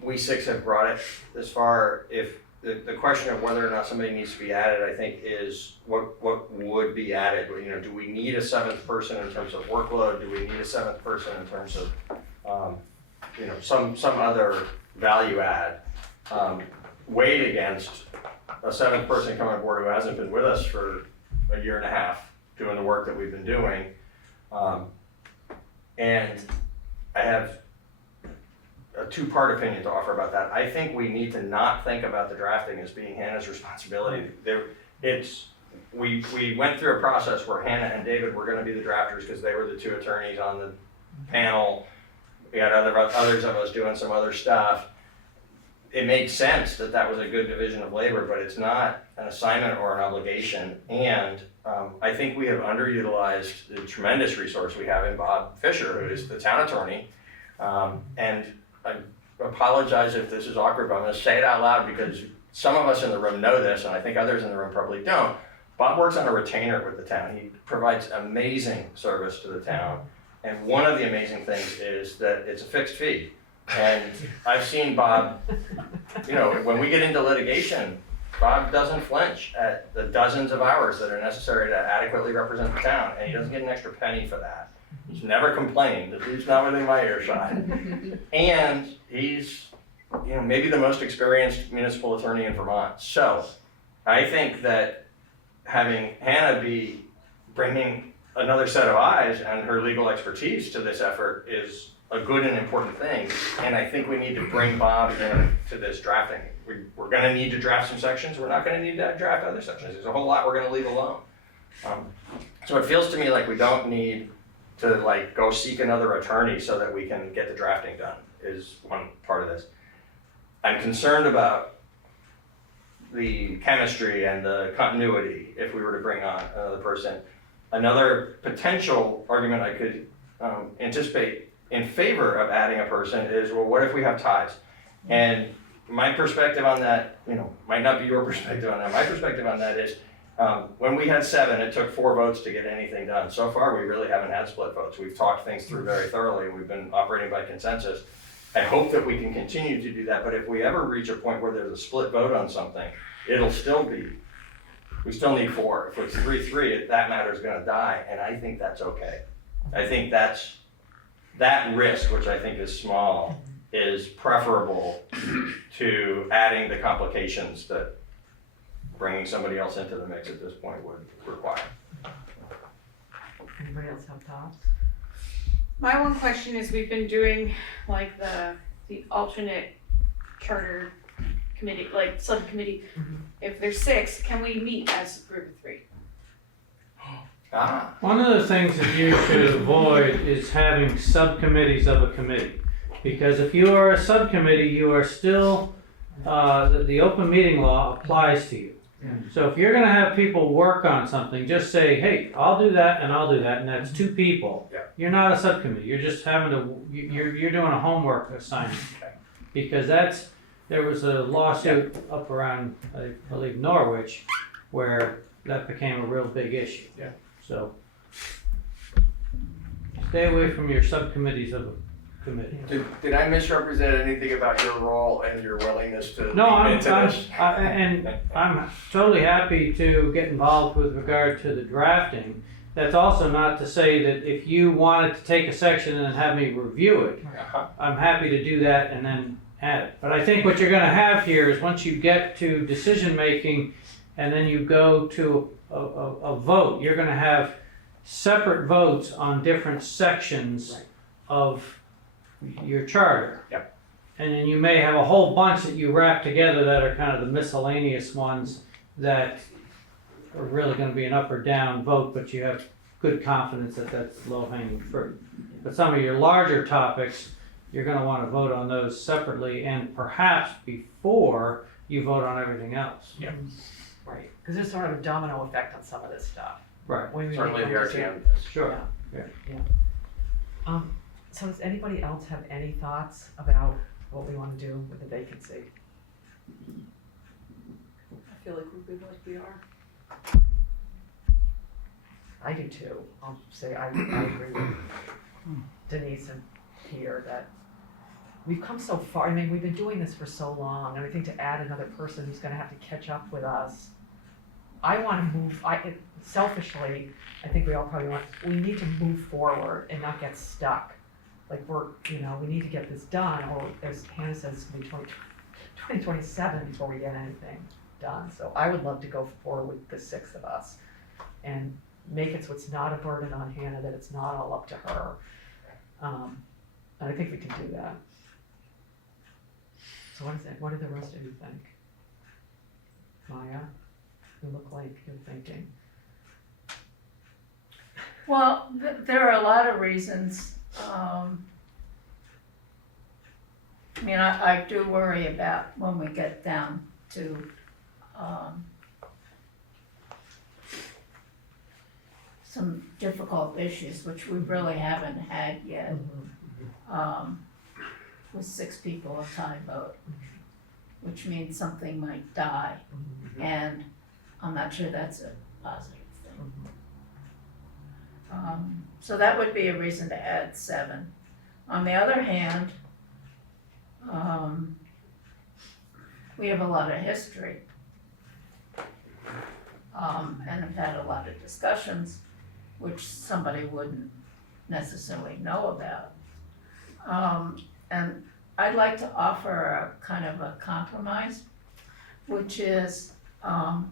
we six have brought it this far. If the question of whether or not somebody needs to be added, I think, is what would be added. You know, do we need a seventh person in terms of workload? Do we need a seventh person in terms of you know, some other value add weighed against a seventh person coming aboard who hasn't been with us for a year and a half doing the work that we've been doing. And I have a two-part opinion to offer about that. I think we need to not think about the drafting as being Hannah's responsibility. We went through a process where Hannah and David were gonna be the drafters because they were the two attorneys on the panel. We had others of us doing some other stuff. It made sense that that was a good division of labor, but it's not an assignment or an obligation. And I think we have underutilized the tremendous resource we have in Bob Fisher, who is the town attorney. And I apologize if this is awkward, but I'm gonna say it out loud because some of us in the room know this, and I think others in the room probably don't. Bob works on a retainer with the town. He provides amazing service to the town. And one of the amazing things is that it's a fixed fee. And I've seen Bob, you know, when we get into litigation, Bob doesn't flinch at the dozens of hours that are necessary to adequately represent the town, and he doesn't get an extra penny for that. He's never complained. He's not within my earshot. And he's, you know, maybe the most experienced municipal attorney in Vermont. So I think that having Hannah be bringing another set of eyes and her legal expertise to this effort is a good and important thing. And I think we need to bring Bob into this drafting. We're gonna need to draft some sections. We're not gonna need to draft other sections. There's a whole lot we're gonna leave alone. So it feels to me like we don't need to like go seek another attorney so that we can get the drafting done, is one part of this. I'm concerned about the chemistry and the continuity if we were to bring on another person. Another potential argument I could anticipate in favor of adding a person is, well, what if we have ties? And my perspective on that, you know, might not be your perspective on that. My perspective on that is, When we had 7, it took 4 votes to get anything done. So far, we really haven't had split votes. We've talked things through very thoroughly. We've been operating by consensus. I hope that we can continue to do that, but if we ever reach a point where there's a split vote on something, it'll still be, we still need 4. If it's 3-3, that matter's gonna die, and I think that's okay. I think that risk, which I think is small, is preferable to adding the complications that bringing somebody else into the mix at this point would require. Anybody else have thoughts? My one question is, we've been doing like the alternate charter committee, like subcommittee. If there's 6, can we meet as a group of 3? One of the things that you should avoid is having subcommittees of a committee. Because if you are a subcommittee, you are still, the open meeting law applies to you. So if you're gonna have people work on something, just say, hey, I'll do that and I'll do that, and that's 2 people. Yeah. You're not a subcommittee, you're just having to, you're doing a homework assignment. Because there was a lawsuit up around, I believe, Norwich, where that became a real big issue. Yeah. So, stay away from your subcommittees of a committee. Did I misrepresent anything about your role and your willingness to No, lean into this? I'm totally happy to get involved with regard to the drafting. That's also not to say that if you wanted to take a section and have me review it, I'm happy to do that and then add it. But I think what you're gonna have here is once you get to decision making and then you go to a vote, you're gonna have separate votes on different sections of your charter. Yep. And then you may have a whole bunch that you wrap together that are kind of the miscellaneous ones that are really gonna be an up or down vote, but you have good confidence that that's low hanging fruit. But some of your larger topics, you're gonna wanna vote on those separately and perhaps before you vote on everything else. Yeah. Right, because there's sort of a domino effect on some of this stuff. Right, When we Certainly make the a RTM. sure. So does anybody else have any thoughts about what we want to do with the vacancy? I feel like we're good like we are. I do too. I'll say I agree with Denise and Peter that we've come so far. I mean, we've been doing this for so long, and I think to add another person who's gonna have to catch up with us, I wanna move, selfishly, I think we all probably we need to move forward and not get stuck. Like we need to get this done, or as Hannah says, it's gonna be 2027 before we get anything done. So I would love to go forward with the 6 of us and make it so it's not a burden on Hannah, that it's not all up to her. And I think we can do that. So what do the rest of you think? Maya, you look like you're thinking. Well, there are a lot of reasons. I mean, I do worry about when we get down to some difficult issues, which we really haven't had yet, with 6 people a tie vote, which means something might die, and I'm not sure that's a positive thing. So that would be a reason to add 7. On the other hand, we have a lot of history, and have had a lot of discussions, which somebody wouldn't necessarily know about. And I'd like to offer a kind of a compromise, which is, I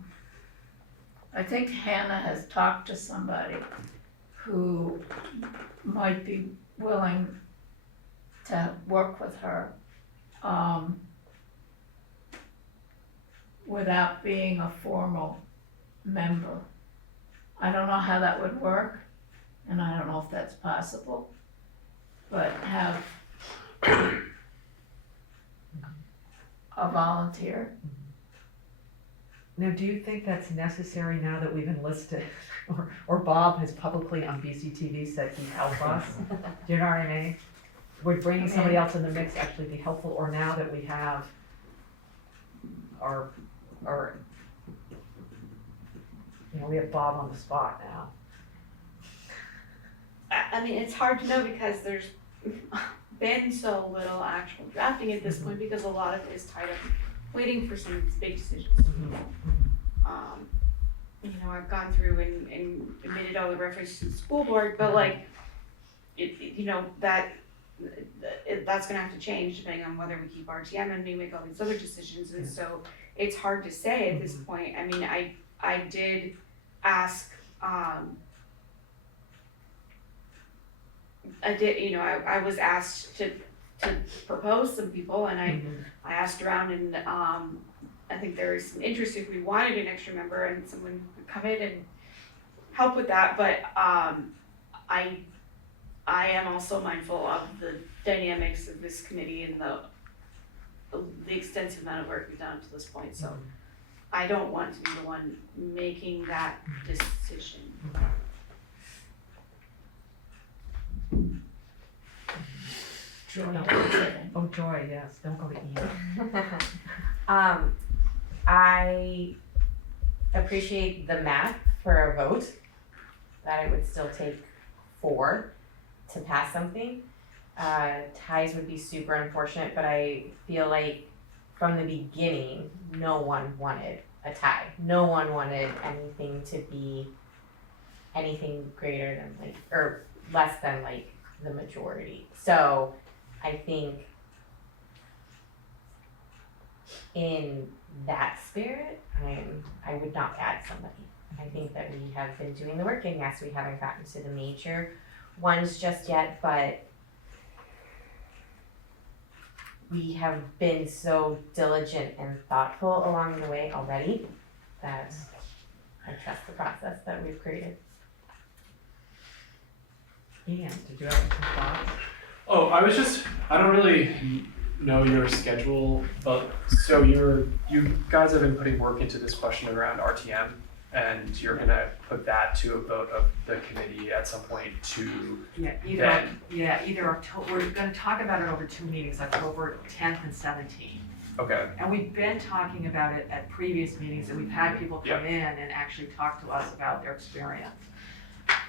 think Hannah has talked to somebody who might be willing to work with her without being a formal member. I don't know how that would work, and I don't know if that's possible, but have a volunteer. Now, do you think that's necessary now that we've enlisted, or Bob has publicly on BCTV said he'd help us? Do you know what I mean? Would bringing somebody else in the mix actually be helpful, or now that we have our you know, we have Bob on the spot now. I mean, it's hard to know because there's been so little actual drafting at this point because a lot of it is tied up waiting for some of these big decisions. You know, I've gone through and omitted all the references to the school board, but like, you know, that's gonna have to change depending on whether we keep RTM and we make all these other decisions, and so it's hard to say at this point. I mean, I did ask, I was asked to propose some people, and I asked around, and I think there is some interest if we wanted an extra member and someone could come in and help with that, but I am also mindful of the dynamics of this committee and the extensive amount of work we've done to this point, so I don't want to be the one making that decision. Oh, Joy, yes, don't go to Ian. I appreciate the math for a vote, that it would still take 4 to pass something. Ties would be super unfortunate, but I feel like from the beginning, no one wanted a tie. No one wanted anything to be anything greater than like, or less than like the majority. So I think in that spirit, I would not add somebody. I think that we have been doing the work, and yes, we haven't gotten to the major ones just yet, but we have been so diligent and thoughtful along the way already that I trust the process that we've created. Ian, did you have some thoughts? Oh, I don't really know your schedule, but so you guys have been putting work into this question around RTM, and you're gonna put that to a vote of the committee at some point to Either October, we're gonna talk about it over 2 meetings, October 10th and 17th. okay. And we've been talking about it at previous meetings, and we've had people come in and actually talk to us about their experience.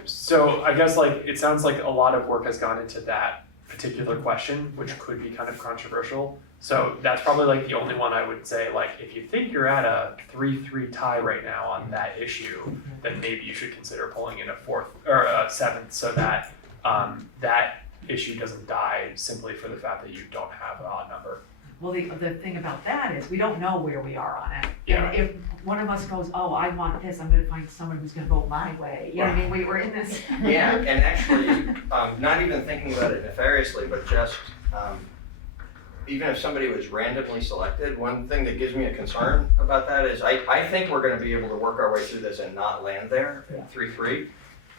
So I guess like it sounds like a lot of work has gone into that particular question, which could be kind of controversial. So that's probably like the only one I would say, like, if you think you're at a 3-3 tie right now on that issue, then maybe you should consider pulling in a 4th or a 7th so that that issue doesn't die simply for the fact that you don't have an odd number. Well, the thing about that is, we don't know where we are on it. Yeah. And if one of us goes, oh, I want this, I'm gonna find someone who's gonna vote my way, you know what I mean, we're in this. Yeah, and actually, not even thinking about it nefariously, but just, even if somebody was randomly selected, one thing that gives me a concern about that is I think we're gonna be able to work our way through this and not land there at 3-3.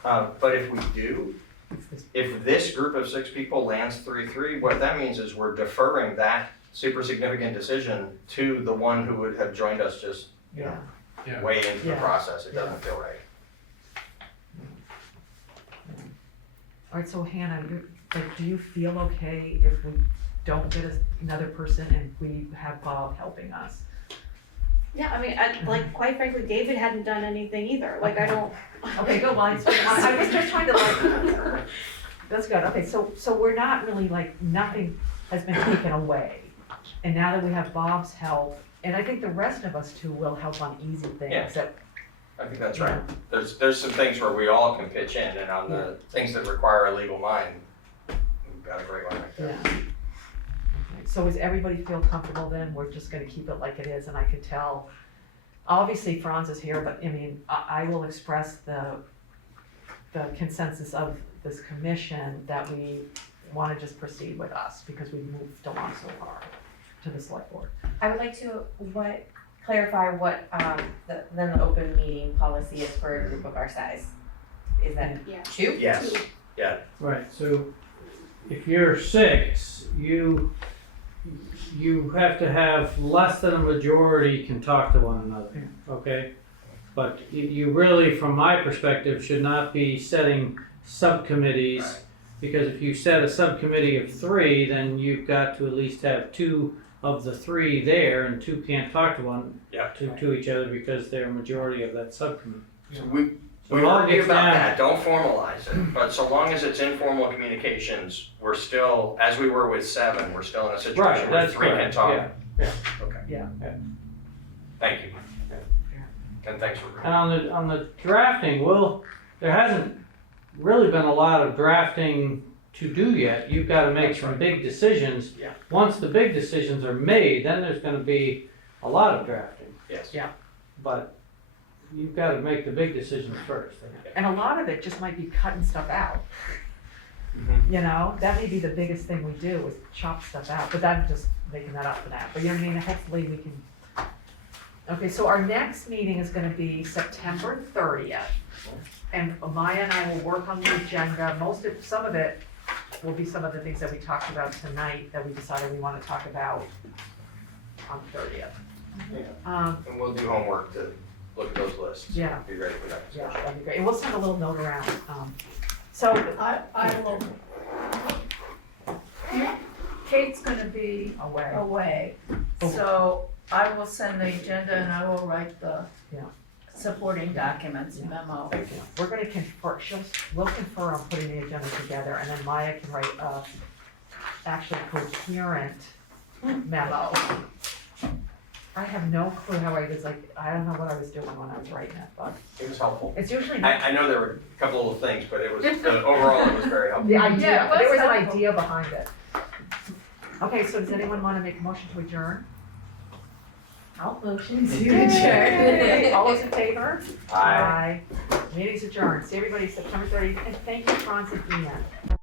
But if we do, if this group of 6 people lands 3-3, what that means is we're deferring that super significant decision to the one who would have joined us just, you know, Yeah. way into the Yeah. process. It doesn't feel right. All right, so Hannah, do you feel okay if we don't get another person and we have Bob helping us? Yeah, I mean, like, quite frankly, David hadn't done anything either, like, I don't. Okay, good, well, I was just trying to like, that's good, okay, so we're not really like, nothing has been taken away. And now that we have Bob's help, and I think the rest of us too will help on easy things Yeah. that, I think that's right. There's some things where we all can pitch in, and on the things that require a legal mind, we've got a great one right there. yeah. Okay, so does everybody feel comfortable then? We're just gonna keep it like it is, and I can tell, obviously Franz is here, but I mean, I will express the consensus of this commission that we wanna just proceed with us, because we've moved along so far to the select board. I would like to clarify what then the open meeting policy is for a group of our size. Is that Yeah. 2? Yes, Right, so if you're 6, you have to have less than a majority can talk to one another, okay? But you really, from my perspective, should not be setting subcommittees, Right. because if you set a subcommittee of 3, then you've got to at least have 2 of the 3 there, and 2 can't talk to Yeah. to each other because they're a majority of that subcommittee. So we So it all argue gets about down. that, don't formalize it, but so long as it's informal communications, we're still, as we were with 7, we're still in a Right, situation where that's 3 can correct, talk. yeah. Okay. Yeah. Thank you. And thanks for. And on the drafting, well, there hasn't really been a lot of drafting to do yet. You've got to make some big decisions. Yeah. Once the big decisions are made, then there's going to be a lot of drafting. Yes. Yeah. But you've got to make the big decisions first. And a lot of it just might be cutting stuff out, Mhm. you know? That may be the biggest thing we do is chop stuff out, but I'm just making that up for that. But you know what I mean? Hopefully we can. Okay, so our next meeting is gonna be September 30th. And Maya and I will work on the agenda. Some of it will be some of the things that we talked about tonight that we decided we wanna talk about on the 30th. Yeah. And we'll do homework to look at those lists. Yeah. Be ready for that Yeah, discussion. that'd be great. And we'll send a little note around. So, I will. Kate's gonna be away. away, Oh. so I will send the agenda and I will write the Yeah. supporting documents memo. We're gonna confer, we'll confer on putting the agenda together, and then Maya can write a actually coherent memo. I have no clue how I was like, I don't know what I was doing when I was writing it, but It was helpful. it's usually I know there were a couple little things, but it was, overall, it was very helpful. the idea, Yeah, it was there was an helpful. idea behind it. Okay, so does anyone wanna make a motion to adjourn? I'll motion to adjourn. All those in favor? Aye. Meeting's adjourned. See everybody September 30th, and thank you, Franz and Ian.